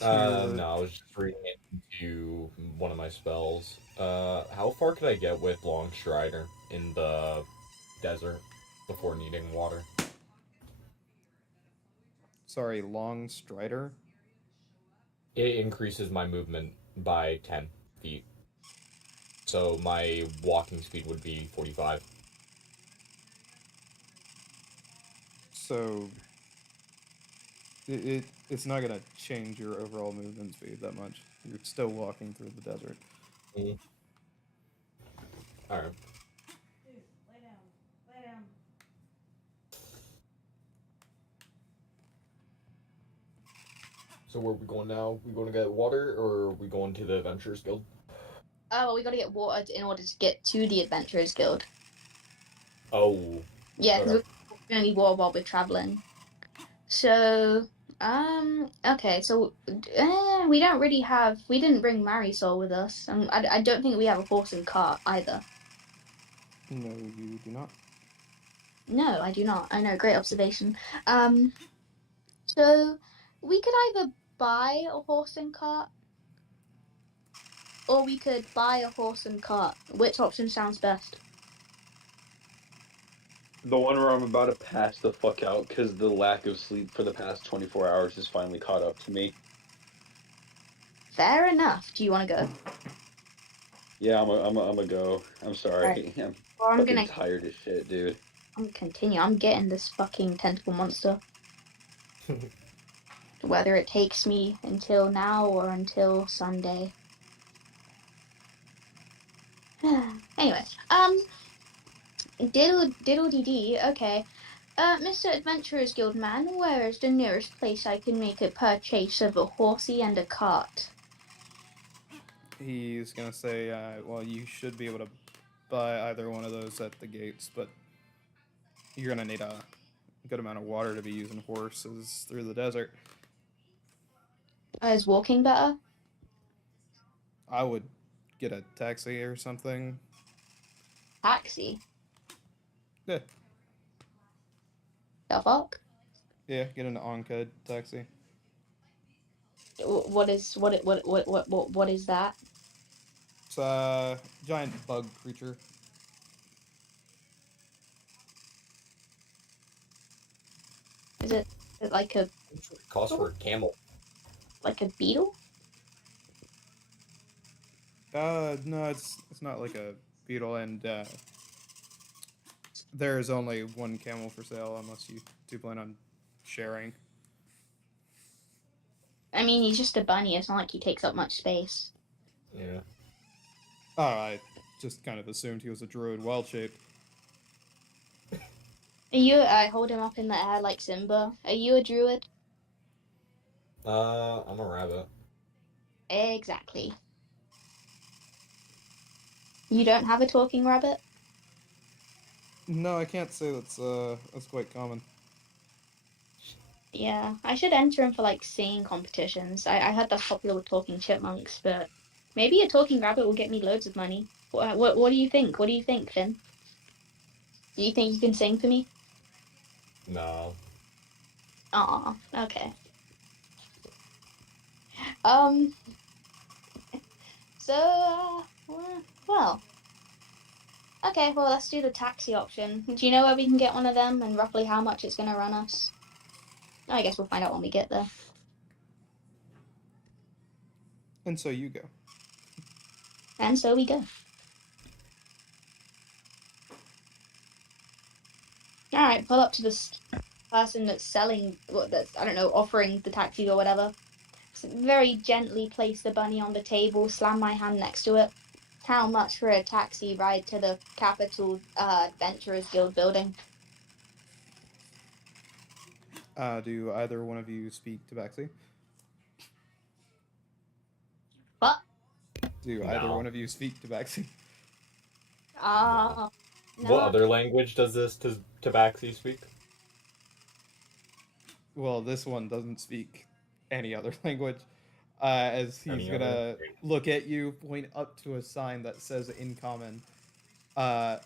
No, I was just reading it into one of my spells. How far could I get with Long Strider in the desert before needing water? Sorry, long strider. It increases my movement by 10 feet. So my walking speed would be 45. So it's not gonna change your overall movement speed that much. You're still walking through the desert. Alright. So where are we going now? We going to get water, or are we going to the Adventurers Guild? Oh, well, we gotta get water in order to get to the Adventurers Guild. Oh. Yeah, because Okay. we're gonna need water while we're traveling. So, okay, so we didn't bring Marisol with us, and I don't think we have a horse and cart either. No, you do not. No, I do not. I know, great observation. So we could either buy a horse and cart, or we could buy a horse and cart. Which option sounds best? The one where I'm about to pass the fuck out because the lack of sleep for the past 24 hours has finally caught up to me. Fair enough. Do you want to go? Yeah, I'm a go. I'm sorry. Right. I'm Or I'm fucking gonna tired as shit, dude. I'm gonna continue. I'm getting this fucking tentacle monster. Whether it takes me until now or until Sunday. Anyway, diddle dee dee. Okay, Mr. Adventurers Guild man, where is the nearest place I can make a purchase of a horsey and a cart? He's gonna say, well, you should be able to buy either one of those at the gates, but you're gonna need a good amount of water to be using horses through the desert. Is walking better? I would get a taxi or something. Taxi? Yeah. The fuck? Yeah, get an Onked taxi. What is that? It's a giant bug creature. Is it like a Cost for a camel. like a beetle? No, it's not like a beetle, and there's only one camel for sale unless you do plan on sharing. I mean, he's just a bunny. It's not like he takes up much space. Yeah. Oh, I just kind of assumed he was a druid wild shape. I hold him up in the air like Simba. Are you a druid? I'm a rabbit. Exactly. You don't have a talking rabbit? No, I can't say that's quite common. Yeah, I should enter him for like singing competitions. I heard that's popular with talking chipmunks, but maybe a talking rabbit will get me loads of money. What do you think? What do you think, Finn? Do you think you can sing for me? No. Aw, okay. Um, so, well, okay, well, let's do the taxi option. Do you know where we can get one of them and roughly how much it's gonna run us? I guess we'll find out when we get there. And so you go. And so we go. Alright, pull up to this person that's selling, that's, I don't know, offering the taxi or whatever. Very gently place the bunny on the table, slam my hand next to it. How much for a taxi ride to the Capital Adventurers Guild building? Do either one of you speak Tabaxi? What? Do either one of you speak Tabaxi? No. What other language does this Tabaxi speak? Well, this one doesn't speak any other language. As he's Any gonna other? look at you, point up to a sign that says in common, to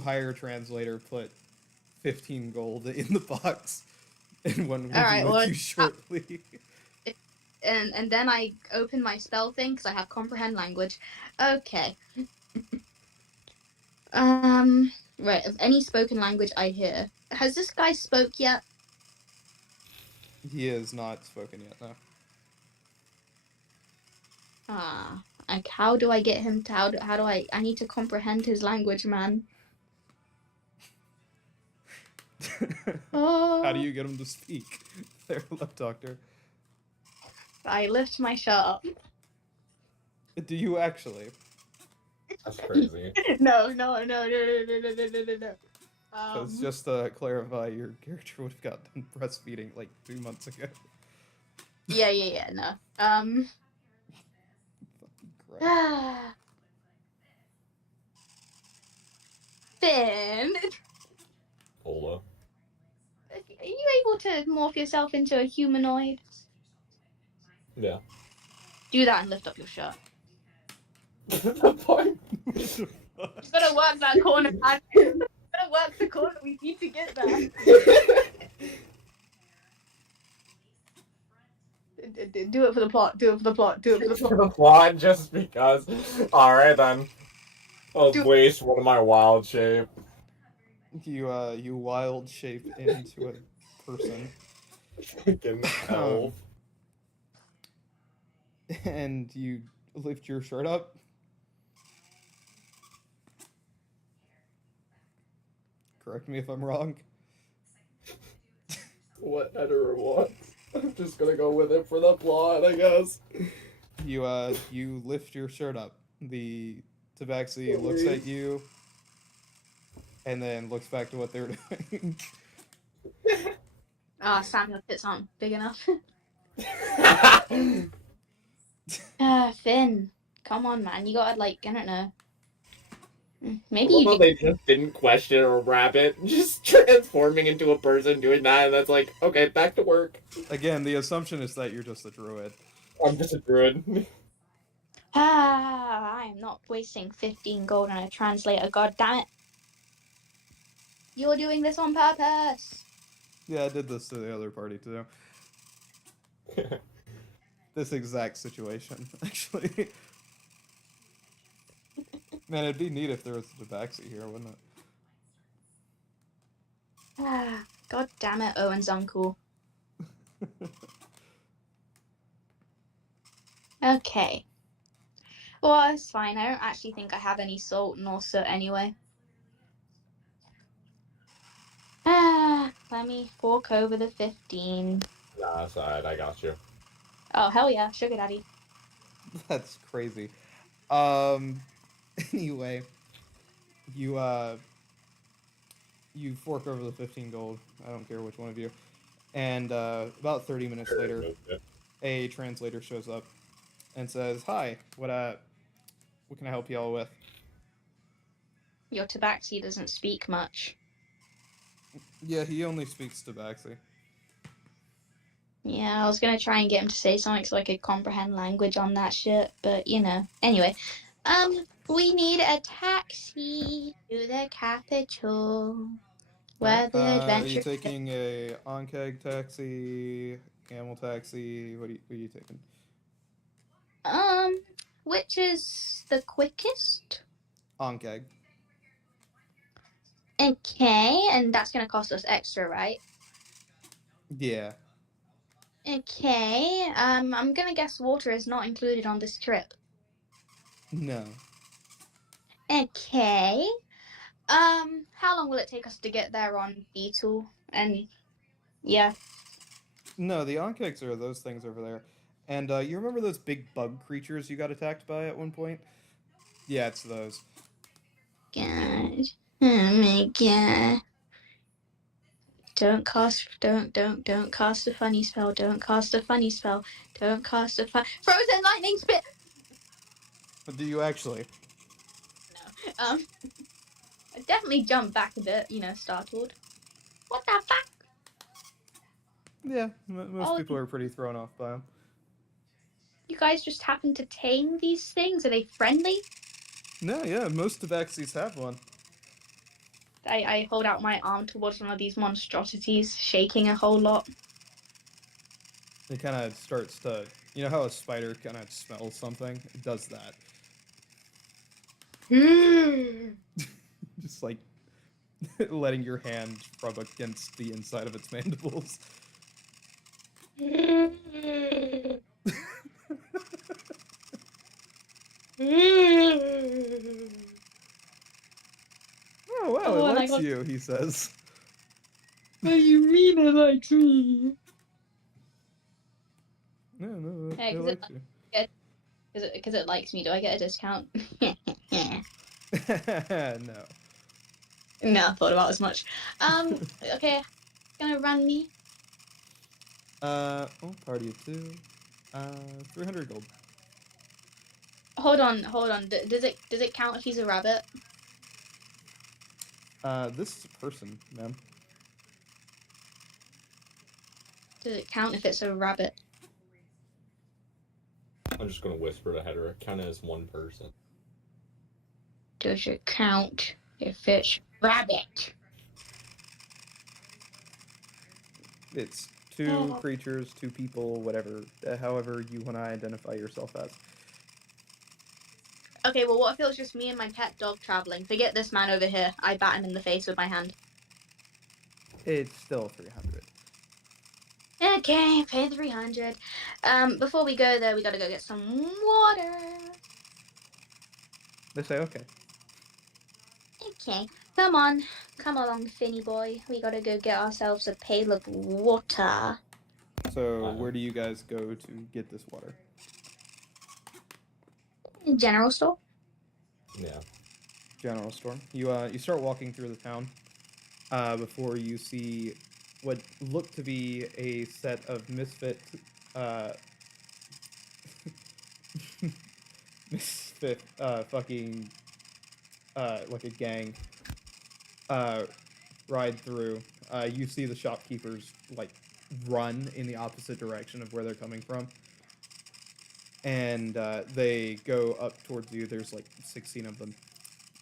hire a translator, put 15 gold in the box, and one will be Alright, with well, you shortly. and then I open my spell thing because I have comprehend language. Okay. Right, of any spoken language I hear. Has this guy spoke yet? He has not spoken yet, no. Like how do I get him to how do I need to comprehend his language, man. How do you get him to speak? There, love doctor. I lift my shirt up. Do you actually? That's crazy. No. Because just to clarify, your character would have got done breastfeeding like 2 months ago. Yeah, no. Great. Finn, Ola. are you able to morph yourself into a humanoid? Yeah. Do that and lift up your shirt. The point. You gotta work that corner, man. You gotta work the corner. We need to get there. Do it for the plot. Do it for the plot. Do it for the plot. For the plot, just because. Alright then. I'll Do- waste one of my wild shape. You wild shape into a person. Freaking elf. And you lift your shirt up. Correct me if I'm wrong. Whatever it was. I'm just gonna go with it for the plot, I guess. You lift your shirt up. The Tabaxi looks at you and then looks back to what they're doing. Samuel fits aren't big enough. Finn, come on, man. You gotta like, I don't know. Maybe you. They just didn't question a rabbit, just transforming into a person, doing that, and that's like, okay, back to work. Again, the assumption is that you're just a druid. I'm just a druid. I am not wasting 15 gold on a translator. God damn it! You're doing this on purpose. Yeah, I did this to the other party too. This exact situation, actually. Man, it'd be neat if there was a Tabaxi here, wouldn't it? God damn it, Owen's uncle. Okay. Well, it's fine. I don't actually think I have any salt nor soot anyway. Let me fork over the 15. Nah, that's alright, I got you. Oh, hell yeah, sugar daddy. That's crazy. Anyway, you fork over the 15 gold. I don't care which one of you. And about 30 minutes later, a translator shows up and says, "Hi, what can I help y'all with?" Your tabaxi doesn't speak much. Yeah, he only speaks Tabaxi. Yeah, I was gonna try and get him to say something so I could comprehend language on that shit, but you know. Anyway, we need a taxi to the capital, where Alright, the are you adventure. taking a Onkeg taxi, camel taxi? What are you taking? Which is the quickest? Onkeg. Okay, and that's gonna cost us extra, right? Yeah. Okay, I'm gonna guess water is not included on this trip. No. Okay. How long will it take us to get there on Beetle? And yeah. No, the Onkegs are those things over there. And you remember those big bug creatures you got attacked by at one point? Yeah, it's those. God. Oh my god. Don't cast a funny spell. Don't cast a funny spell. Don't cast a frozen lightning spit. But do you actually? No. I definitely jumped back a bit, startled. What the fuck? Yeah, most Oh, people are pretty thrown off by them. you guys just happen to tame these things? Are they friendly? No, yeah, most Tabaxis have one. I hold out my arm towards one of these monstrosities, shaking a whole lot. It kind of starts to, you know how a spider kind of smells something? It does that. Just like letting your hand rub against the inside of its mandibles. Oh, wow, Oh, it and I likes got. you, he says. What do you mean it likes me? No, Hey, it likes you. because it likes me, do I get a discount? No. No, I thought about as much. Okay, gonna run me. Party of two. 300 gold. Hold on. Does it count if he's a rabbit? This is a person, ma'am. Does it count if it's a rabbit? I'm just gonna whisper to Hedera. Count it as one person. Does it count if it's rabbit? It's two creatures, two people, whatever, however you want to identify yourself as. Okay, well, what if it was just me and my pet dog traveling? Forget this man over here. I bat him in the face with my hand. It's still 300. Okay, pay 300. Before we go there, we gotta go get some water. They say okay. Okay, come along, Finny boy. We gotta go get ourselves a pail of water. So where do you guys go to get this water? General store. Yeah. General store. You start walking through the town before you see what look to be a set of misfit misfit fucking like a gang ride through. You see the shopkeepers like run in the opposite direction of where they're coming from, and they go up towards you. There's like 16 of them.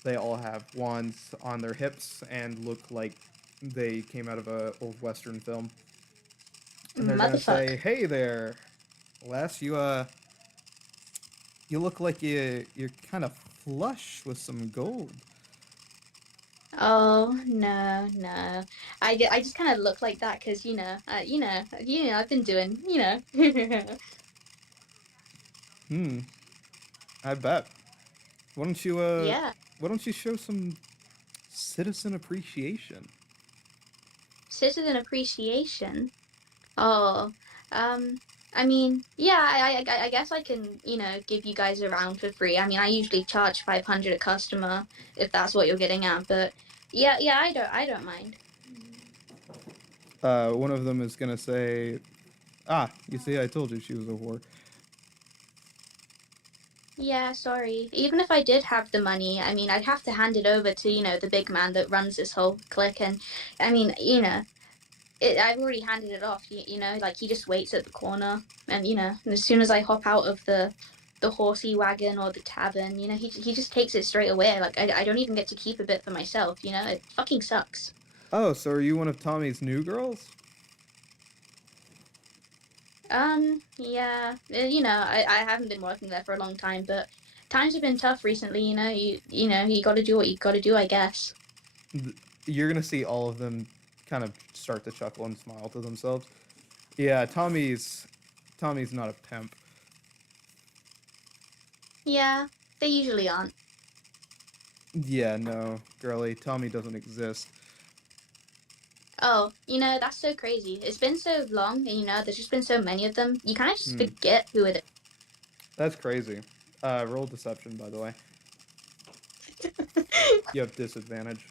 They all have wands on their hips and look like they came out of a old Western film. And they're gonna say, "Hey there, Les, you look like you're kind of flush with some gold." Oh no. I just kind of look like that because I've been doing I bet. Why don't you Yeah, Why don't you show some citizen appreciation? citizen appreciation. Oh, I mean, yeah, I guess I can give you guys a round for free. I mean, I usually charge 500 a customer if that's what you're getting at, but yeah, I don't mind. One of them is gonna say, "Ah, you see, I told you she was a whore." Yeah, sorry. Even if I did have the money, I mean, I'd have to hand it over to, the big man that runs this whole clique. And, I mean, I've already handed it off, like he just waits at the corner. And, and as soon as I hop out of the horsey wagon or the tavern, he just takes it straight away. Like, I don't even get to keep a bit for myself, It fucking sucks. Oh, so are you one of Tommy's new girls? Yeah, I haven't been working there for a long time, but times have been tough recently, you got to do what you got to do, I guess. You're gonna see all of them kind of start to chuckle and smile to themselves. Yeah, Tommy's not a pimp. Yeah, they usually aren't. Yeah, no, girly, Tommy doesn't exist. Oh, that's so crazy. It's been so long, and there's just been so many of them. You kind of just forget who it is. That's crazy. Roll deception, by the way. You have disadvantage.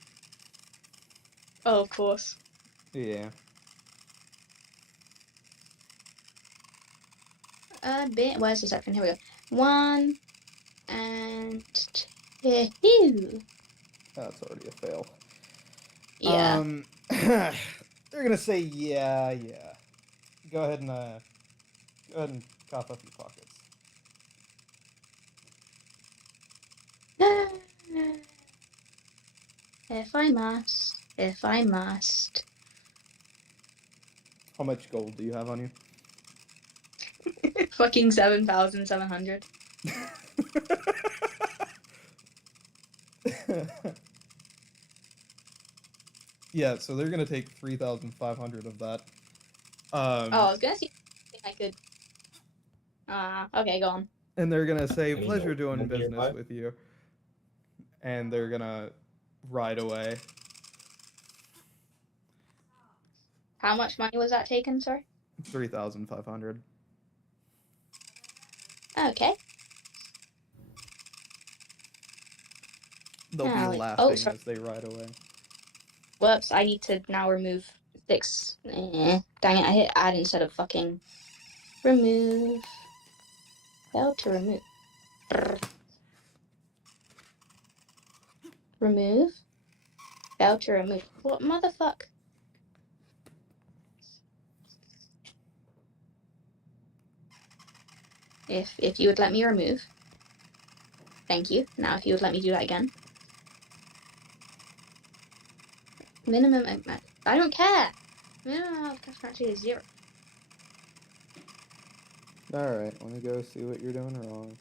Oh, of course. Yeah. Where's deception? Here we go. 1 and 2. That's already a fail. Yeah. They're gonna say yeah. Go ahead and cough up your pockets. If I must. How much gold do you have on you? Fucking 7,700. Yeah, so they're gonna take 3,500 of that. I was gonna see if I could. Okay, go on. And they're gonna say, Any "Pleasure note doing business nearby? with you," and they're gonna ride away. How much money was that taken, sir? 3,500. Okay. They'll be Oh, laughing sorry. as they ride away. Whoops, I need to now remove 6. Dang it, I hit add instead of fucking remove. Failed to remove. Brr. Remove. Failed to remove. What motherfuck? If you would let me remove. Thank you. Now if you would let me do that again. Minimum, I don't care. Minimum currency is 0. Alright, let me go see what you're doing wrong.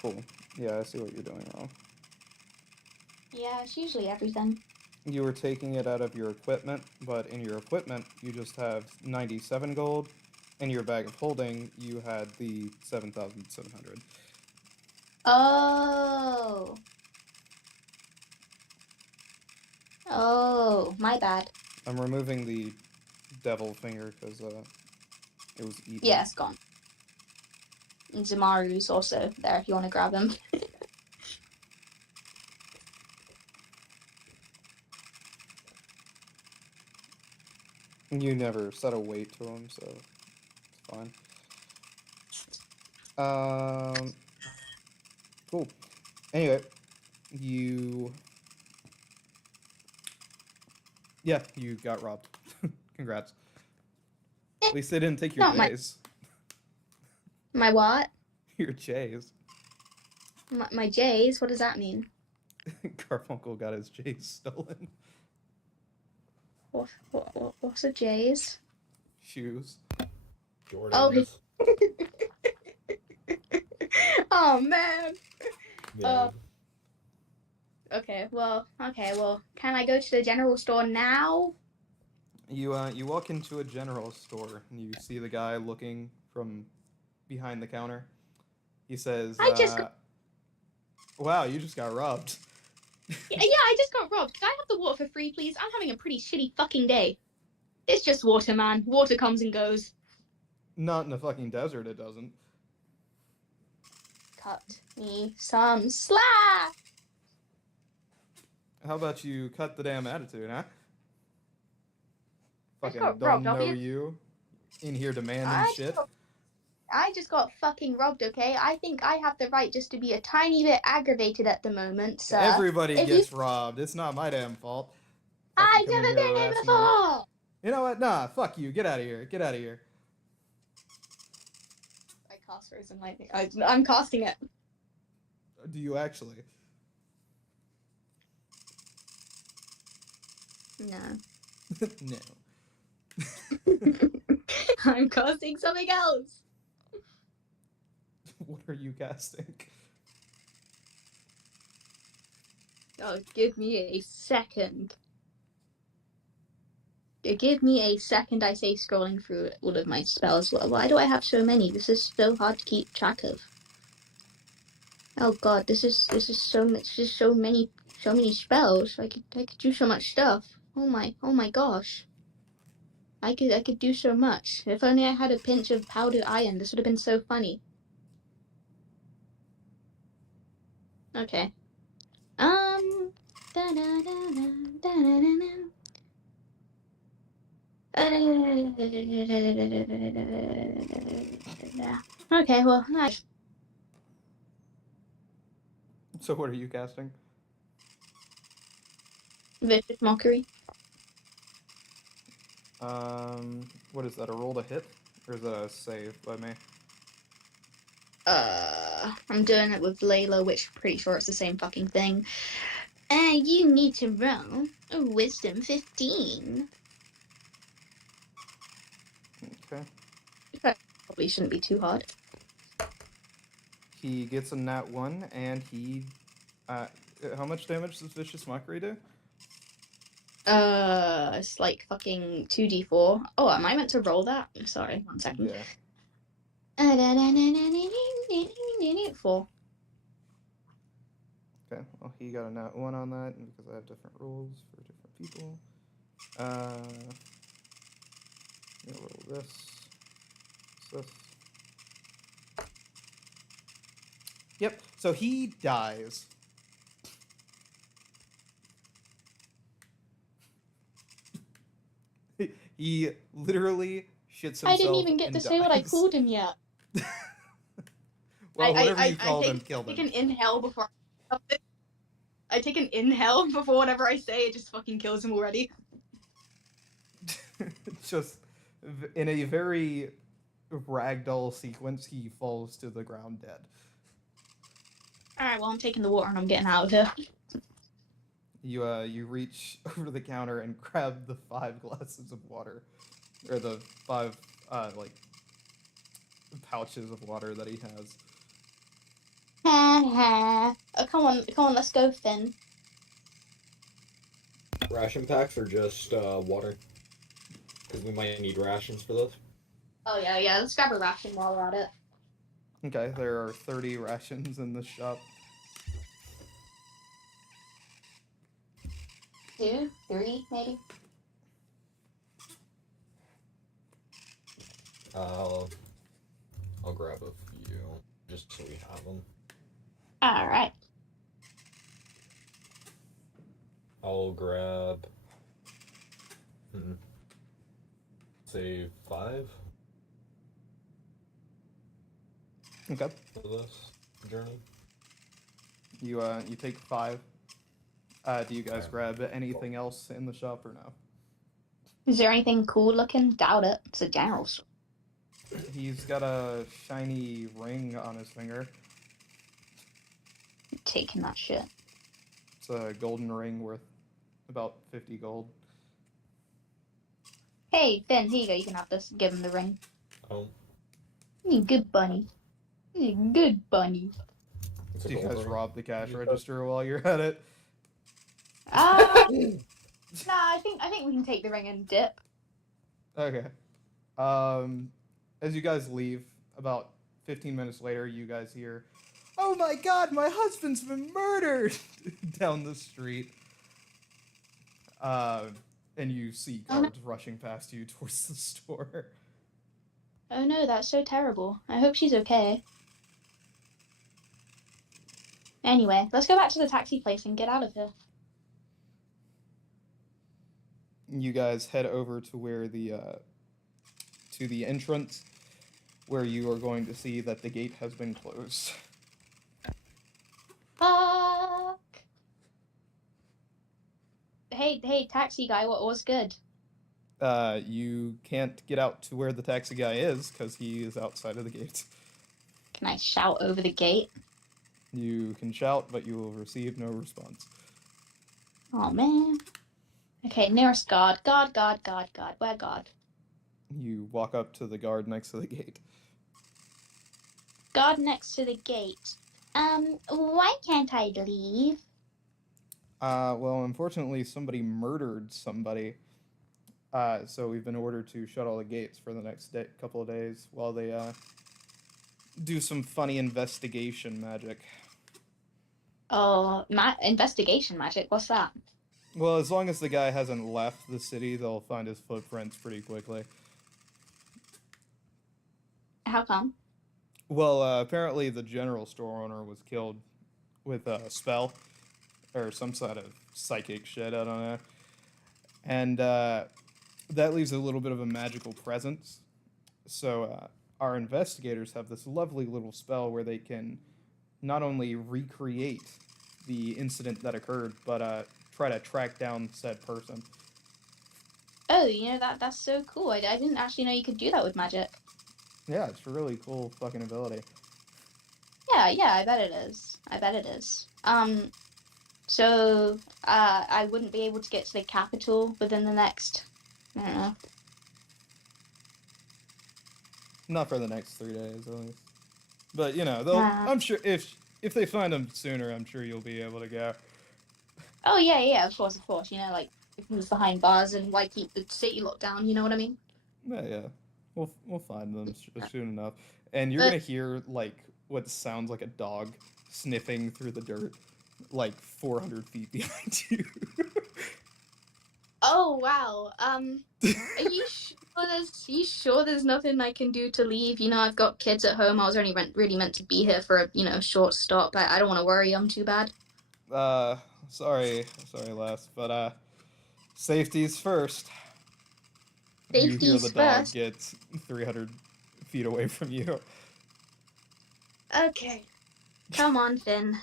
Cool. Yeah, I see what you're doing wrong. Yeah, it's usually everything. You were taking it out of your equipment, but in your equipment, you just have 97 gold. In your bag of holding, you had the 7,700. Oh. Oh, my bad. I'm removing the devil finger because it was eaten. Yeah, it's gone. And Zamaru's also there if you want to grab him. You never set a weight to him, so it's fine. Cool. Anyway, you got robbed. Congrats. At least they didn't take your Not my- J's. My what? Your J's. My J's? What does that mean? Garfunkel got his J's stolen. What's a J's? Shoes. Jordans. Oh. Oh man. Yeah. Okay, well, can I go to the general store now? You walk into a general store and you see the guy looking from behind the counter. He says, "Wow, you just got robbed." Yeah, I just got robbed. Can I have the water for free, please? I'm having a pretty shitty fucking day. It's just water, man. Water comes and goes. Not in the fucking desert, it doesn't. Cut me some slack. How about you cut the damn attitude, huh? I just Fucking got don't robbed, know obviously. you. In here demanding I shit. just got fucking robbed, okay? I think I have the right just to be a tiny bit aggravated at the moment, sir. Everybody If gets robbed. It's not my damn fault. I've Fucking come in never here been here harassing me. before! You know what? Nah, fuck you. Get out of here. Get out of here. I cast Frozen Lightning. I'm casting it. Do you actually? No. No. I'm casting something else. What are you casting? Oh, give me a second. Give me a second, I say, scrolling through all of my spells. Why do I have so many? This is so hard to keep track of. Oh god, this is so much. Just so many spells. I could do so much stuff. Oh my gosh. I could do so much. If only I had a pinch of powdered iron, this would have been so funny. Okay. Okay, well, nice. So what are you casting? Vicious Mockery. What is that? A roll to hit, or is that a save by me? I'm doing it with Layla, which I'm pretty sure it's the same fucking thing. And you need to roll a Wisdom 15. Okay. Probably shouldn't be too hard. He gets a nat 1, and he. How much damage does Vicious Mockery do? It's like fucking 2d4. Oh, am I meant to roll that? Sorry, 1 second. Yeah. 4. Okay, well, he got a nat 1 on that, and because I have different rules for different people. I'm gonna roll this. This. Yep, so he dies. He literally shits himself. I didn't even get to say what I called him yet. Well, whatever you called him, killed him. I take an inhale before I take an inhale before whatever I say, it just fucking kills him already. Just in a very ragdoll sequence, he falls to the ground dead. Alright, well, I'm taking the water and I'm getting out of here. You reach over the counter and grab the 5 glasses of water, or the 5 like pouches of water that he has. Oh, come on, let's go, Finn. Ration packs or just water? Because we might need rations for those. Oh yeah, let's grab a ration while we're at it. Okay, there are 30 rations in the shop. 2, 3, maybe. I'll grab a few just so we have them. All right. I'll grab. Say 5. Okay. For this journey. You take 5. Do you guys grab anything else in the shop or no? Is there anything cool looking? Doubt it. It's a general store. He's got a shiny ring on his finger. I'm taking that shit. It's a golden ring worth about 50 gold. Hey, Finn, here you go. You can have this. Give him the ring. Oh. You good bunny. You good bunny. Do you guys rob the cash register while you're at it? Nah, I think we can take the ring and dip. Okay. As you guys leave, about 15 minutes later, you guys hear, "Oh my god, my husband's been murdered!" down the street. And you see guards rushing past you towards the store. Oh no, that's so terrible. I hope she's okay. Anyway, let's go back to the taxi place and get out of here. you guys head over to where the entrance, where you are going to see that the gate has been closed. Fuck. Hey, taxi guy, what was good? You can't get out to where the taxi guy is because he is outside of the gate. Can I shout over the gate? You can shout, but you will receive no response. Oh man. Okay, nearest guard. Guard. Where guard? You walk up to the guard next to the gate. Guard next to the gate. Why can't I leave? Well, unfortunately, somebody murdered somebody. So we've been ordered to shut all the gates for the next couple of days while they do some funny investigation magic. Oh, investigation magic. What's that? Well, as long as the guy hasn't left the city, they'll find his footprints pretty quickly. How come? Well, apparently the general store owner was killed with a spell or some sort of psychic shit, I don't know. And that leaves a little bit of a magical presence. So our investigators have this lovely little spell where they can not only recreate the incident that occurred, but try to track down said person. Oh, that's so cool. I didn't actually know you could do that with magic. Yeah, it's a really cool fucking ability. Yeah, I bet it is. So I wouldn't be able to get to the capital within the next, I don't know. Not for the next 3 days, at least. But they'll. I'm sure if they find him sooner, I'm sure you'll be able to go. Oh yeah, of course. Like if he's behind bars and why keep the city locked down? You know what I mean? Yeah. We'll find them soon enough, and you're gonna hear like what sounds like a dog sniffing through the dirt, like 400 feet behind you. Oh wow. Are you sure there's nothing I can do to leave? I've got kids at home. I was only really meant to be here for a short stop. I don't want to worry them too bad. Sorry, Les, but safety's first. Safety's you hear the dog first. gets 300 feet away from you. Okay. Come on, Finn.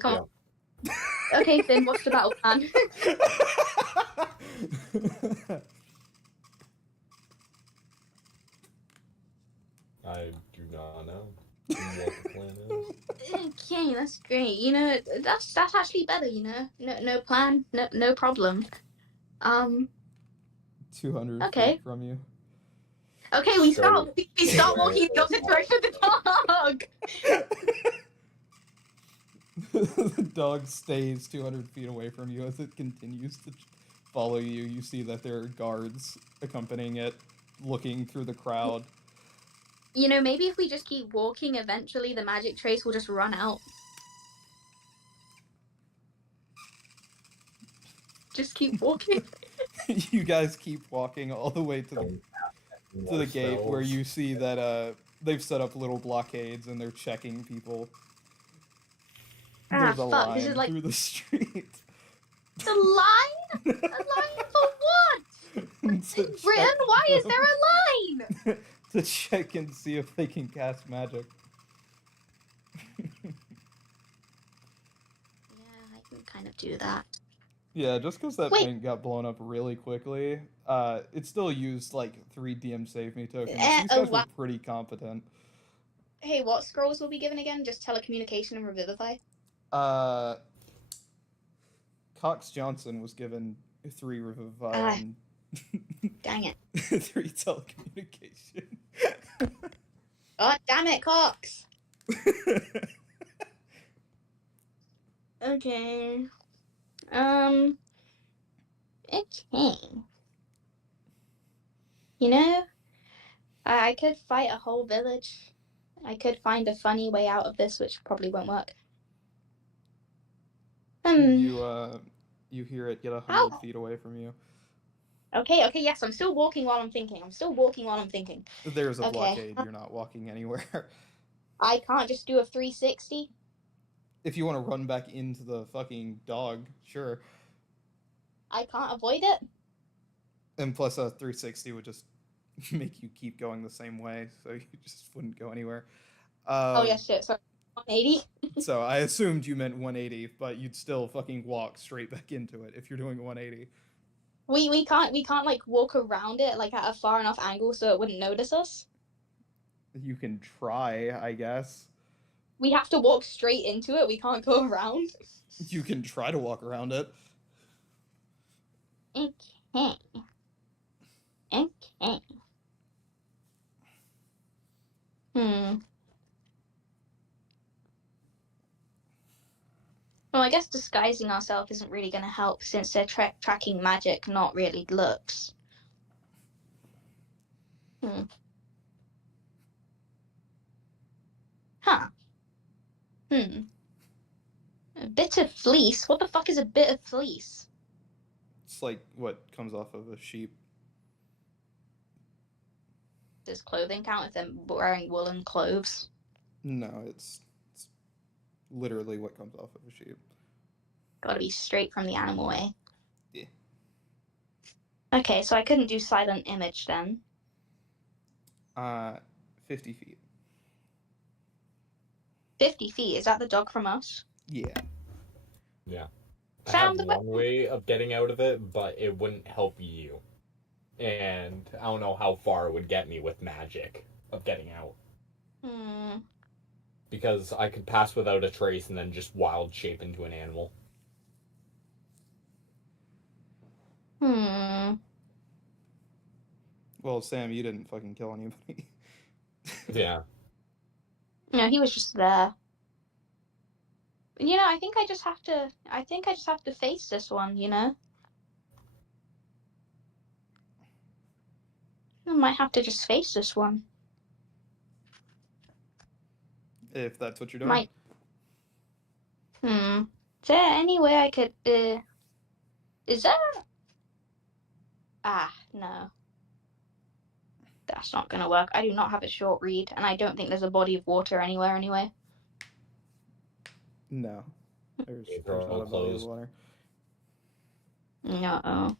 Come on. Okay, Finn, what's the battle plan? I do not know what the plan is. Okay, that's great. That's actually better. No plan, no problem. 200 okay. feet from you. Okay, we start walking in the opposite direction of the dog. The dog stays 200 feet away from you as it continues to follow you. You see that there are guards accompanying it, looking through the crowd. Maybe if we just keep walking, eventually the magic trace will just run out. Just keep walking. You guys keep walking all the way to the gate where you see that they've set up little blockades and they're checking people. There's a line this is like through the street. The line? A line for what? Britain, why is there a line? To check and see if they can cast magic. Yeah, I can kind of do that. Yeah, just because that thing got blown up really quickly, it still used like 3 DM Save Me tokens. These guys were pretty competent. Hey, what scrolls will be given again? Just telecommunication and revivify? Cox Johnson was given 3 revivify and dang it. 3 telecommunication. Oh, damn it, Cox! Okay. Okay. I could fight a whole village. I could find a funny way out of this, which probably won't work. You hear it get 100 feet away from you. Okay, yes, I'm still walking while I'm thinking. There's a blockade, you're not walking anywhere. I can't just do a 360? If you want to run back into the fucking dog, sure. I can't avoid it. And plus, a 360 would just make you keep going the same way, so you just wouldn't go anywhere. Oh yeah, shit. Sorry, 180. So I assumed you meant 180, but you'd still fucking walk straight back into it if you're doing 180. We can't like walk around it like at a far enough angle so it wouldn't notice us. You can try, I guess. We have to walk straight into it. We can't go around. You can try to walk around it. Okay. Okay. Well, I guess disguising ourselves isn't really going to help since they're tracking magic, not really looks. Huh. A bit of fleece? What the fuck is a bit of fleece? It's like what comes off of a sheep. Does clothing count if they're wearing woolen clothes? No, it's literally what comes off of a sheep. Gotta be straight from the animal way. Yeah. Okay, so I couldn't do silent image then. 50 feet. 50 feet? Is that the dog from us? Yeah. Yeah. I Found have the one way of getting out of it, but it wouldn't help you. And I don't know how far it would get me with magic of getting out. Because I could pass without a trace and then just wild shape into an animal. Well, Sam, you didn't fucking kill anybody. Yeah. No, he was just there. You know, I think I just have to face this one, you know? I might have to just face this one. If that's what you're doing. Is there any way I could, is there? No. That's not gonna work. I do not have a short read, and I don't think there's a body of water anywhere anyway. No. There's Throw not a body of clothes. water. No.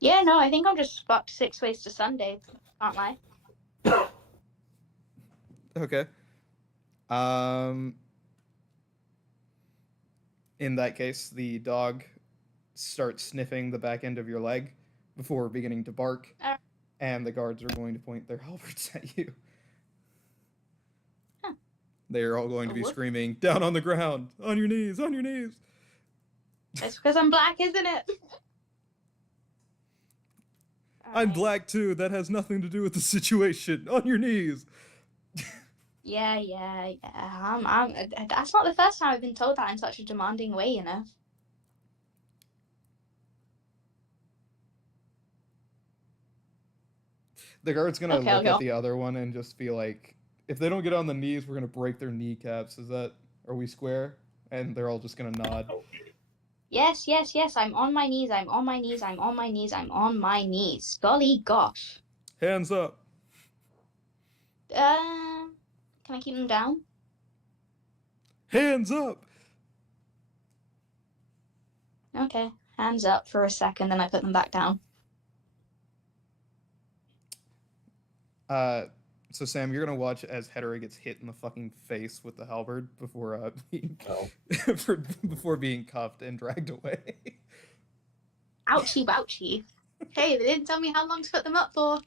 Yeah, no, I think I'm just fucked 6 ways to Sunday. Can't lie. Okay. In that case, the dog starts sniffing the back end of your leg before beginning to bark, and the guards are going to point their halberds at you. Huh. They are all going to be screaming, "Down on the ground! On your knees! On your knees!" It's because I'm black, isn't it? I'm black too. That has nothing to do with the situation. On your knees. Yeah. That's not the first time I've been told that in such a demanding way, you know. The guard's gonna look at the other one and just be like, if they don't get on the knees, we're gonna break their kneecaps. Are we square? And they're all just gonna nod. Yes. I'm on my knees. I'm on my knees. I'm on my knees. I'm on my knees. Golly gosh. Hands up. Can I keep them down? Hands up. Okay, hands up for a second, then I put them back down. So Sam, you're gonna watch as Hedera gets hit in the fucking face with the halberd before before being cuffed and dragged away. Ouchie wouchie. Hey, they didn't tell me how long to put them up for.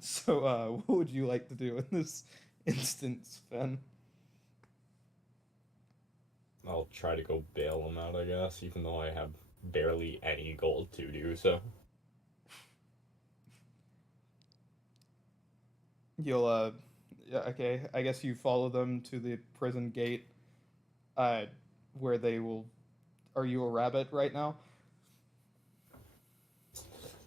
So, what would you like to do in this instance, Fen? I'll try to go bail them out, I guess, even though I have barely any gold to do so. You'll, yeah, okay, I guess you follow them to the prison gate, where they will... Are you a rabbit right now?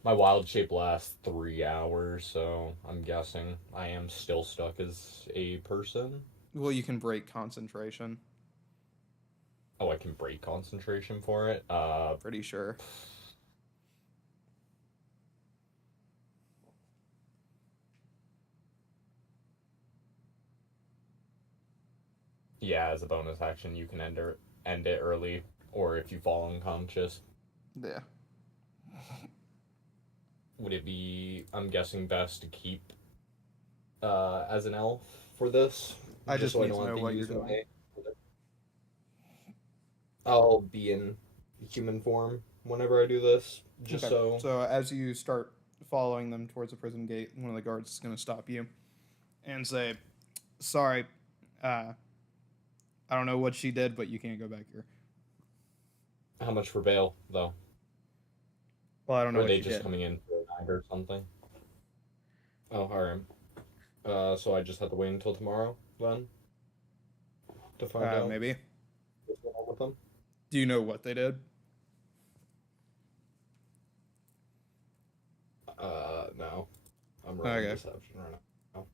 My wild shape lasts 3 hours, so I'm guessing I am still stuck as a person. Well, you can break concentration. Oh, I can break concentration for it? Pretty sure. Yeah, as a bonus action, you can end it early, or if you fall unconscious. Yeah. Would it be, I'm guessing, best to keep as an elf for this? I just so need don't to have know what you're use doing. I'll be in human form whenever I do this, just Okay. so. So as you start following them towards the prison gate, one of the guards is going to stop you and say, "Sorry, I don't know what she did, but you can't go back here." How much for bail, though? Well, I don't know Or are what they she just did. coming in for a night or something? Oh, alright. So I just have to wait until tomorrow, then? To find out Maybe. what's going on with them? Do you know what they did? No. I'm rolling Okay. deception right now.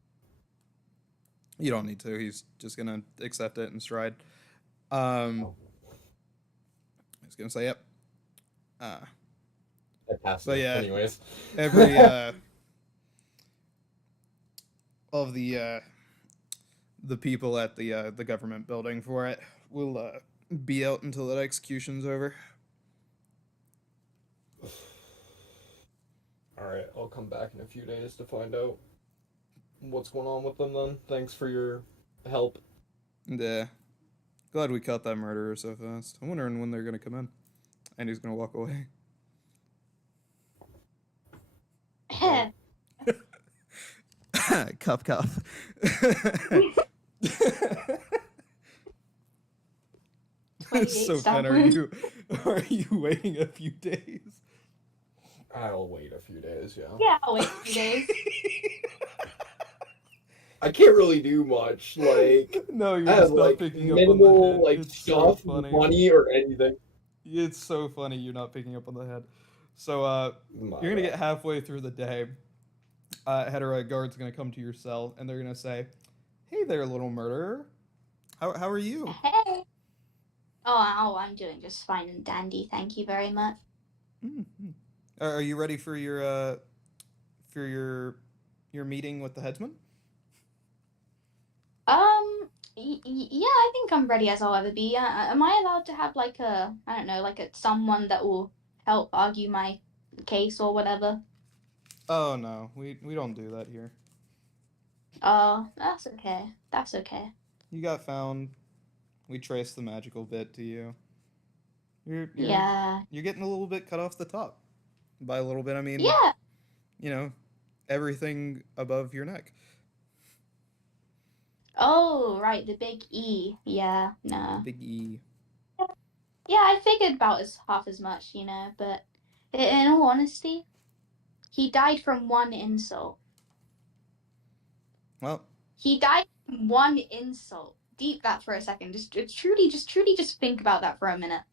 You don't need to. He's just gonna accept it in stride. He's gonna say, "Yep." I passed But it, yeah, anyways. every all of the people at the government building for it will be out until that execution's over. Alright, I'll come back in a few days to find out what's going on with them then. Thanks for your help. And glad we caught that murderer so fast. I'm wondering when they're gonna come in. And he's gonna walk away. Cuff cuff. So Fen, are you waiting a few days? I'll wait a few days, yeah. Yeah, I'll wait a few days. I can't really do much, like No, you're I just have not like picking up on the minimal head. like It's so stuff, funny. money or anything. It's so funny you're not picking up on the head. So you're gonna get halfway through the day. Hetera guard's gonna come to your cell and they're gonna say, "Hey there, little murderer. How are you?" Hey. Oh, I'm doing just fine and dandy. Thank you very much. Mm-hmm. Are you ready for your meeting with the headsman? Yeah, I think I'm ready as I'll ever be. Am I allowed to have like I don't know, like someone that will help argue my case or whatever? Oh no, we don't do that here. Oh, that's okay. That's okay. You got found. We traced the magical bit to you. Yeah. You're getting a little bit cut off the top. By a little bit, I mean, Yeah. you know, everything above your neck. Oh, right, the big E. Yeah, The no. big E. Yeah, I figured about as half as much, but in all honesty, he died from one insult. Well, He died from one insult. Deep that for a second. Just truly think about that for a minute.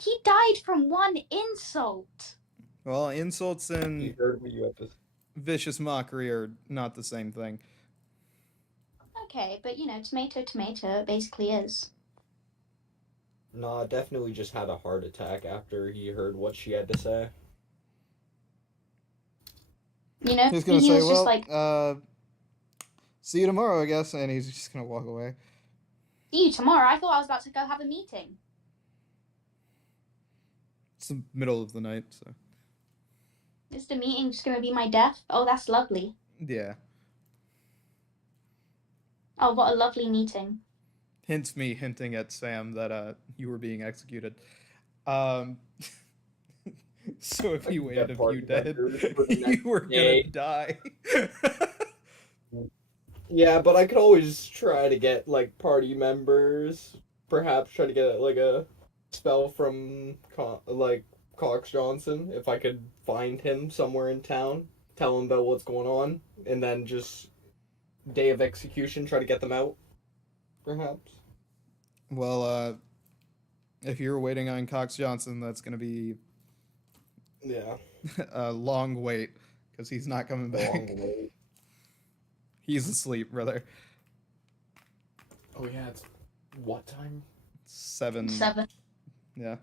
He died from one insult. well, insults You and heard me with this. vicious mockery are not the same thing. Okay, but tomato, tomato, it basically is. Nah, definitely just had a heart attack after he heard what she had to say. He's gonna he say, was "Well, just like, see you tomorrow, I guess," and he's just gonna walk away. see you tomorrow. I thought I was about to go have a meeting. It's the middle of the night, so. Is the meeting just gonna be my death? Oh, that's lovely. Yeah. Oh, what a lovely meeting. Hence me hinting at Sam that you were being executed. So if you waited a few days, you were gonna die. Yeah, but I could always try to get like party members. Perhaps try to get like a spell from Cox Johnson if I could find him somewhere in town. Tell him about what's going on, and then just day of execution try to get them out. Perhaps. Well, if you're waiting on Cox Johnson, that's gonna be a long wait because he's not coming back. Long wait. He's asleep, brother. Oh yeah, it's what time? 7. 7. Yeah.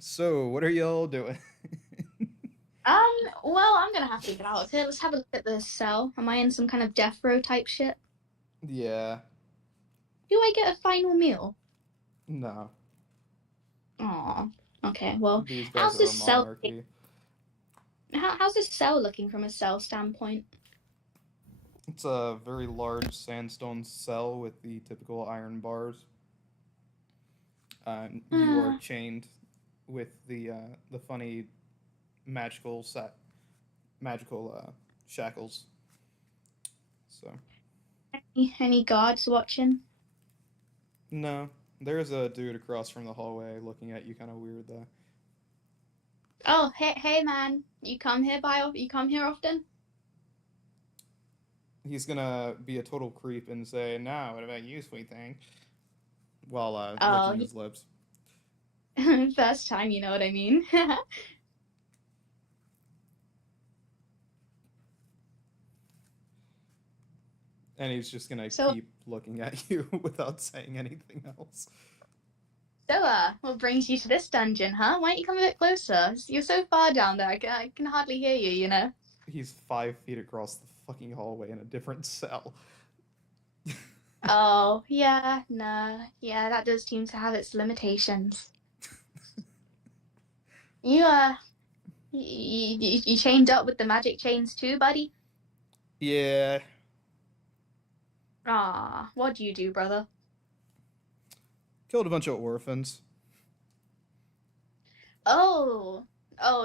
So, what are y'all doing? Well, I'm gonna have to get out of here. Let's have a look at this cell. Am I in some kind of death row type shit? Yeah. Do I get a final meal? No. Aw. Okay, well, These guys how's are a this cell? monarchy. How's this cell looking from a cell standpoint? It's a very large sandstone cell with the typical iron bars. You are chained with the funny magical shackles. So Any guards watching? no, there's a dude across from the hallway looking at you, kind of weird though. Oh, hey, man. You come here often? He's gonna be a total creep and say, "No, what about you, sweet thing?" While Oh, licking his lips. first time, you know what I mean? And he's just gonna So- keep looking at you without saying anything else. So, what brings you to this dungeon, huh? Why don't you come a bit closer? You're so far down there, I can hardly hear you, you know? He's 5 feet across the fucking hallway in a different cell. Oh, yeah, no. Yeah, that does seem to have its limitations. You, you chained up with the magic chains too, buddy? Yeah. Ah, what do you do, brother? Killed a bunch of orphans. Oh,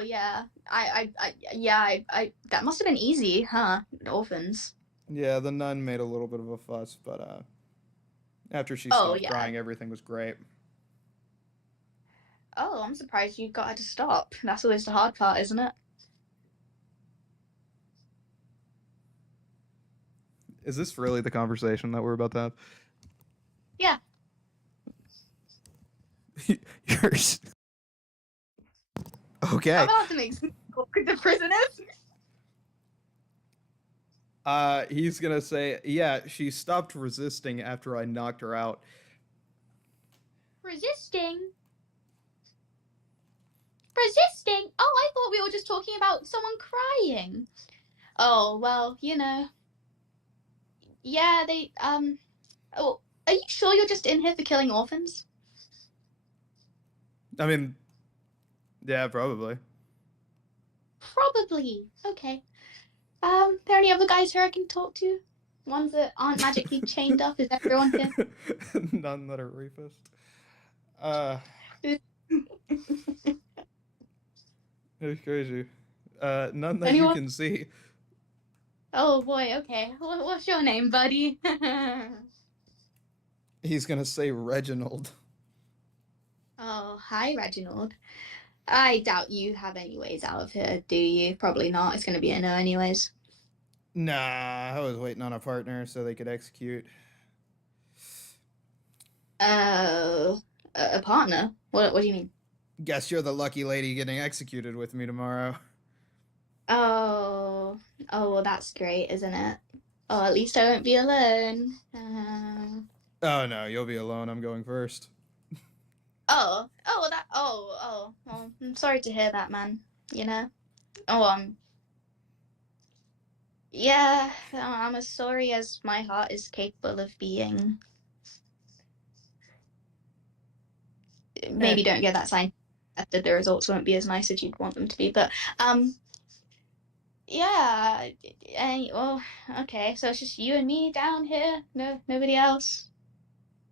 yeah. That must have been easy, huh? Orphans. Yeah, the nun made a little bit of a fuss, but after she Oh, stopped yeah. crying, everything was great. Oh, I'm surprised you got her to stop. That's always the hard part, isn't it? Is this really the conversation that we're about to have? Yeah. Yours. Okay. How about to make some talk with the prisoners? He's gonna say, yeah, she stopped resisting after I knocked her out. Resisting? Resisting? Oh, I thought we were just talking about someone crying. Oh, well, you know. Yeah, oh, are you sure you're just in here for killing orphans? I mean, yeah, probably. Probably. Okay. There any other guys here I can talk to? Ones that aren't magically chained up? Is everyone here? None that are rapist. It's crazy. None that Anyone? you can see. Oh boy, okay. What's your name, buddy? He's gonna say Reginald. Oh, hi, Reginald. I doubt you have any ways out of here, do you? Probably not. It's gonna be a no anyways. Nah, I was waiting on a partner so they could execute. A partner? What do you mean? Guess you're the lucky lady getting executed with me tomorrow. Oh, well, that's great, isn't it? Oh, at least I won't be alone. Oh no, you'll be alone. I'm going first. Well, I'm sorry to hear that, man. You know? Yeah, I'm as sorry as my heart is capable of being. Maybe don't get that sign after the results won't be as nice as you'd want them to be, but, yeah, well, okay, so it's just you and me down here? No, nobody else?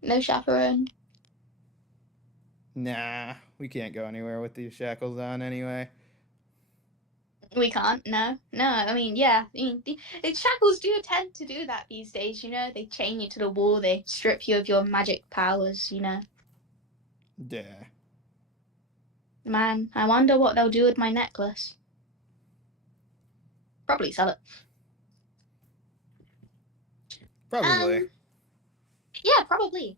No chaperone? Nah, we can't go anywhere with these shackles on anyway. We can't, no. I mean, yeah, the shackles do tend to do that these days, you know? They chain you to the wall, they strip you of your magic powers, you know? Yeah. Man, I wonder what they'll do with my necklace. Probably sell it. Probably. Yeah, probably.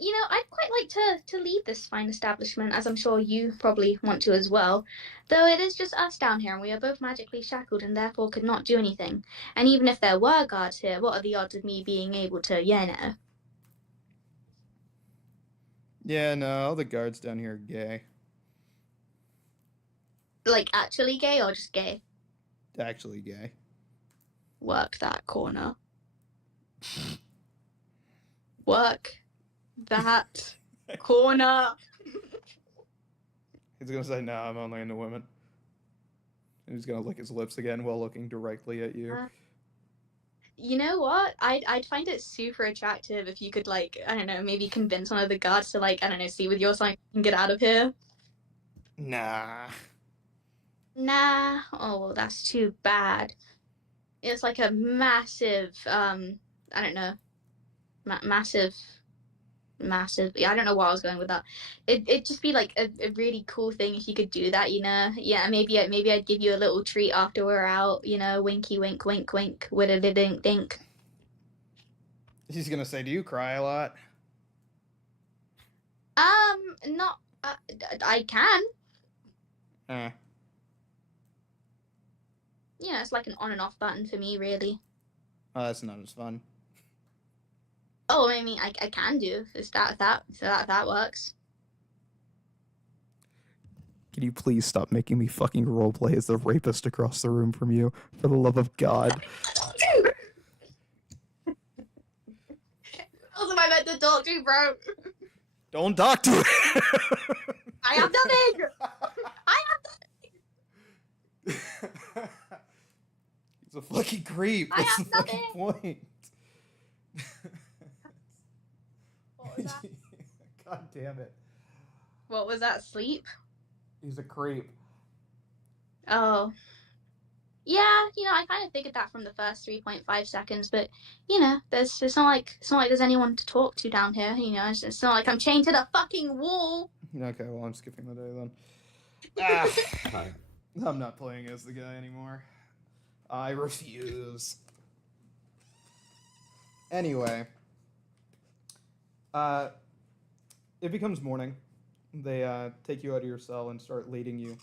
You know, I'd quite like to leave this fine establishment, as I'm sure you probably want to as well. Though it is just us down here, and we are both magically shackled and therefore could not do anything. And even if there were guards here, what are the odds of me being able to, you know? Yeah, no, all the guards down here are gay. Like, actually gay or just gay? Actually gay. Work that corner. Work that corner. He's gonna say, "No, I'm only into women." And he's gonna lick his lips again while looking directly at you. You know what? I'd find it super attractive if you could, like, I don't know, maybe convince one of the guards to, like, I don't know, see with your sign and get out of here. Nah. Nah. Oh, well, that's too bad. It's like a massive, I don't know, massive. Yeah, I don't know where I was going with that. It'd just be like a really cool thing if you could do that, you know. Yeah, maybe I'd give you a little treat after we're out, you know, winky wink wink wink, widdly dink dink. He's gonna say, "Do you cry a lot?" Not I can. Eh. Yeah, it's like an on and off button for me, really. Oh, that's not as fun. Oh, I mean, I can do if that works. Can you please stop making me fucking roleplay as the rapist across the room from you? For the love of God. What am I meant to talk to, bro? Don't talk to it! I have nothing! I have He's a fucking creep. I That's have the fucking nothing. point. What was that? God damn it. What was that, sleep? He's a creep. Oh. Yeah, you know, I kind of figured that from the first 3.5 seconds, but you know, it's not like there's anyone to talk to down here. You know, it's not like I'm chained to the fucking wall. Okay, well, I'm skipping the day then. Ah, Hi. I'm not playing as the guy anymore. I refuse. Anyway, it becomes morning. They take you out of your cell and start leading you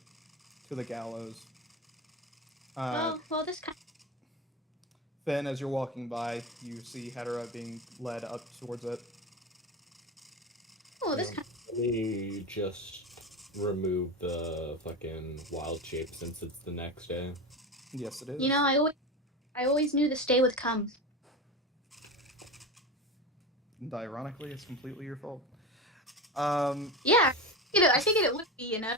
to the gallows. Well, this kind. Then, as you're walking by, you see Hedera being led up towards it. Oh, this kind. We just remove the fucking wild shape since it's the next day. Yes, it is. You know, I always knew this day would come. And ironically, it's completely your fault. Yeah, you know, I figured it would be. You know,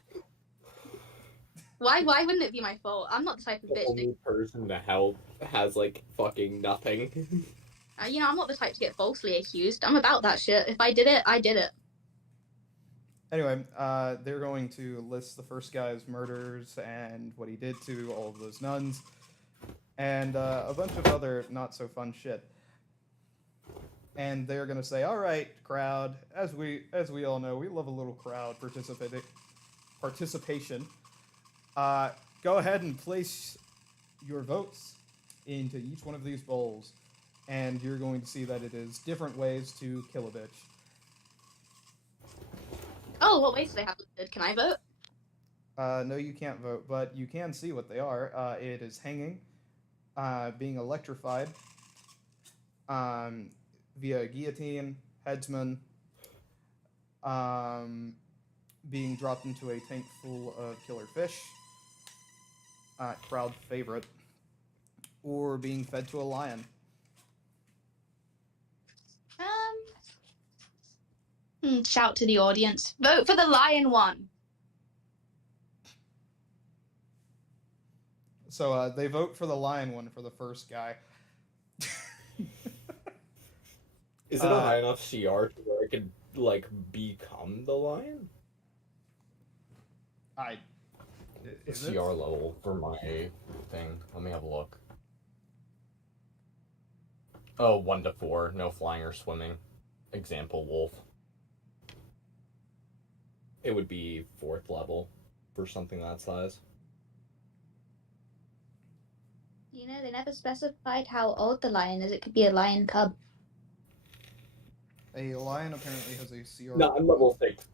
why wouldn't it be my fault? I'm not the type of The bitch. only person to help has like fucking nothing. You know, I'm not the type to get falsely accused. I'm about that shit. If I did it, I did it. Anyway, they're going to list the first guy's murders and what he did to all of those nuns, and a bunch of other not so fun shit. And they're gonna say, "All right, crowd. As we all know, we love a little crowd participation. Go ahead and place your votes into each one of these bowls, and you're going to see that it is different ways to kill a bitch." Oh, what ways do they have listed? Can I vote? No, you can't vote, but you can see what they are. It is hanging, being electrified, via guillotine, headsman, being dropped into a tank full of killer fish, crowd favorite, or being fed to a lion. Shout to the audience. Vote for the lion one. So they vote for the lion one for the first guy. Is it a high enough CR to where I could like become the lion? Is CR it? level for my thing. Let me have a look. Oh, 1 to 4, no flying or swimming. Example, wolf. It would be 4th level for something that size. You know, they never specified how old the lion is. It could be a lion cub. A lion apparently has a CR. No, I'm level 6.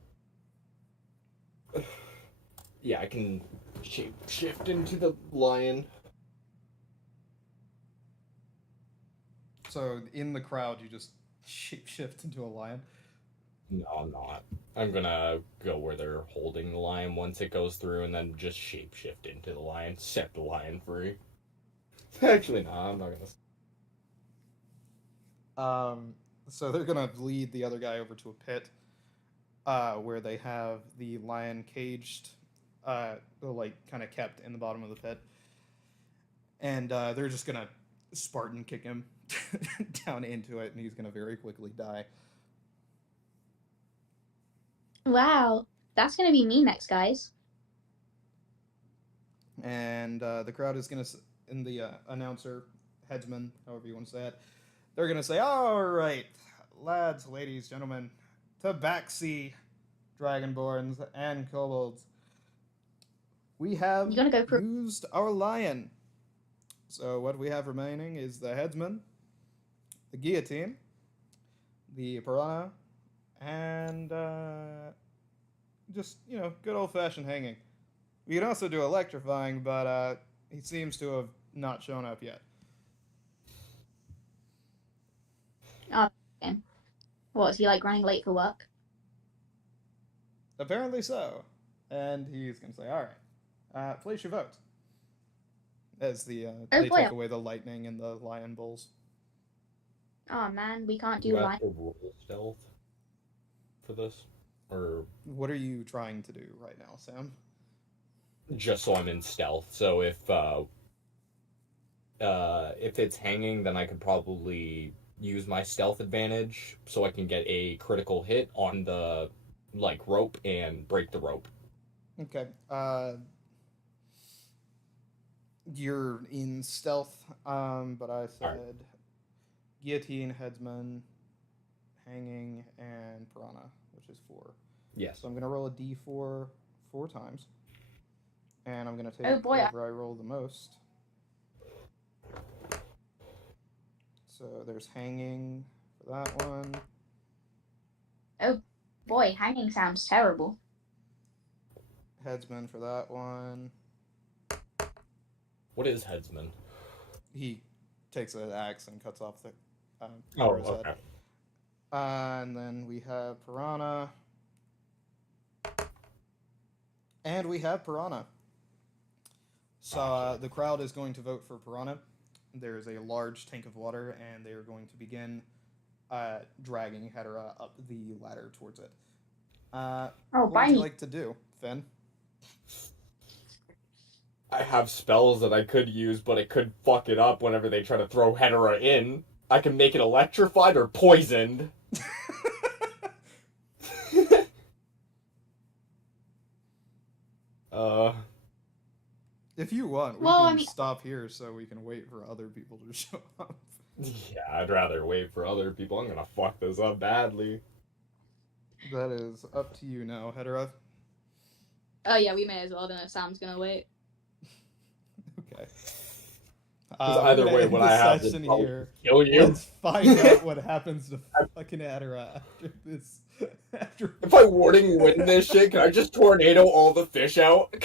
Yeah, I can shift into the lion. So in the crowd, you just shift into a lion. No, I'm not. I'm gonna go where they're holding the lion once it goes through, and then just shapeshift into the lion, set the lion free. Actually, no, I'm not gonna. So they're gonna lead the other guy over to a pit, where they have the lion caged, like kind of kept in the bottom of the pit, and they're just gonna Spartan kick him down into it, and he's gonna very quickly die. Wow, that's gonna be me next, guys. And the crowd is gonna, in the announcer, headsman, however you want to say it, they're gonna say, "All right, lads, ladies, gentlemen, Tabaxi, Dragonborns, and Kobolds, we have You gonna go for used our lion. So what we have remaining is the headsman, the guillotine, the piranha, and just, good old-fashioned hanging. We can also do electrifying, but he seems to have not shown up yet." what? Is he like running late for work? Apparently so. And he's going to say, "All right, place your vote." As they boy. take away the lightning and the lion bulls. Oh man, we can't Do do you have lion. to roll stealth for this? Or What are you trying to do right now, Sam? just so I'm in stealth. So if it's hanging, then I could probably use my stealth advantage so I can get a critical hit on the rope and break the rope. Okay. You're in stealth, but I said guillotine, headsman, hanging, and piranha, which is 4. Yes. So I'm going to roll a d4 4 times. And I'm going to take Oh, boy. whatever I roll the most. So there's hanging for that one. Oh boy, hanging sounds terrible. Headsman for that one. What is headsman? He takes an axe and cuts off the Oh, head. okay. And then we have piranha. And we have piranha. So the crowd is going to vote for piranha. There is a large tank of water, and they are going to begin dragging Hedera up the ladder towards it. What would you like to do, Finn? I have spells that I could use, but it could fuck it up whenever they try to throw Hedera in. I can make it electrified or poisoned. If you want, we can stop here so we can wait for other people to show up. Yeah, I'd rather wait for other people. I'm gonna fuck this up badly. That is up to you now, Hedera. Oh yeah, we may as well then if Sam's gonna wait. Okay. Either way, what I have to kill you. Let's find out what happens to fucking Hedera after this. If I wouldn't win this shit, can I just tornado all the fish out?